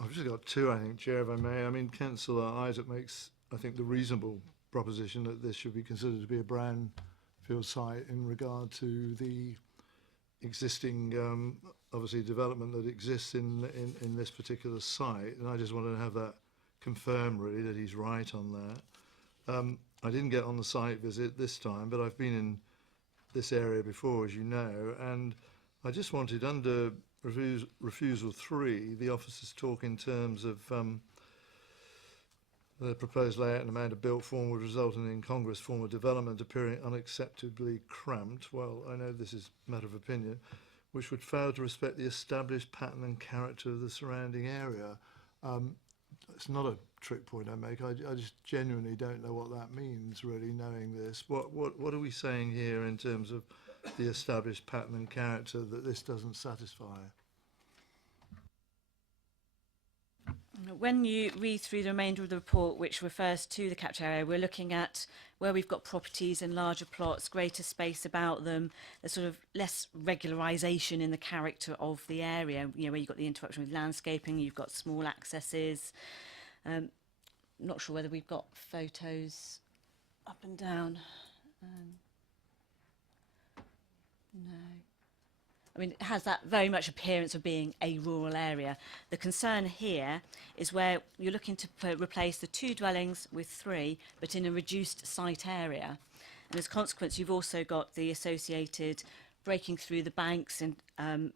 I've just got 2, I think, Chair, if I may. I mean, Councillor Isaac makes, I think, the reasonable proposition that this should be considered to be a brownfield site in regard to the existing, obviously, development that exists in this particular site. And I just wanted to have that confirmed, really, that he's right on that. I didn't get on the site visit this time, but I've been in this area before, as you know, and I just wanted, under refusal 3, the officers talk in terms of the proposed layout and amount of built form would result in an incongruous form of development appearing unacceptably cramped. Well, I know this is a matter of opinion, which would fail to respect the established pattern and character of the surrounding area. It's not a trick point I make. I just genuinely don't know what that means, really, knowing this. What are we saying here in terms of the established pattern and character that this doesn't satisfy. When you read through the remainder of the report, which refers to the capture area, we're looking at where we've got properties and larger plots, greater space about them, there's sort of less regularisation in the character of the area, you know, where you've got the interaction with landscaping, you've got small accesses. Not sure whether we've got photos up and down. No. I mean, it has that very much appearance of being a rural area. The concern here is where you're looking to replace the 2 dwellings with 3, but in a reduced site area. And as a consequence, you've also got the associated breaking through the banks and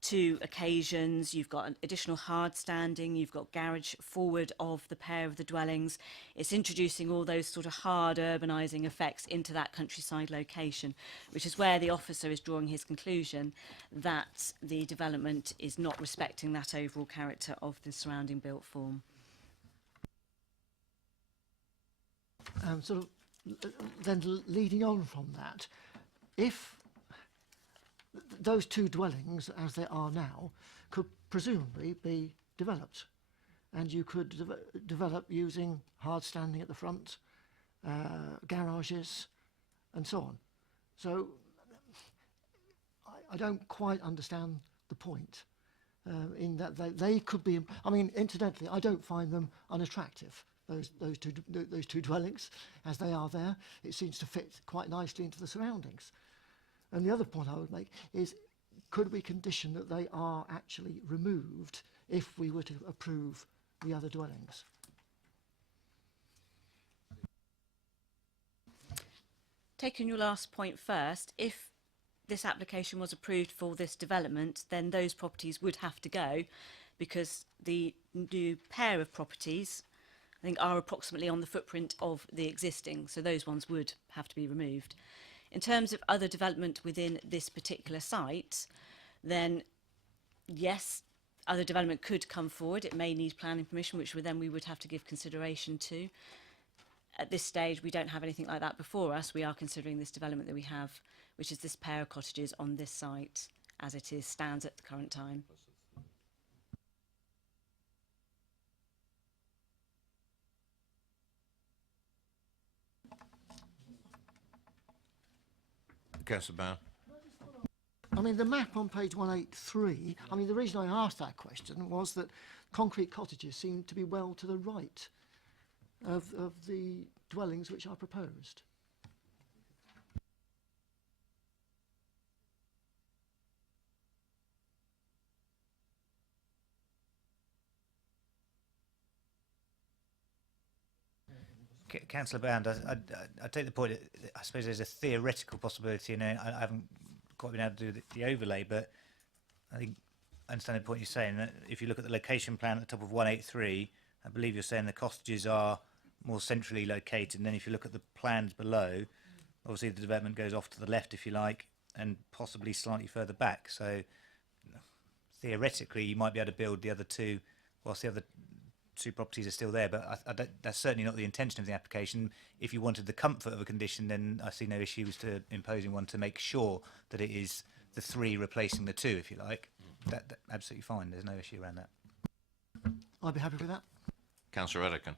2 occasions. You've got an additional hard standing. You've got garage forward of the pair of the dwellings. It's introducing all those sort of hard urbanising effects into that countryside location, which is where the officer is drawing his conclusion that the development is not respecting that overall character of the surrounding built form. Sort of then leading on from that, if those 2 dwellings, as they are now, could presumably be developed, and you could develop using hard standing at the front, garages, and so on. So I don't quite understand the point in that they could be. I mean, incidentally, I don't find them unattractive. Those two dwellings, as they are there, it seems to fit quite nicely into the surroundings. And the other point I would make is, could we condition that they are actually removed if we were to approve the other dwellings? Taking your last point first, if this application was approved for this development, then those properties would have to go, because the new pair of properties, I think, are approximately on the footprint of the existing, so those ones would have to be removed. In terms of other development within this particular site, then yes, other development could come forward. It may need planning permission, which we would have to give consideration to. At this stage, we don't have anything like that before us. We are considering this development that we have, which is this pair of cottages on this site, as it stands at the current time. Councillor Bowen. I mean, the map on page 183, I mean, the reason I asked that question was that concrete cottages seem to be well to the right of the dwellings which are proposed. Councillor Bound, I take the point. I suppose there's a theoretical possibility, and I haven't quite been able to do the overlay, but I think I understand the point you're saying. That if you look at the location plan at the top of 183, I believe you're saying the cottages are more centrally located, and then if you look at the plans below, obviously the development goes off to the left, if you like, and possibly slightly further back. So theoretically, you might be able to build the other 2 whilst the other 2 properties are still there, but that's certainly not the intention of the application. If you wanted the comfort of a condition, then I see no issues to imposing one to make sure that it is the 3 replacing the 2, if you like. That absolutely fine. There's no issue around that. I'd be happy with that. Councillor Redican.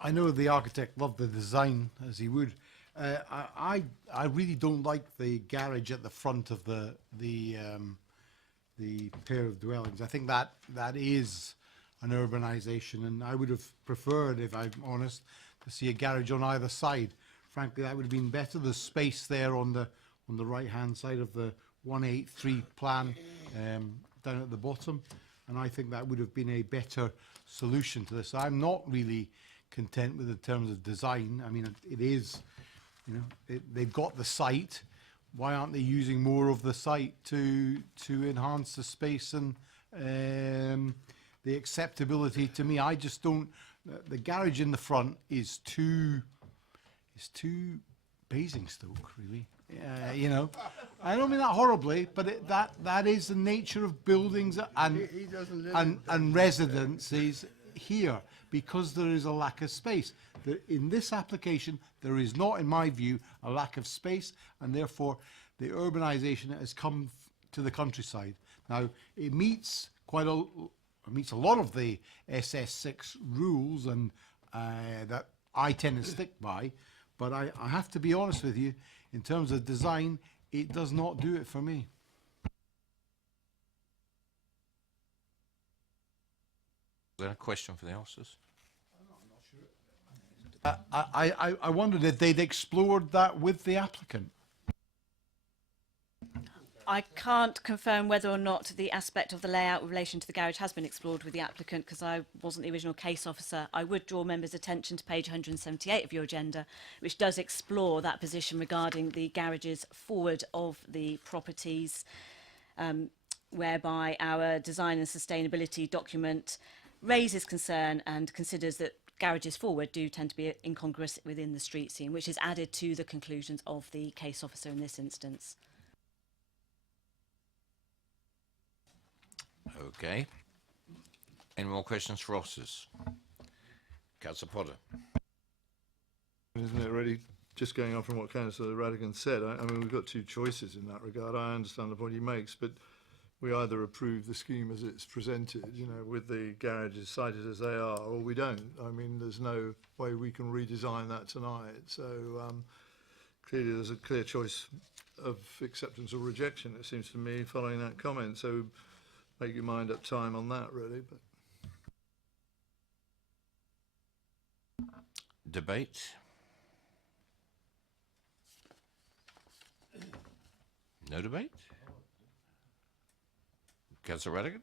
I know the architect loved the design, as he would. I really don't like the garage at the front of the pair of dwellings. I think that is an urbanisation, and I would have preferred, if I'm honest, to see a garage on either side. Frankly, that would have been better. There's space there on the right hand side of the 183 plan down at the bottom, and I think that would have been a better solution to this. I'm not really content with the terms of design. I mean, it is, you know, they've got the site. Why aren't they using more of the site to enhance the space and the acceptability to me? I just don't. The garage in the front is too Basingstoke, really. You know, I don't mean that horribly, but that is the nature of buildings and residences here. because there is a lack of space. In this application, there is not, in my view, a lack of space, and therefore the urbanisation has come to the countryside. Now, it meets a lot of the SS6 rules and that I tend to stick by, but I have to be honest with you, in terms of design, it does not do it for me. Is there a question for the officers? I wondered if they'd explored that with the applicant. I can't confirm whether or not the aspect of the layout in relation to the garage has been explored with the applicant because I wasn't the original case officer. I would draw members' attention to page 178 of your agenda, which does explore that position regarding the garages forward of the properties, whereby our design and sustainability document raises concern and considers that garages forward do tend to be incongruous within the street scene, which is added to the conclusions of the case officer in this instance. Okay. Any more questions for officers? Councillor Potter. Isn't it really, just going on from what Councillor Radigan said, I mean, we've got two choices in that regard. I understand the point he makes, but we either approve the scheme as it's presented, you know, with the garages cited as they are, or we don't. I mean, there's no way we can redesign that tonight. So clearly there's a clear choice of acceptance or rejection, it seems to me, following that comment. So make your mind up time on that, really. But Debate? No debate? Councillor Radigan?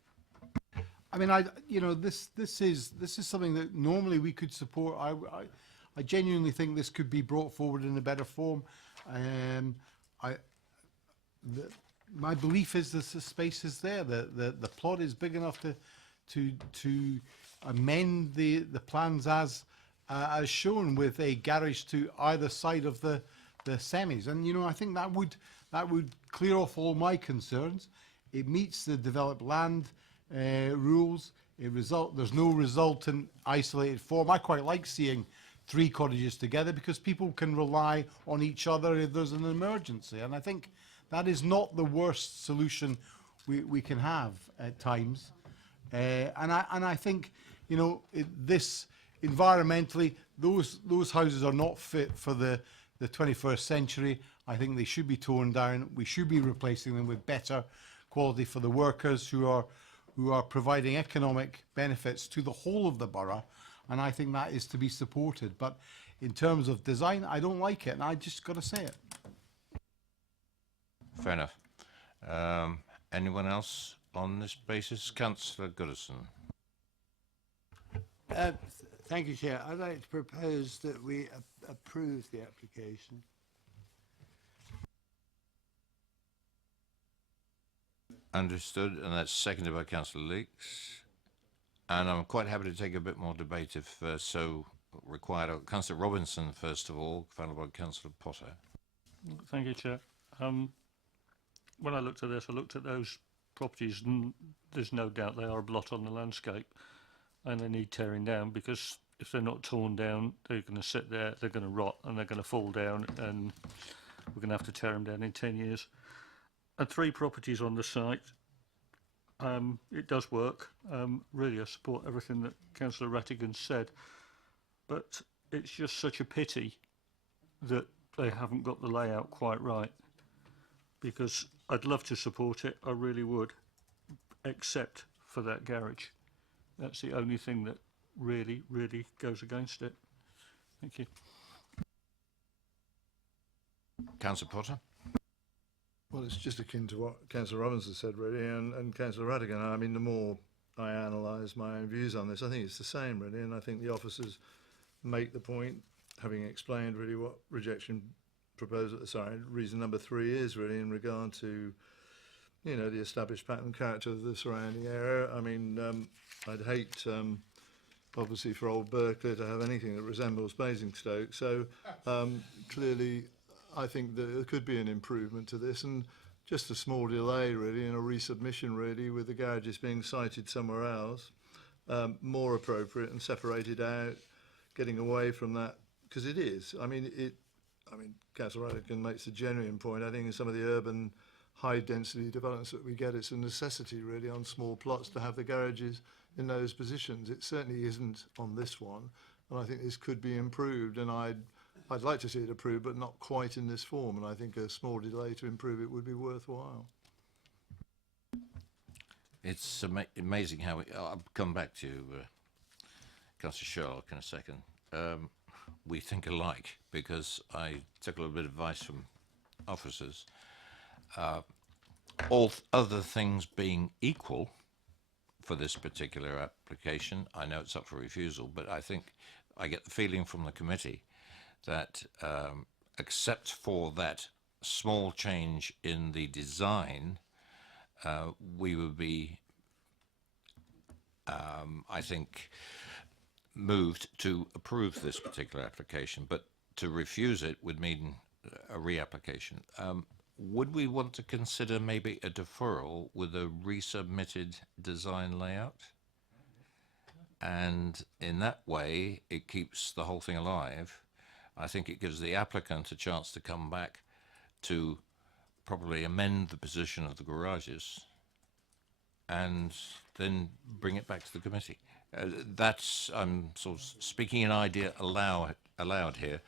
I mean, this is something that normally we could support. I genuinely think this could be brought forward in a better form. My belief is that the space is there. The plot is big enough to amend the plans as shown, with a garage to either side of the semis. And I think that would clear off all my concerns. It meets the developed land rules. There's no resultant isolated form. I quite like seeing 3 cottages together because people can rely on each other if there's an emergency. And I think that is not the worst solution we can have at times. And I think, this environmentally, those houses are not fit for the 21st century. I think they should be torn down. We should be replacing them with better quality for the workers who are providing economic benefits to the whole of the borough, and I think that is to be supported. But in terms of design, I don't like it, and I just got to say it. Fair enough. Anyone else on this basis? Councillor Goodison. Thank you, Chair. I'd like to propose that we approve the application. Understood, and that's seconded by Councillor Leeks. And I'm quite happy to take a bit more debate if so required. Councillor Robinson, first of all, followed by Councillor Potter. Thank you, Chair. When I looked at this, I looked at those properties, and there's no doubt they are a blot on the landscape, and they need tearing down, because if they're not torn down, they're going to sit there, they're going to rot, and they're going to fall down, and we're going to have to tear them down in 10 years. And 3 properties on the site. It does work. Really, I support everything that Councillor Rattigan said, but it's just such a pity that they haven't got the layout quite right, because I'd love to support it, I really would, except for that garage. That's the only thing that really, really goes against it. Thank you. Councillor Potter? well, it's just akin to what Councillor Robinson said, really, and Councillor Radigan. I mean, the more I analyse my own views on this, I think it's the same, really, and I think the officers make the point, having explained really what rejection proposal, reason number 3 is, really, in regard to, you know, the established pattern and character of the surrounding area. I mean, I'd hate, obviously, for Old Berkeley to have anything that resembles Basingstoke. So clearly, I think that there could be an improvement to this, and just a small delay, really, and a resubmission, really, with the garages being sited somewhere else. more appropriate and separated out, getting away from that, because it is. I mean, Councillor Radigan makes a genuine point. I think in some of the urban high-density developments that we get, it's a necessity really on small plots to have the garages in those positions. It certainly isn't on this one, and I think this could be improved, and I'd like to see it approved, but not quite in this form, and I think a small delay to improve it would be worthwhile. It's amazing how I'll come back to Councillor Sherlock in a second. We think alike, because I took a little bit of advice from officers. All other things being equal for this particular application, I know it's up for refusal, but I think I get the feeling from the committee that except for that small change in the design, we would be, I think, moved to approve this particular application, but to refuse it would mean a reapplication. Would we want to consider maybe a deferral with a resubmitted design layout? And in that way, it keeps the whole thing alive. I think it gives the applicant a chance to come back to probably amend the position of the garages and then bring it back to the committee. That's, I'm sort of speaking an idea aloud here,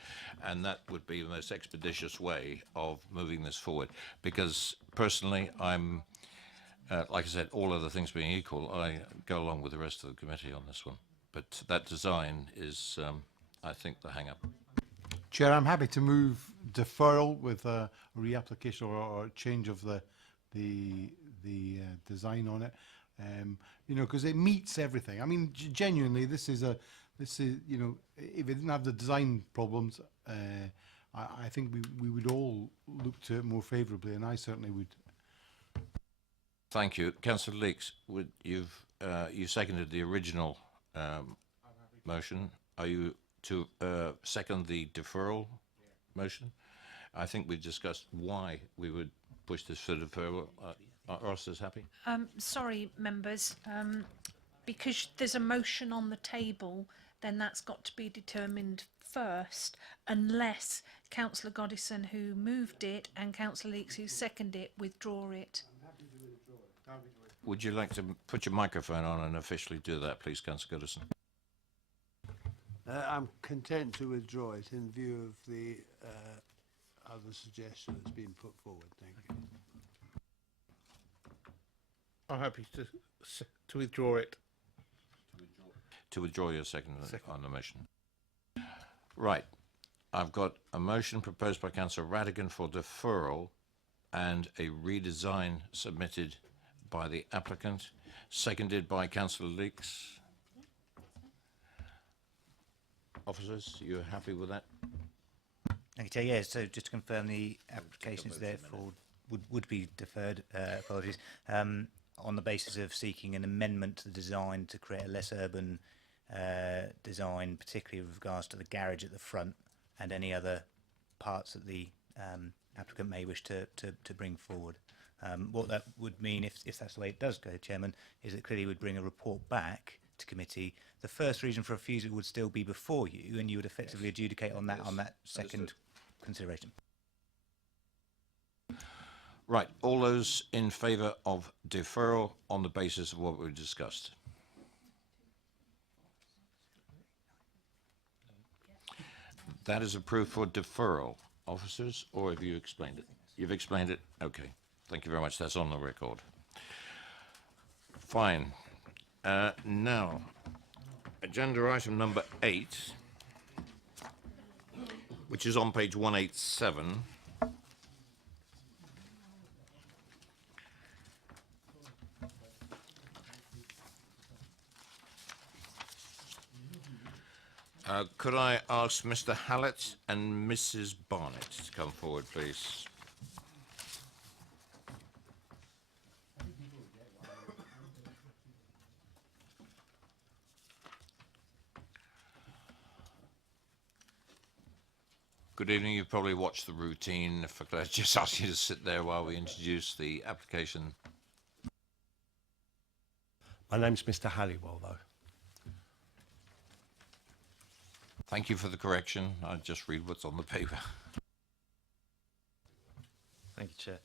and that would be the most expeditious way of moving this forward. Because personally, I'm, like I said, all other things being equal, I go along with the rest of the committee on this one. But that design is, I think, the hang-up. Chair, I'm happy to move deferral with a reapplication or a change of the design on it. You know, because it meets everything. I mean, genuinely, this is, you know, if it didn't have the design problems, I think we would all look to it more favourably, and I certainly would. Thank you. Councillor Leeks, you seconded the original motion. Are you to second the deferral motion? I think we discussed why we would push this for deferral. Ross is happy? Sorry, members, because there's a motion on the table, then that's got to be determined first, unless Councillor Goddison, who moved it, and Councillor Leeks, who seconded it, withdraw it. Would you like to put your microphone on and officially do that, please, Councillor Goodison? I'm content to withdraw it in view of the other suggestion that's been put forward. Thank you. I'm happy to withdraw it. To withdraw your second on the motion. Right. I've got a motion proposed by Councillor Radigan for deferral and a redesign submitted by the applicant, seconded by Councillor Leeks. Officers, you're happy with that? Okay, yeah, so just to confirm, the application is therefore would be deferred, apologies, on the basis of seeking an amendment to the design to create a less urban design, particularly with regards to the garage at the front and any other parts that the applicant may wish to bring forward. What that would mean, if that's the way it does go, Chairman, is it clearly would bring a report back to committee. The first reason for refusal would still be before you, and you would effectively adjudicate on that second consideration. Right, all those in favour of deferral on the basis of what we discussed? That is approved for deferral. Officers, or have you explained it? You've explained it? Okay. Thank you very much. That's on the record. Fine. Now, agenda item number 8, which is on page 187. Could I ask Mr. Hallett and Mrs. Barnett to come forward, please? Good evening. You've probably watched the routine. If I could just ask you to sit there while we introduce the application. My name's Mr. Halliwell, though. Thank you for the correction. I just read what's on the paper. Thank you, Chair.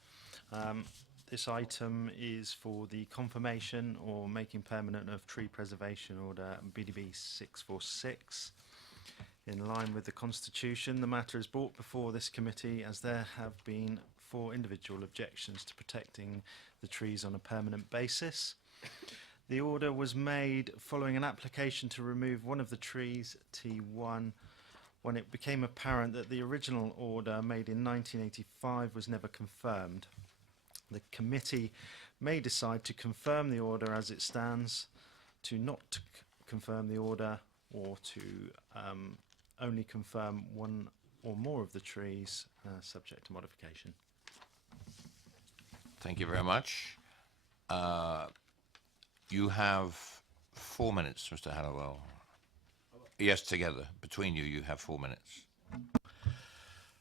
This item is for the confirmation or making permanent of tree preservation order BDB 646. In line with the Constitution, the matter is brought before this committee as there have been 4 individual objections to protecting the trees on a permanent basis. The order was made following an application to remove one of the trees, T1, when it became apparent that the original order made in 1985 was never confirmed. The committee may decide to confirm the order as it stands, to not confirm the order, or to only confirm one or more of the trees, subject to modification. Thank you very much. You have 4 minutes, Mr. Hallowell. Yes, together. Between you, you have 4 minutes.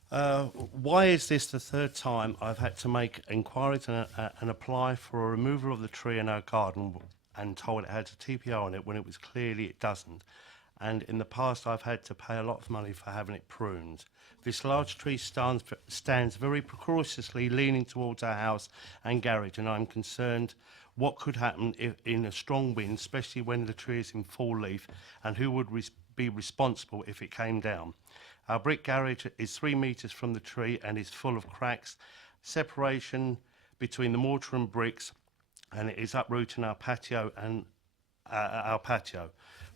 Why is this the 3rd time I've had to make inquiries and apply for a removal of the tree in our garden and told it had a TPO on it when it was clearly it doesn't? And in the past I've had to pay a lot of money for having it pruned. This large tree stands very precautiously leaning towards our house and garage, and I'm concerned what could happen if, in a strong wind, especially when the tree is in full leaf, and who would be responsible if it came down. Our brick garage is 3 metres from the tree and is full of cracks, separation between the mortar and bricks, and it is uprooting our patio and our patio.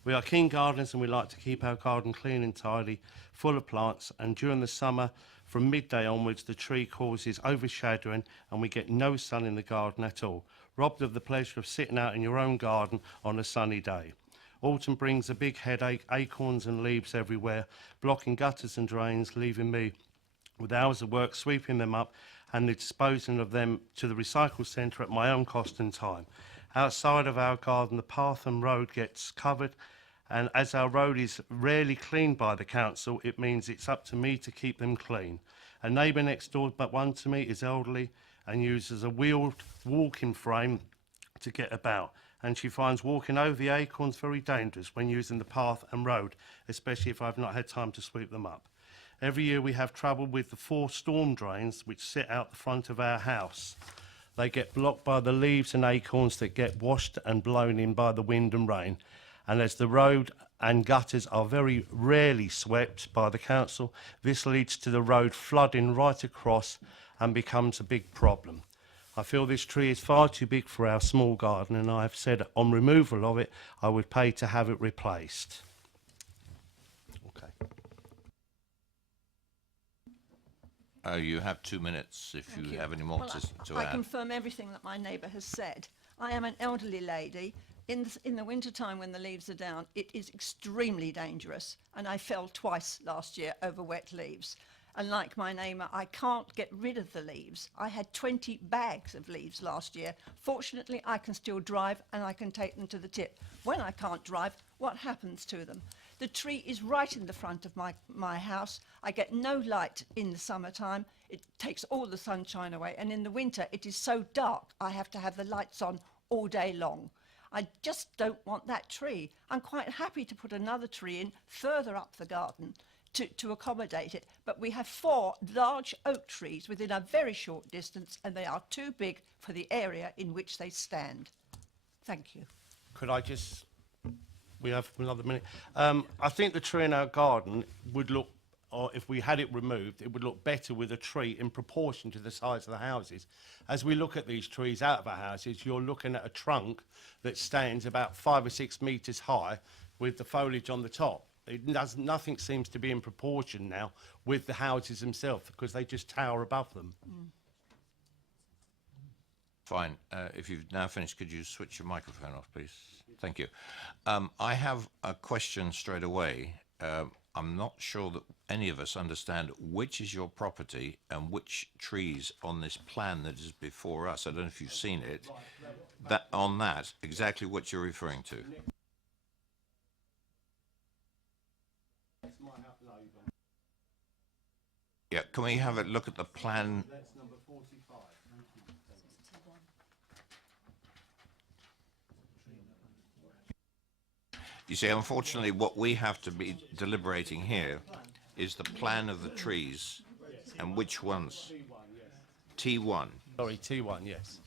We are keen gardeners and we like to keep our garden clean and tidy, full of plants, and during the summer, from midday onwards, the tree causes overshadowing and we get no sun in the garden at all, robbed of the pleasure of sitting out in your own garden on a sunny day. Autumn brings a big headache, acorns and leaves everywhere, blocking gutters and drains, leaving me with hours of work sweeping them up and disposing of them to the recycle centre at my own cost and time. Outside of our garden, the path and road gets covered, and as our road is rarely cleaned by the council, it means it's up to me to keep them clean. A neighbour next door but one to me is elderly and uses a wheeled walking frame to get about, and she finds walking over the acorns very dangerous when using the path and road, especially if I've not had time to sweep them up. Every year we have trouble with the 4 storm drains which sit out the front of our house. They get blocked by the leaves and acorns that get washed and blown in by the wind and rain. And as the road and gutters are very rarely swept by the council, this leads to the road flooding right across and becomes a big problem. I feel this tree is far too big for our small garden, and I have said on removal of it, I would pay to have it replaced. You have 2 minutes if you have any more to I add. confirm everything that my neighbour has said. I am an elderly lady. In the winter time when the leaves are down, it is extremely dangerous, and I fell twice last year over wet leaves. And like my neighbour, I can't get rid of the leaves. I had 20 bags of leaves last year. Fortunately, I can still drive and I can take them to the tip. When I can't drive, what happens to them? The tree is right in the front of my house. I get no light in the summertime. It takes all the sunshine away. And in the winter, it is so dark, I have to have the lights on all day long. I just don't want that tree. I'm quite happy to put another tree in further up the garden to accommodate it. But we have 4 large oak trees within a very short distance, and they are too big for the area in which they stand. Thank you. Could I just... We have another minute. I think the tree in our garden would look, or if we had it removed, it would look better with a tree in proportion to the size of the houses. As we look at these trees out of our houses, you're looking at a trunk that stands about 5 or 6 metres high with the foliage on the top. Nothing seems to be in proportion now with the houses themselves because they just tower above them. Fine. If you've now finished, could you switch your microphone off, please? Thank you. I have a question straight away. I'm not sure that any of us understand which is your property and which trees on this plan that is before us. I don't know if you've seen it. That, exactly what you're referring to. Yeah, can we have a look at the plan? That's number 45. You see, unfortunately, what we have to be deliberating here is the plan of the trees and which ones. T1. Sorry, T1, yes.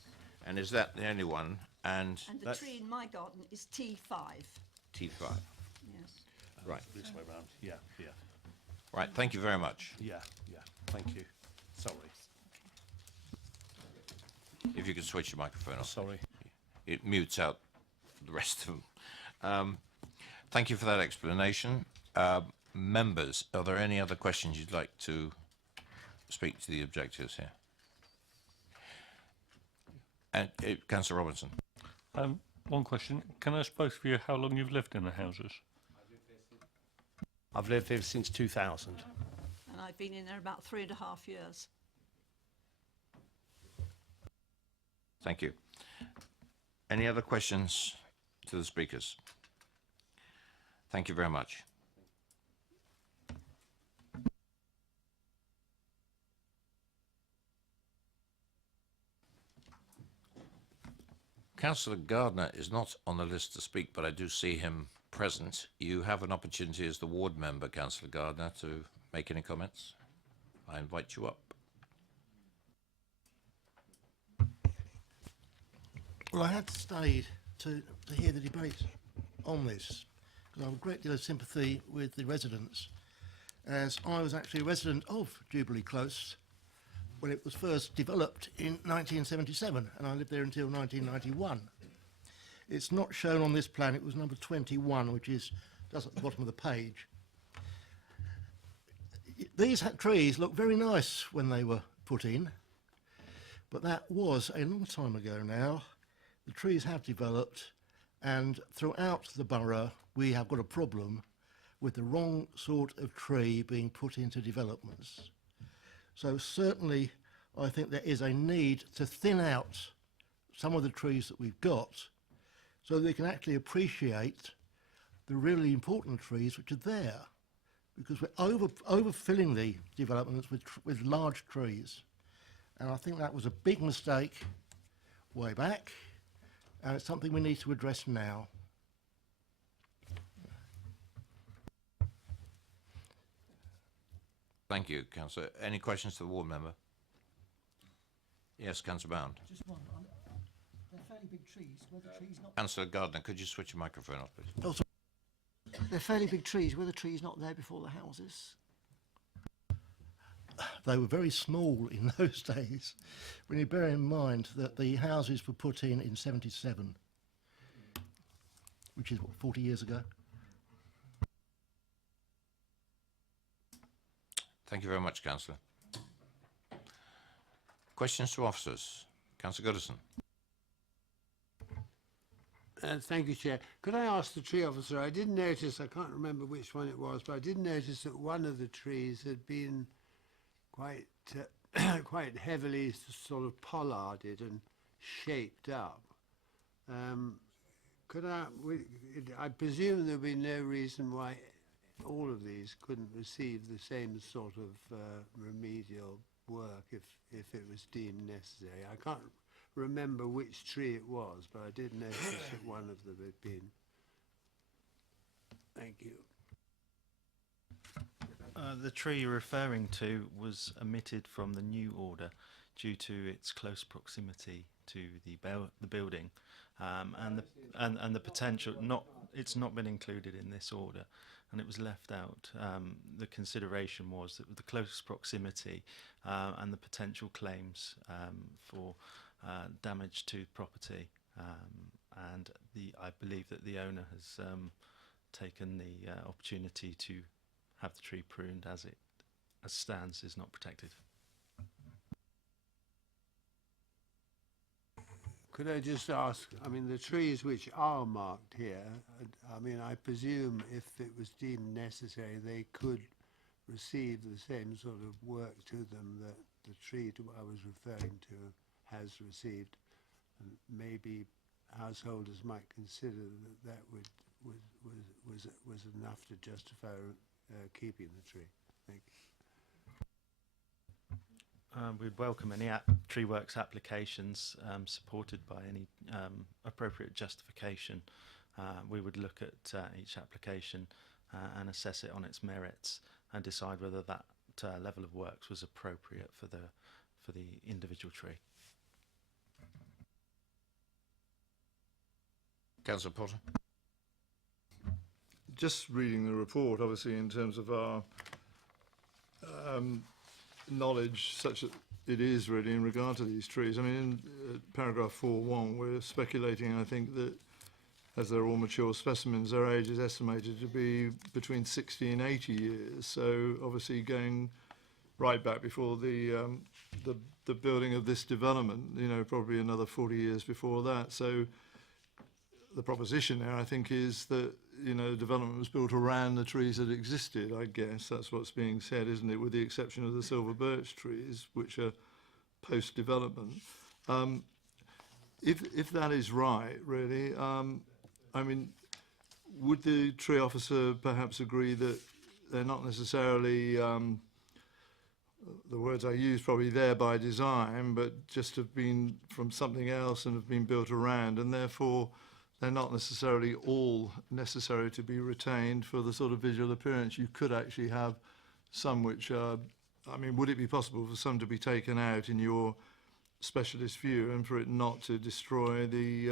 And is that the only one? And the tree in my garden is T5. T5. Yes. Right. This way round. Yeah, yeah. Right, thank you very much. Yeah, yeah. Thank you. Sorry. If you could switch your microphone off. Sorry. It mutes out the rest of them. Thank you for that explanation. Members, are there any other questions you'd like to speak to the objectives here? And Councillor Robinson. One question. Can I ask both of you how long you've lived in the houses? I've lived here since 2000. And I've been in there about 3.5 years. Thank you. Any other questions to the speakers? Thank you very much. Councillor Gardner is not on the list to speak, but I do see him present. You have an opportunity as the ward member, Councillor Gardner, to make any comments. I invite you up. Well, I had stayed to hear the debate on this because I have a great deal of sympathy with the residents, as I was actually a resident of Jubilee Close when it was first developed in 1977, and I lived there until 1991. It's not shown on this plan. It was number 21, which is just at the bottom of the page. These trees look very nice when they were put in, but that was a long time ago now. The trees have developed, and throughout the borough we have got a problem with the wrong sort of tree being put into developments. So certainly I think there is a need to thin out some of the trees that we've got so that we can actually appreciate the really important trees which are there, because we're overfilling the developments with large trees. And I think that was a big mistake way back, and it's something we need to address now. Thank you, Councillor. Any questions to the ward member? Yes, Councillor Bound. Just one. They're fairly big trees. Were the trees not? Councillor Gardner, could you switch your microphone off, please? Oh, sorry. They're fairly big trees. Were the trees not there before the houses? They were very small in those days, when you bear in mind that the houses were put in 77, which is what, 40 years ago. Thank you very much, Councillor. Questions to officers? Councillor Goodison. Thank you, Chair. Could I ask the tree officer, I did notice, I can't remember which one it was, but I did notice that one of the trees had been quite quite heavily sort of pollarded and shaped up. I presume there'd be no reason why all of these couldn't receive the same sort of remedial work if it was deemed necessary. I can't remember which tree it was, but I did notice that one of them had been. Thank you. The tree you're referring to was omitted from the new order due to its close proximity to the building, and the potential. It's not been included in this order, and it was left out. The consideration was that the close proximity and the potential claims for damage to property, and I believe that the owner has taken the opportunity to have the tree pruned as stands is not protected. Could I just ask, I mean, the trees which are marked here, I mean, I presume if it was deemed necessary, they could receive the same sort of work to them that the tree I was referring to has received, and maybe householders might consider that was enough to justify keeping the tree. Thank you. We'd welcome any tree works applications supported by any appropriate justification we would look at each application and assess it on its merits and decide whether that level of works was appropriate for the individual tree. Councillor Potter. Just reading the report, obviously, in terms of our knowledge, such that it is really in regard to these trees. I mean, in paragraph 4.1, we're speculating, I think, that as they're all mature specimens, their age is estimated to be between 60 and 80 years. So obviously going right back before the building of this development, you know, probably another 40 years before that. So the proposition there, I think, is that, you know, development was built around the trees that existed, I guess. That's what's being said, isn't it, with the exception of the silver birch trees, which are post-development. If that is right, really, I mean, would the tree officer perhaps agree that they're not necessarily, the words I use probably there by design, but just have been from something else and have been built around, and therefore they're not necessarily all necessary to be retained for the sort of visual appearance? You could actually have some which are, I mean, would it be possible for some to be taken out in your specialist view and for it not to destroy the,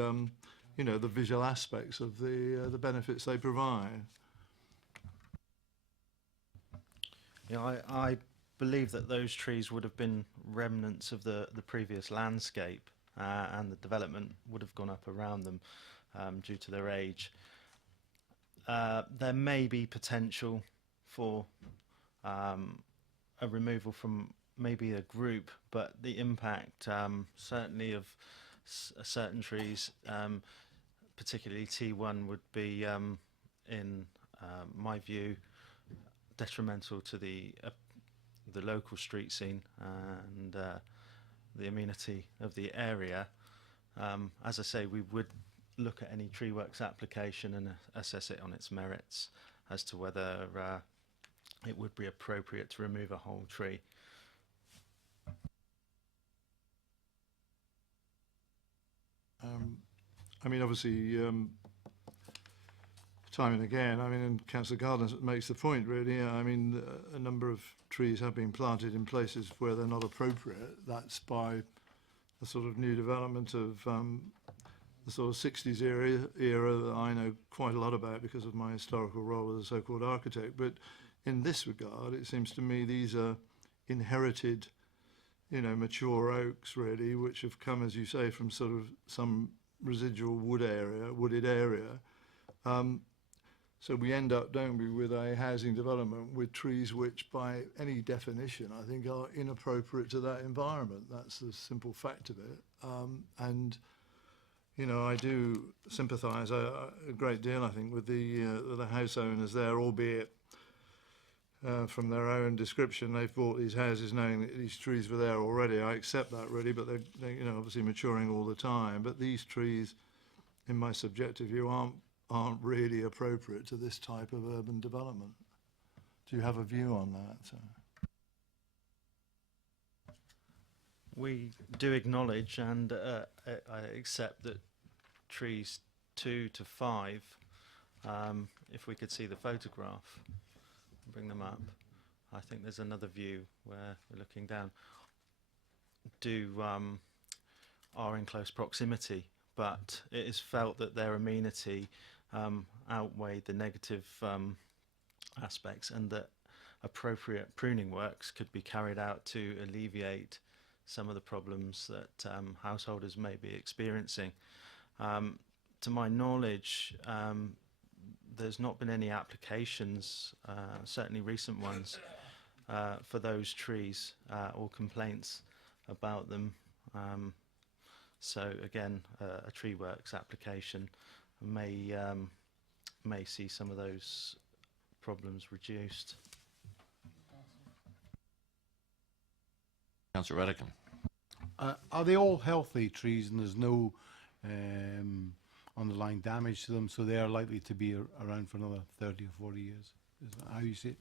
you know, the visual aspects of the benefits they provide? Yeah, I believe that those trees would have been remnants of the previous landscape, and the development would have gone up around them due to their age. There may be potential for a removal from maybe a group, but the impact certainly of certain trees, particularly T1, would be, in my view, detrimental to the local street scene and the amenity of the area. As I say, we would look at any tree works application and assess it on its merits as to whether it would be appropriate to remove a whole tree. I mean, obviously, time and again, I mean, and Councillor Gardner makes the point, really. I mean, a number of trees have been planted in places where they're not appropriate. That's by the sort of new development of the sort of 60s era that I know quite a lot about because of my historical role as a so-called architect. But in this regard, it seems to me these are inherited, you know, mature oaks, really, which have come, as you say, from sort of some residual wooded area. So we end up, don't we, with a housing development with trees which, by any definition, I think are inappropriate to that environment. That's the simple fact of it. And you know, I do sympathise a great deal, I think, with the house owners there, albeit from their own description, they've bought these houses knowing that these trees were there already. I accept that, really, but they're you know, obviously maturing all the time. But these trees, in my subjective view, aren't really appropriate to this type of urban development. Do you have a view on that? We do acknowledge and I accept that trees 2 to 5, if we could see the photograph, bring them up. I think there's another view where we're looking down. Are in close proximity, but it is felt that their amenity outweighed the negative aspects, and that appropriate pruning works could be carried out to alleviate some of the problems that householders may be experiencing. To my knowledge, there's not been any applications, certainly recent ones, for those trees or complaints about them. So again, a tree works application may see some of those problems reduced. Councillor Redican. Are they all healthy trees and there's no underlying damage to them, so they are likely to be around for another 30 or 40 years? Is that how you see it?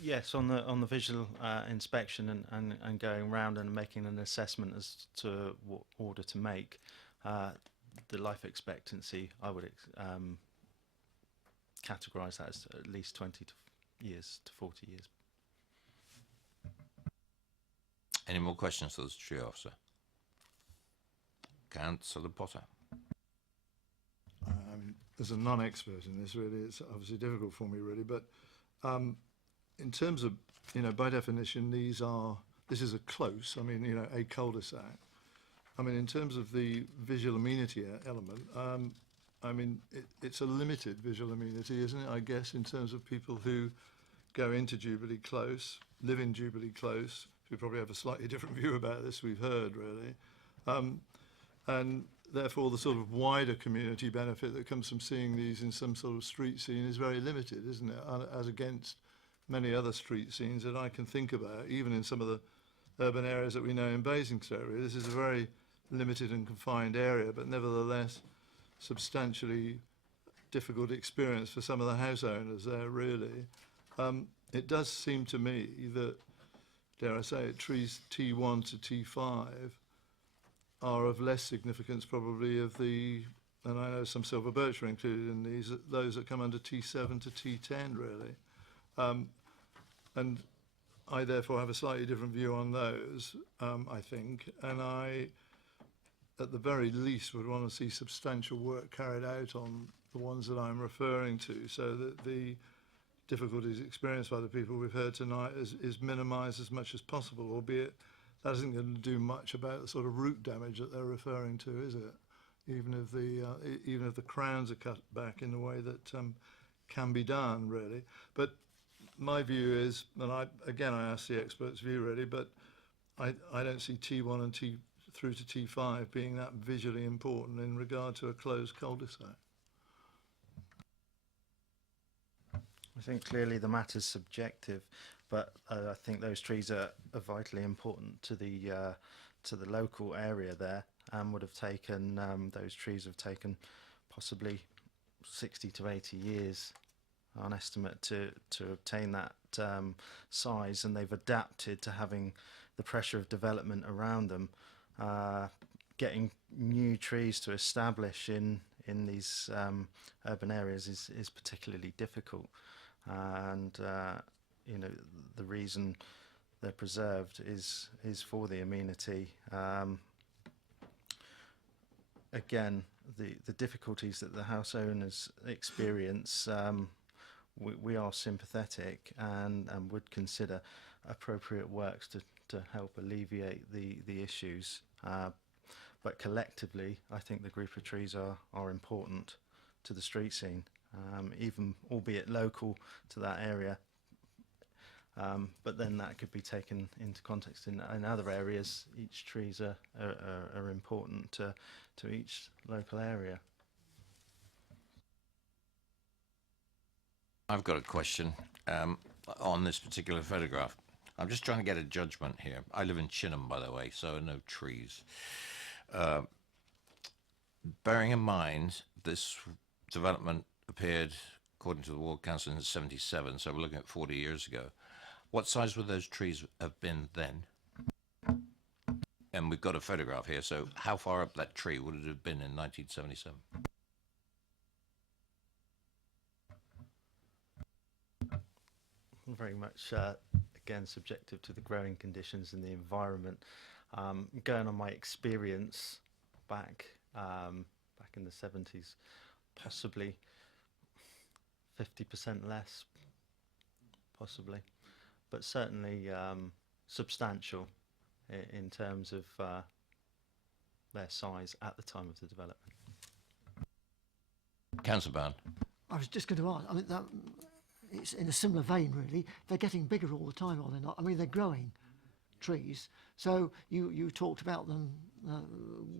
Yes, on the visual inspection and going around and making an assessment as to what order to make, the life expectancy, I would categorise that as at least 20 years to 40 years. Any more questions for the tree officer? Councillor Potter. I mean, as a non-expert in this, really, it's obviously difficult for me, really. But in terms of, you know, by definition, this is a close. I mean, you know, a cul-de-sac. I mean, in terms of the visual amenity element, I mean, it's a limited visual amenity, isn't it? I guess in terms of people who go into Jubilee Close, live in Jubilee Close, who probably have a slightly different view about this. We've heard, really. And therefore, the sort of wider community benefit that comes from seeing these in some sort of street scene is very limited, isn't it? As against many other street scenes that I can think about, even in some of the urban areas that we know in Basingstoke. This is a very limited and confined area, but nevertheless, substantially difficult experience for some of the house owners there, really. It does seem to me that, dare I say it, trees T1 to T5 are of less significance probably of the, and I know some silver birch are included in these, those that come under T7 to T10 really. And I therefore have a slightly different view on those, I think, and I, at the very least, would want to see substantial work carried out on the ones that I'm referring to, so that the difficulties experienced by the people we've heard tonight is minimised as much as possible, albeit that isn't going to do much about the sort of root damage that they're referring to, is it? Even if the crowns are cut back in the way that can be done, really. But my view is, and I ask the experts' view really, but I don't see T1 and T through to T5 being that visually important in regard to a closed cul-de-sac. I think clearly the matter's subjective, but I think those trees are vitally important to the local area there, and would have taken those trees have taken possibly 60 to 80 years on estimate to obtain that size, and they've adapted to having the pressure of development around them. Getting new trees to establish in these urban areas is particularly difficult, and you know, the reason they're preserved is for the amenity. Again, the difficulties that the house owners experience, we are sympathetic and would consider appropriate works to help alleviate the issues. But collectively, I think the group of trees are important to the street scene, even albeit local to that area. But then that could be taken into context in other areas. Each trees are important to each local area. I've got a question on this particular photograph. I'm just trying to get a judgment here. I live in Chinham, by the way, so no trees. Bearing in mind this development appeared, according to the Ward Council, in '77, so we're looking at 40 years ago. What size would those trees have been then? And we've got a photograph here, so how far up that tree would it have been in 1977? Very much, again, subjective to the growing conditions and the environment. Going on my experience back in the 70s, possibly 50% less, possibly, but certainly substantial in terms of their size at the time of the development. Councillor Bound. I was just going to ask, I mean, it's in a similar vein, really. They're getting bigger all the time, are they not? I mean, they're growing trees. So you talked about them,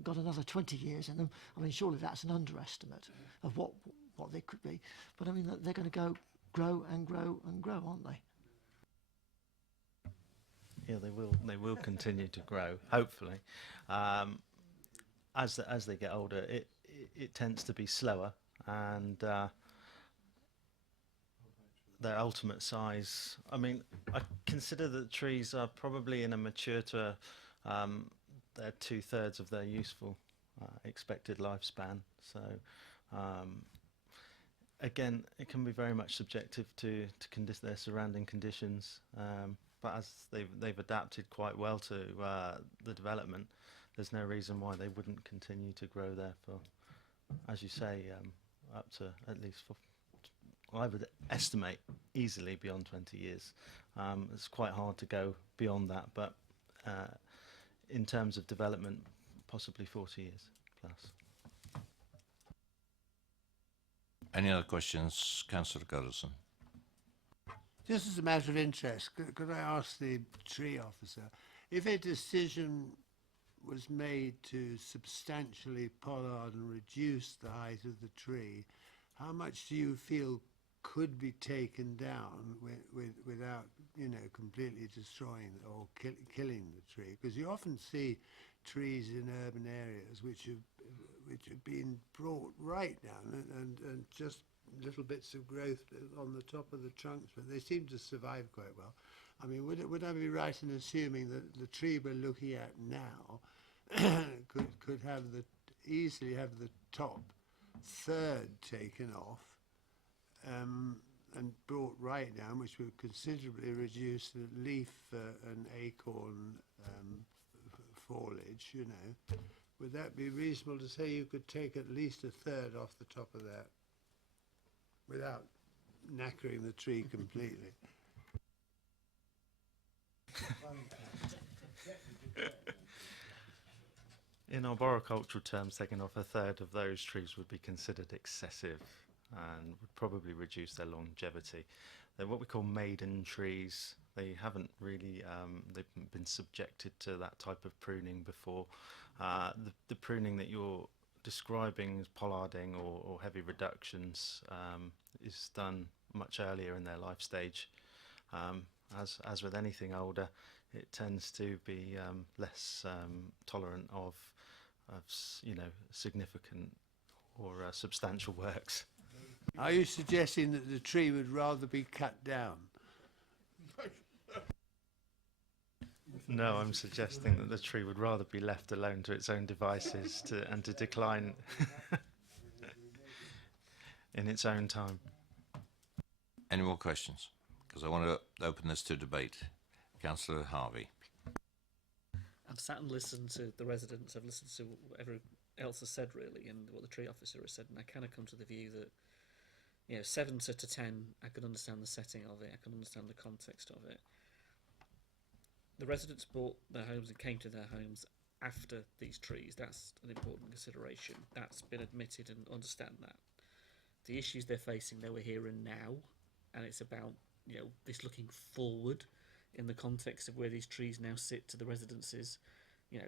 got another 20 years in them. I mean, surely that's an underestimate of what they could be. But I mean, they're going to grow and grow and grow, aren't they? Yeah, they will continue to grow, hopefully. As they get older, it tends to be slower, and their ultimate size, I mean, I consider that trees are probably in a mature to they're 2/3 of their useful expected lifespan. So again, it can be very much subjective to their surrounding conditions. But as they've adapted quite well to the development, there's no reason why they wouldn't continue to grow there for, as you say, up to at least for, I would estimate easily beyond 20 years. It's quite hard to go beyond that, but in terms of development, possibly 40 years plus. Any other questions, Councillor Goodison? Just as a matter of interest, could I ask the tree officer, if a decision was made to substantially pollard and reduce the height of the tree, how much do you feel could be taken down without, you know, completely destroying or killing the tree? Because you often see trees in urban areas which have been brought right down and just little bits of growth on the top of the trunks, but they seem to survive quite well. I mean, would I be right in assuming that the tree we're looking at now could have easily have the top third taken off and brought right down, which would considerably reduce the leaf and acorn foliage, you know? Would that be reasonable to say you could take at least a third off the top of that without knackering the tree completely? In arboricultural terms, taking off a third of those trees would be considered excessive and would probably reduce their longevity. They're what we call maiden trees. They haven't really they've been subjected to that type of pruning before. The pruning that you're describing as pollarding or heavy reductions is done much earlier in their life stage. As with anything older, it tends to be less tolerant of you know, significant or substantial works. Are you suggesting that the tree would rather be cut down? No, I'm suggesting that the tree would rather be left alone to its own devices and to decline in its own time. Any more questions? Because I want to open this to debate. Councillor Harvey. I've sat and listened to the residents, I've listened to whatever else has said really, and what the tree officer has said, and I kind of come to the view that, you know, 7 to 10, I can understand the setting of it, I can understand the context of it. The residents bought their homes and came to their homes after these trees. That's an important consideration. That's been admitted, and understand that. The issues they're facing, they were here and now, and it's about, you know, this looking forward in the context of where these trees now sit to the residences. You know,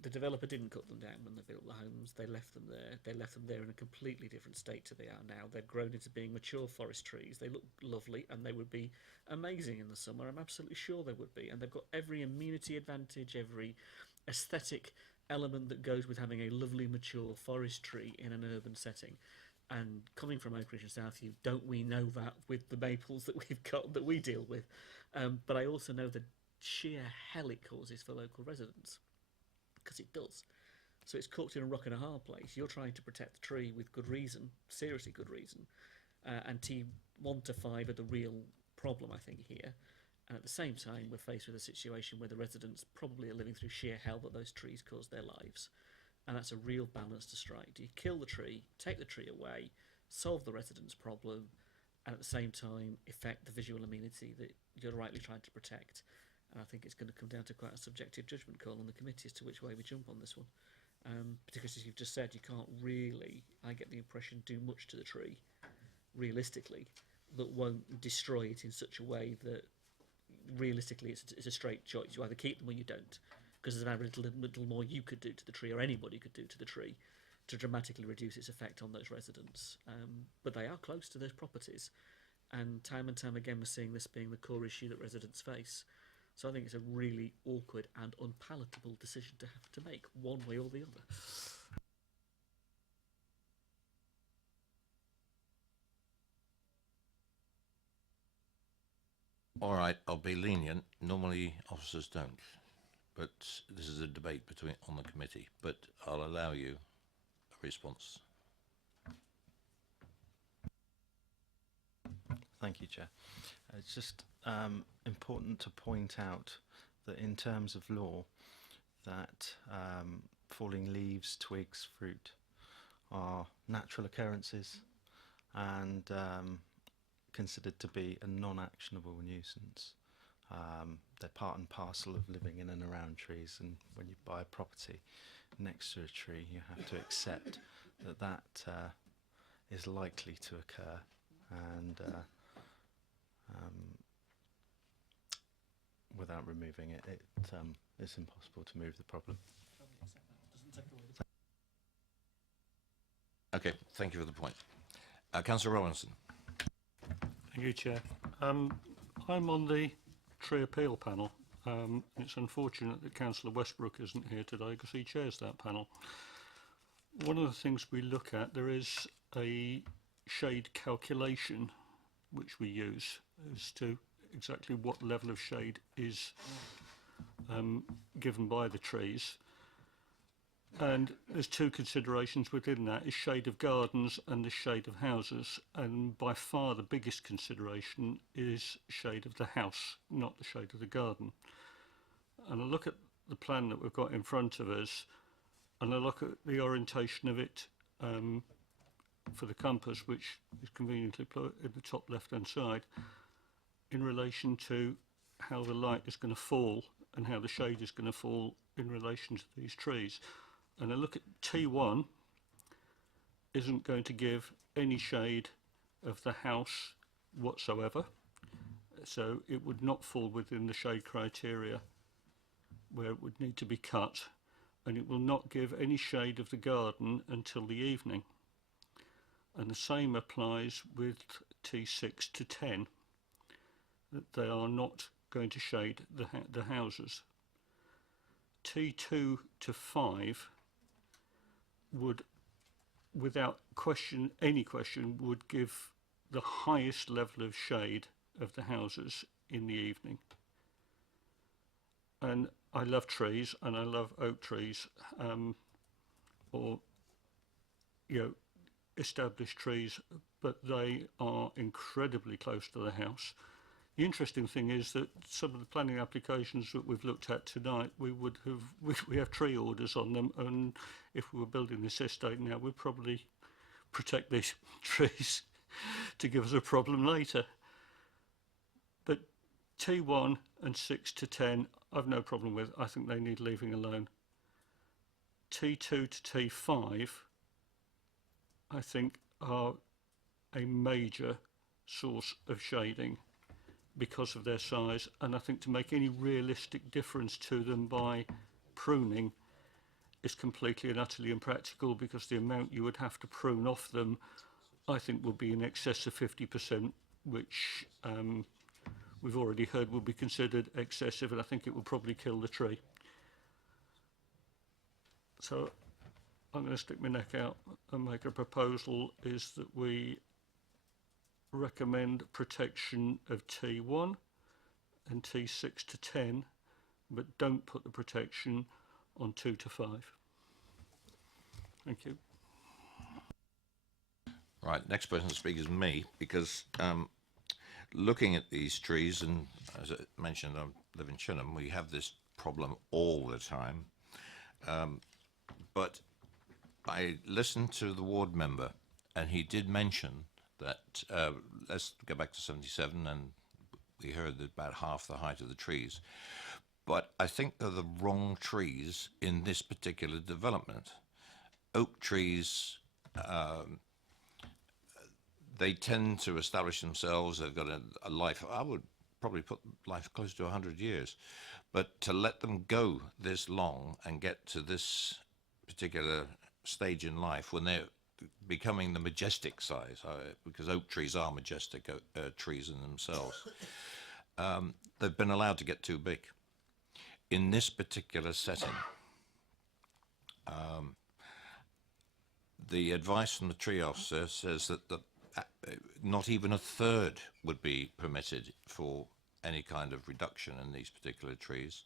the developer didn't cut them down when they built the homes. They left them there. They left them there in a completely different state to they are now. They've grown into being mature forest trees. They look lovely, and they would be amazing in the summer. I'm absolutely sure they would be. And they've got every amenity advantage, every aesthetic element that goes with having a lovely mature forest tree in an urban setting. And coming from Oakridge and Southview, don't we know that with the maples that we've got, that we deal with? But I also know the sheer hell it causes for local residents, because it does. So it's caught in a rock and a hard place. You're trying to protect the tree with good reason, seriously good reason, and T1 to 5 are the real problem, I think, here. And at the same time, we're faced with a situation where the residents probably are living through sheer hell that those trees cause their lives. And that's a real balance to strike. Do you kill the tree, take the tree away, solve the residents' problem, and at the same time affect the visual amenity that you're rightly trying to protect? And I think it's going to come down to quite a subjective judgment call on the committee as to which way we jump on this one. Particularly as you've just said, you can't really, I get the impression, do much to the tree, realistically, that won't destroy it in such a way that realistically it's a straight choice. You either keep them or you don't. Because there's very little more you could do to the tree, or anybody could do to the tree, to dramatically reduce its effect on those residents. But they are close to those properties, and time again we're seeing this being the core issue that residents face. So I think it's a really awkward and unpalatable decision to have to make, one way or the other. All right, I'll be lenient. Normally officers don't. But this is a debate on the committee, but I'll allow you response. Thank you, Chair. It's just important to point out that in terms of law, that falling leaves, twigs, fruit are natural occurrences and considered to be a non-actionable nuisance. They're part and parcel of living in and around trees, and when you buy a property next to a tree, you have to accept that that is likely to occur, and without removing it, it's impossible to move the problem. Okay, thank you for the point. Councillor Robinson. Thank you, Chair. I'm on the tree appeal panel. It's unfortunate that Councillor Westbrook isn't here today because he chairs that panel. One of the things we look at, there is a shade calculation which we use as to exactly what level of shade is given by the trees. And there's two considerations within that, is shade of gardens and the shade of houses. And by far the biggest consideration is shade of the house, not the shade of the garden. And I look at the plan that we've got in front of us, and I look at the orientation of it for the compass, which is conveniently put in the top left-hand side, in relation to how the light is going to fall and how the shade is going to fall in relation to these trees. And I look at T1 isn't going to give any shade of the house whatsoever, so it would not fall within the shade criteria where it would need to be cut, and it will not give any shade of the garden until the evening. And the same applies with T6 to 10, that they are not going to shade the houses. T2 to 5 would, without any question, would give the highest level of shade of the houses in the evening. And I love trees, and I love oak trees, or established trees, but they are incredibly close to the house. The interesting thing is that some of the planning applications that we've looked at tonight, we have tree orders on them, and if we were building this estate now, we'd probably protect these trees to give us a problem later. But T1 and 6 to 10, I've no problem with. I think they need leaving alone. T2 to T5, I think, are a major source of shading because of their size, and I think to make any realistic difference to them by pruning is completely and utterly impractical, because the amount you would have to prune off them, I think, will be in excess of 50%, which we've already heard will be considered excessive, and I think it will probably kill the tree. So I'm going to stick my neck out and make a proposal, is that we recommend protection of T1 and T6 to 10, but don't put the protection on 2 to 5. Thank you. Right, next person to speak is me, because looking at these trees, and as I mentioned, I live in Chinham, we have this problem all the time. But I listened to the ward member, and he did mention that, let's go back to 77, and we heard that about half the height of the trees. But I think they're the wrong trees in this particular development. Oak trees, they tend to establish themselves. They've got a life, I would probably put life close to 100 years. But to let them go this long and get to this particular stage in life when they're becoming the majestic size, because oak trees are majestic trees in themselves, they've been allowed to get too big. In this particular setting, the advice from the tree officer says that not even a third would be permitted for any kind of reduction in these particular trees.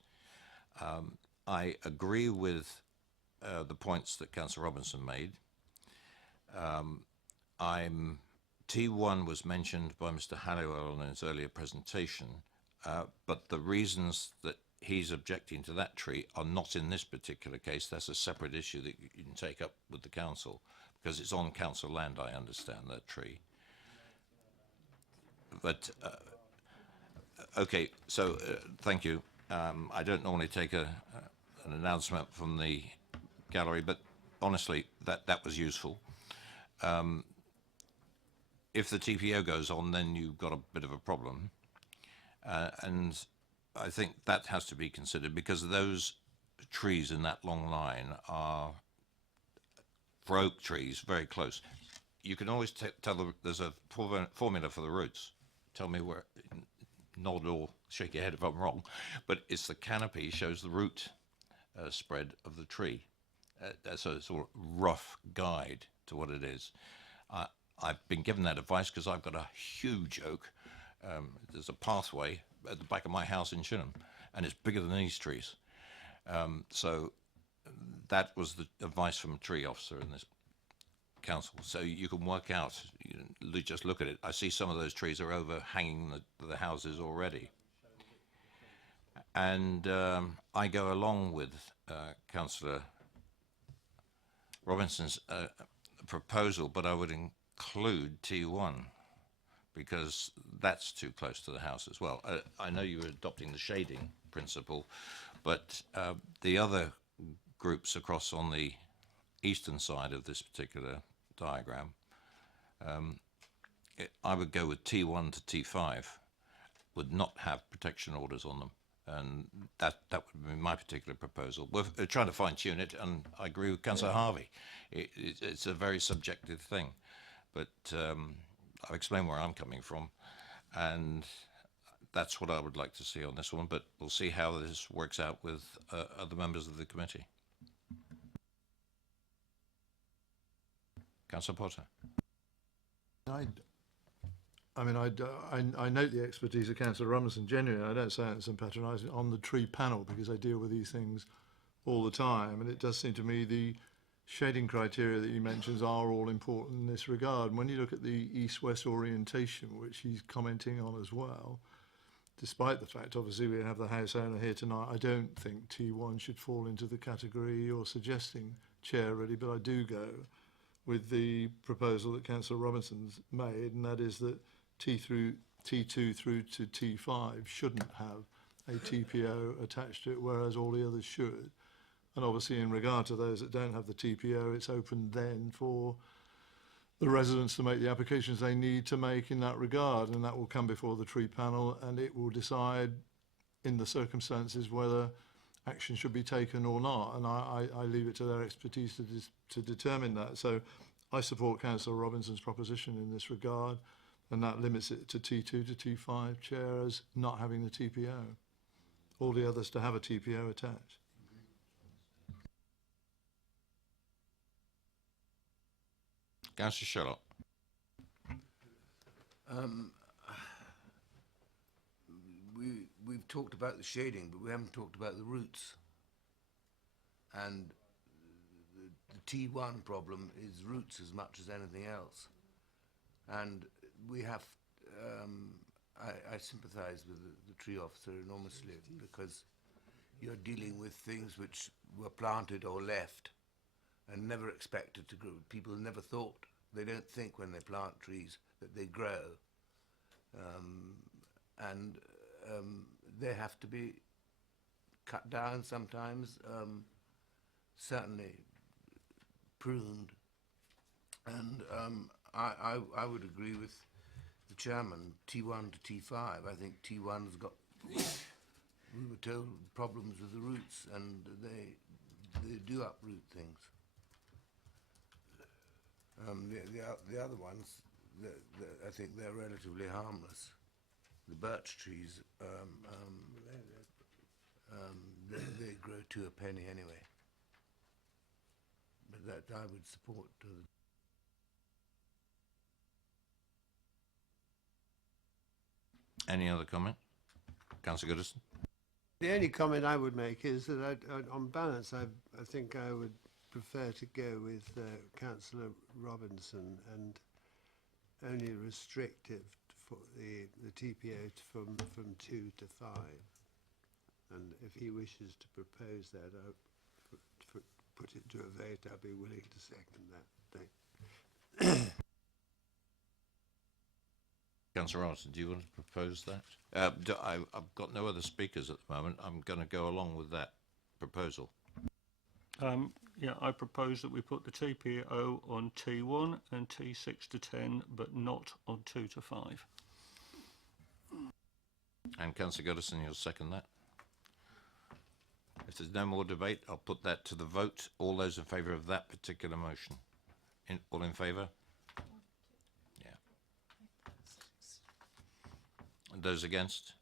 I agree with the points that Councillor Robinson made. T1 was mentioned by Mr. Halliwell in his earlier presentation, but the reasons that he's objecting to that tree are not in this particular case. That's a separate issue that you can take up with the council, because it's on council land, I understand, that tree. But, okay, so thank you. I don't normally take an announcement from the gallery, but honestly, that was useful. If the TPO goes on, then you've got a bit of a problem. And I think that has to be considered, because those trees in that long line are, for oak trees, very close. You can always tell there's a formula for the roots. Tell me where, nod or shake your head if I'm wrong, but it's the canopy shows the root spread of the tree. So it's a sort of rough guide to what it is. I've been given that advice because I've got a huge oak. There's a pathway at the back of my house in Shinham, and it's bigger than these trees. So that was the advice from a tree officer in this council. So you can work out, just look at it. I see some of those trees are overhanging the houses already. And I go along with Councillor Robinson's proposal, but I would include T1 because that's too close to the house as well. I know you were adopting the shading principle, but the other groups across on the eastern side of this particular diagram, I would go with T1 to T5, would not have protection orders on them. And that would be my particular proposal. We're trying to fine-tune it, and I agree with Councillor Harvey. It's a very subjective thing, but I've explained where I'm coming from, and that's what I would like to see on this one, but we'll see how this works out with other members of the committee. Councillor Potter. I note the expertise of Councillor Robinson. Genuinely, I don't say it's patronising on the tree panel because I deal with these things all the time, and it does seem to me the shading criteria that he mentions are all important in this regard. And when you look at the east-west orientation, which he's commenting on as well, despite the fact, obviously, we have the house owner here tonight, I don't think T1 should fall into the category you're suggesting, Chair, really, but I do go with the proposal that Councillor Robinson's made, and that is that T2 through to T5 shouldn't have a TPO attached to it, whereas all the others should. And obviously, in regard to those that don't have the TPO, it's open then for the residents to make the applications they need to make in that regard, and that will come before the tree panel, and it will decide in the circumstances whether action should be taken or not. And I leave it to their expertise to determine that. So I support Councillor Robinson's proposition in this regard, and that limits it to T2 to T5, Chair, as not having the TPO. All the others to have a TPO attached. Councillor Sherlock. We've talked about the shading, but we haven't talked about the roots. And the T1 problem is roots as much as anything else. And we have, I sympathise with the tree officer enormously, because you're dealing with things which were planted or left and never expected to grow. People never thought, they don't think when they plant trees that they grow. And they have to be cut down sometimes, certainly pruned. And I would agree with the chairman, T1 to T5. I think T1's got, we were told, problems with the roots, and they do uproot things. The other ones, I think they're relatively harmless. The birch trees, they grow to a penny anyway. But that I would support. Any other comment? Councillor Goodison. The only comment I would make is that on balance, I think I would prefer to go with Councillor Robinson and only restrict it for the TPO from 2 to 5. And if he wishes to propose that, put it to a vote, I'll be willing to second that. Thank. Councillor Arson, do you want to propose that? I've got no other speakers at the moment. I'm going to go along with that proposal. Yeah, I propose that we put the TPO on T1 and T6 to 10, but not on 2 to 5. And Councillor Goodison, you'll second that? If there's no more debate, I'll put that to the vote. All those in favour of that particular motion? All in favour? Yeah. And those against?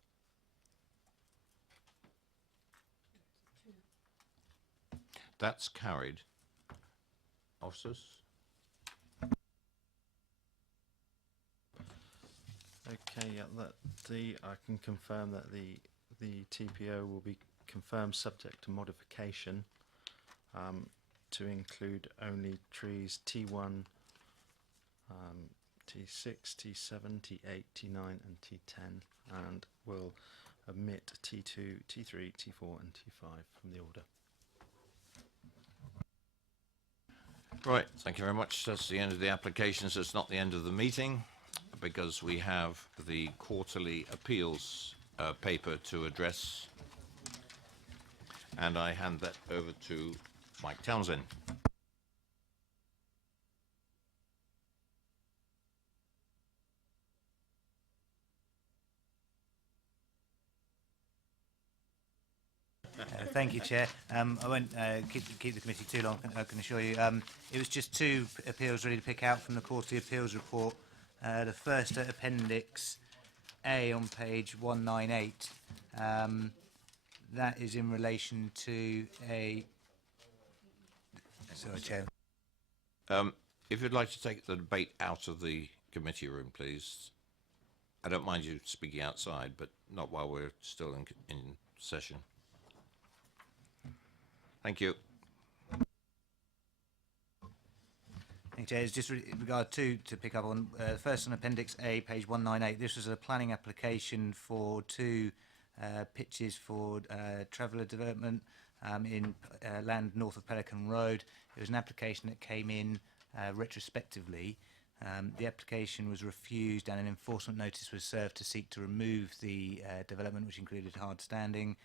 That's carried. Officers? Okay, yeah, I can confirm that the TPO will be confirmed subject to modification to include only trees T1, T6, T7, T8, T9 and T10, and will omit T2, T3, T4 and T5 from the order. Right, thank you very much. That's the end of the applications. It's not the end of the meeting because we have the quarterly appeals paper to address. And I hand that over to Mike Townsend. Thank you, Chair. I won't keep the committee too long, I can assure you. It was just 2 appeals really to pick out from the quarterly appeals report. The first at Appendix A on page 198. That is in relation to a... Sorry, Chair. If you'd like to take the debate out of the committee room, please. I don't mind you speaking outside, but not while we're still in session. Thank you. Thank you, Chair. It's just in regard to pick up on first on Appendix A, page 198. This was a planning application for 2 pitches for traveller development in land north of Pelican Road. It was an application that came in retrospectively. The application was refused and an enforcement notice was served to seek to remove the development, which included hard standing.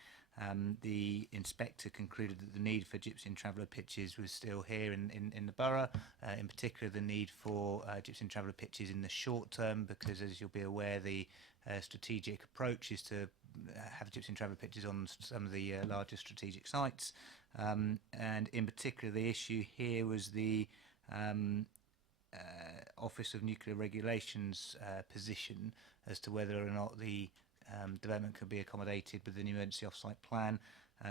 The inspector concluded that the need for gypsy and traveller pitches was still here in the borough, in particular the need for gypsy and traveller pitches in the short term, because as you'll be aware, the strategic approach is to have gypsy and traveller pitches on some of the larger strategic sites. And in particular, the issue here was the Office of Nuclear Regulations position as to whether or not the development could be accommodated with an emergency off-site plan.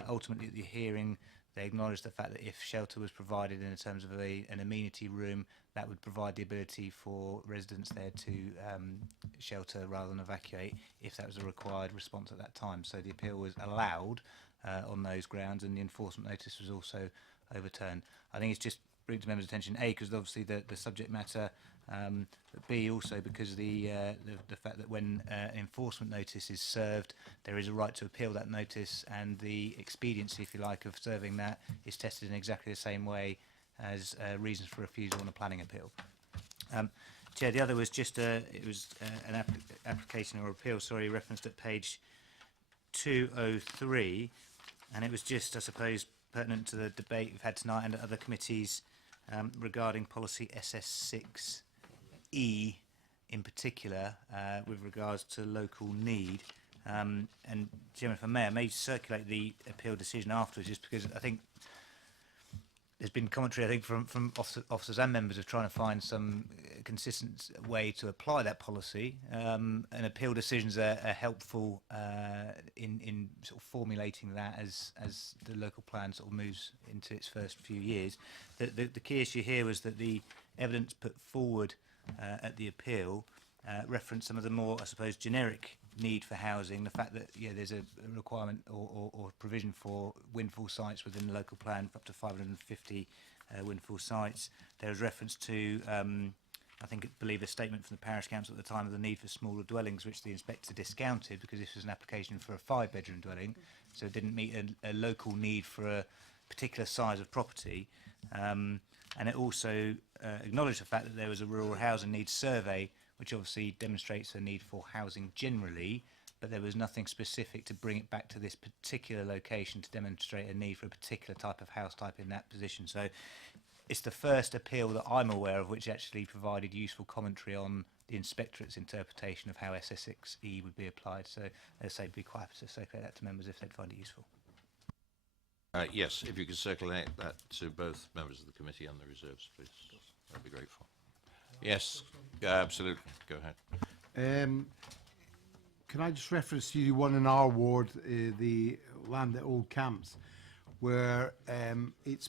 Ultimately, at the hearing, they acknowledged the fact that if shelter was provided in terms of an amenity room, that would provide the ability for residents there to shelter rather than evacuate if that was a required response at that time. So the appeal was allowed on those grounds, and the enforcement notice was also overturned. I think it's just bring to members' attention, A, because obviously the subject matter, but B, also because the fact that when enforcement notice is served, there is a right to appeal that notice, and the expediency, if you like, of serving that is tested in exactly the same way as reasons for refusal on a planning appeal. Chair, the other was just an application or appeal, sorry, referenced at page 203, and it was just, I suppose, pertinent to the debate we've had tonight and at other committees regarding policy SS6E in particular, with regards to local need. And Chairman, if I may circulate the appeal decision afterwards, just because I think there's been commentary, I think, from officers and members of trying to find some consistent way to apply that policy. And appeal decisions are helpful in sort of formulating that as the local plan sort of moves into its first few years. The key issue here was that the evidence put forward at the appeal referenced some of the more, I suppose, generic need for housing, the fact that there's a requirement or provision for windfall sites within the local plan for up to 550 windfall sites. There was reference to, I believe a statement from the parish council at the time of the need for smaller dwellings, which the inspector discounted because this was an application for a 5-bedroom dwelling, so it didn't meet a local need for a particular size of property. And it also acknowledged the fact that there was a rural housing needs survey, which obviously demonstrates a need for housing generally, but there was nothing specific to bring it back to this particular location to demonstrate a need for a particular type of house type in that position. So it's the first appeal that I'm aware of which actually provided useful commentary on the inspectorate's interpretation of how SS6E would be applied. So as I say, be quite happy to circulate that to members if they'd find it useful. Yes, if you could circulate that to both members of the committee and the reserves, please. I'd be grateful. Yes, absolutely. Go ahead. Can I just reference to one in our ward, the land at Old Camps, where it's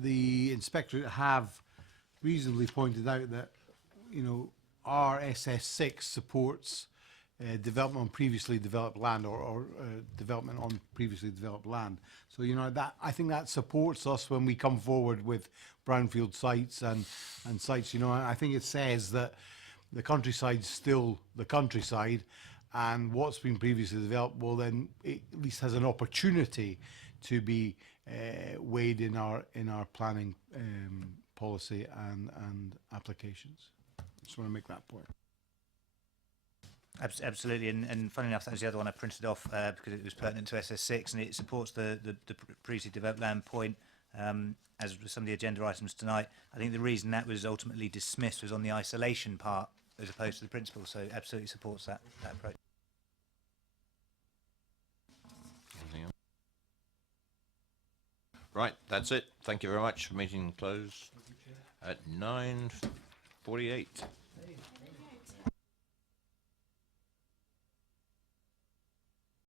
the inspectorate have reasonably pointed out that, our SS6 supports development on previously developed land or development on previously developed land. So, that I think that supports us when we come forward with brownfield sites and sites, I think it says that the countryside's still the countryside, and what's been previously developed, well then it at least has an opportunity to be weighed in our planning policy and applications. Just want to make that point. Absolutely, and funny enough, that was the other one I printed off because it was pertinent to SS6, and it supports the previously developed land point. As with some of the agenda items tonight, I think the reason that was ultimately dismissed was on the isolation part as opposed to the principle, so absolutely supports that approach. Anything else? Right, that's it. Thank you very much. Meeting closed at 9:48.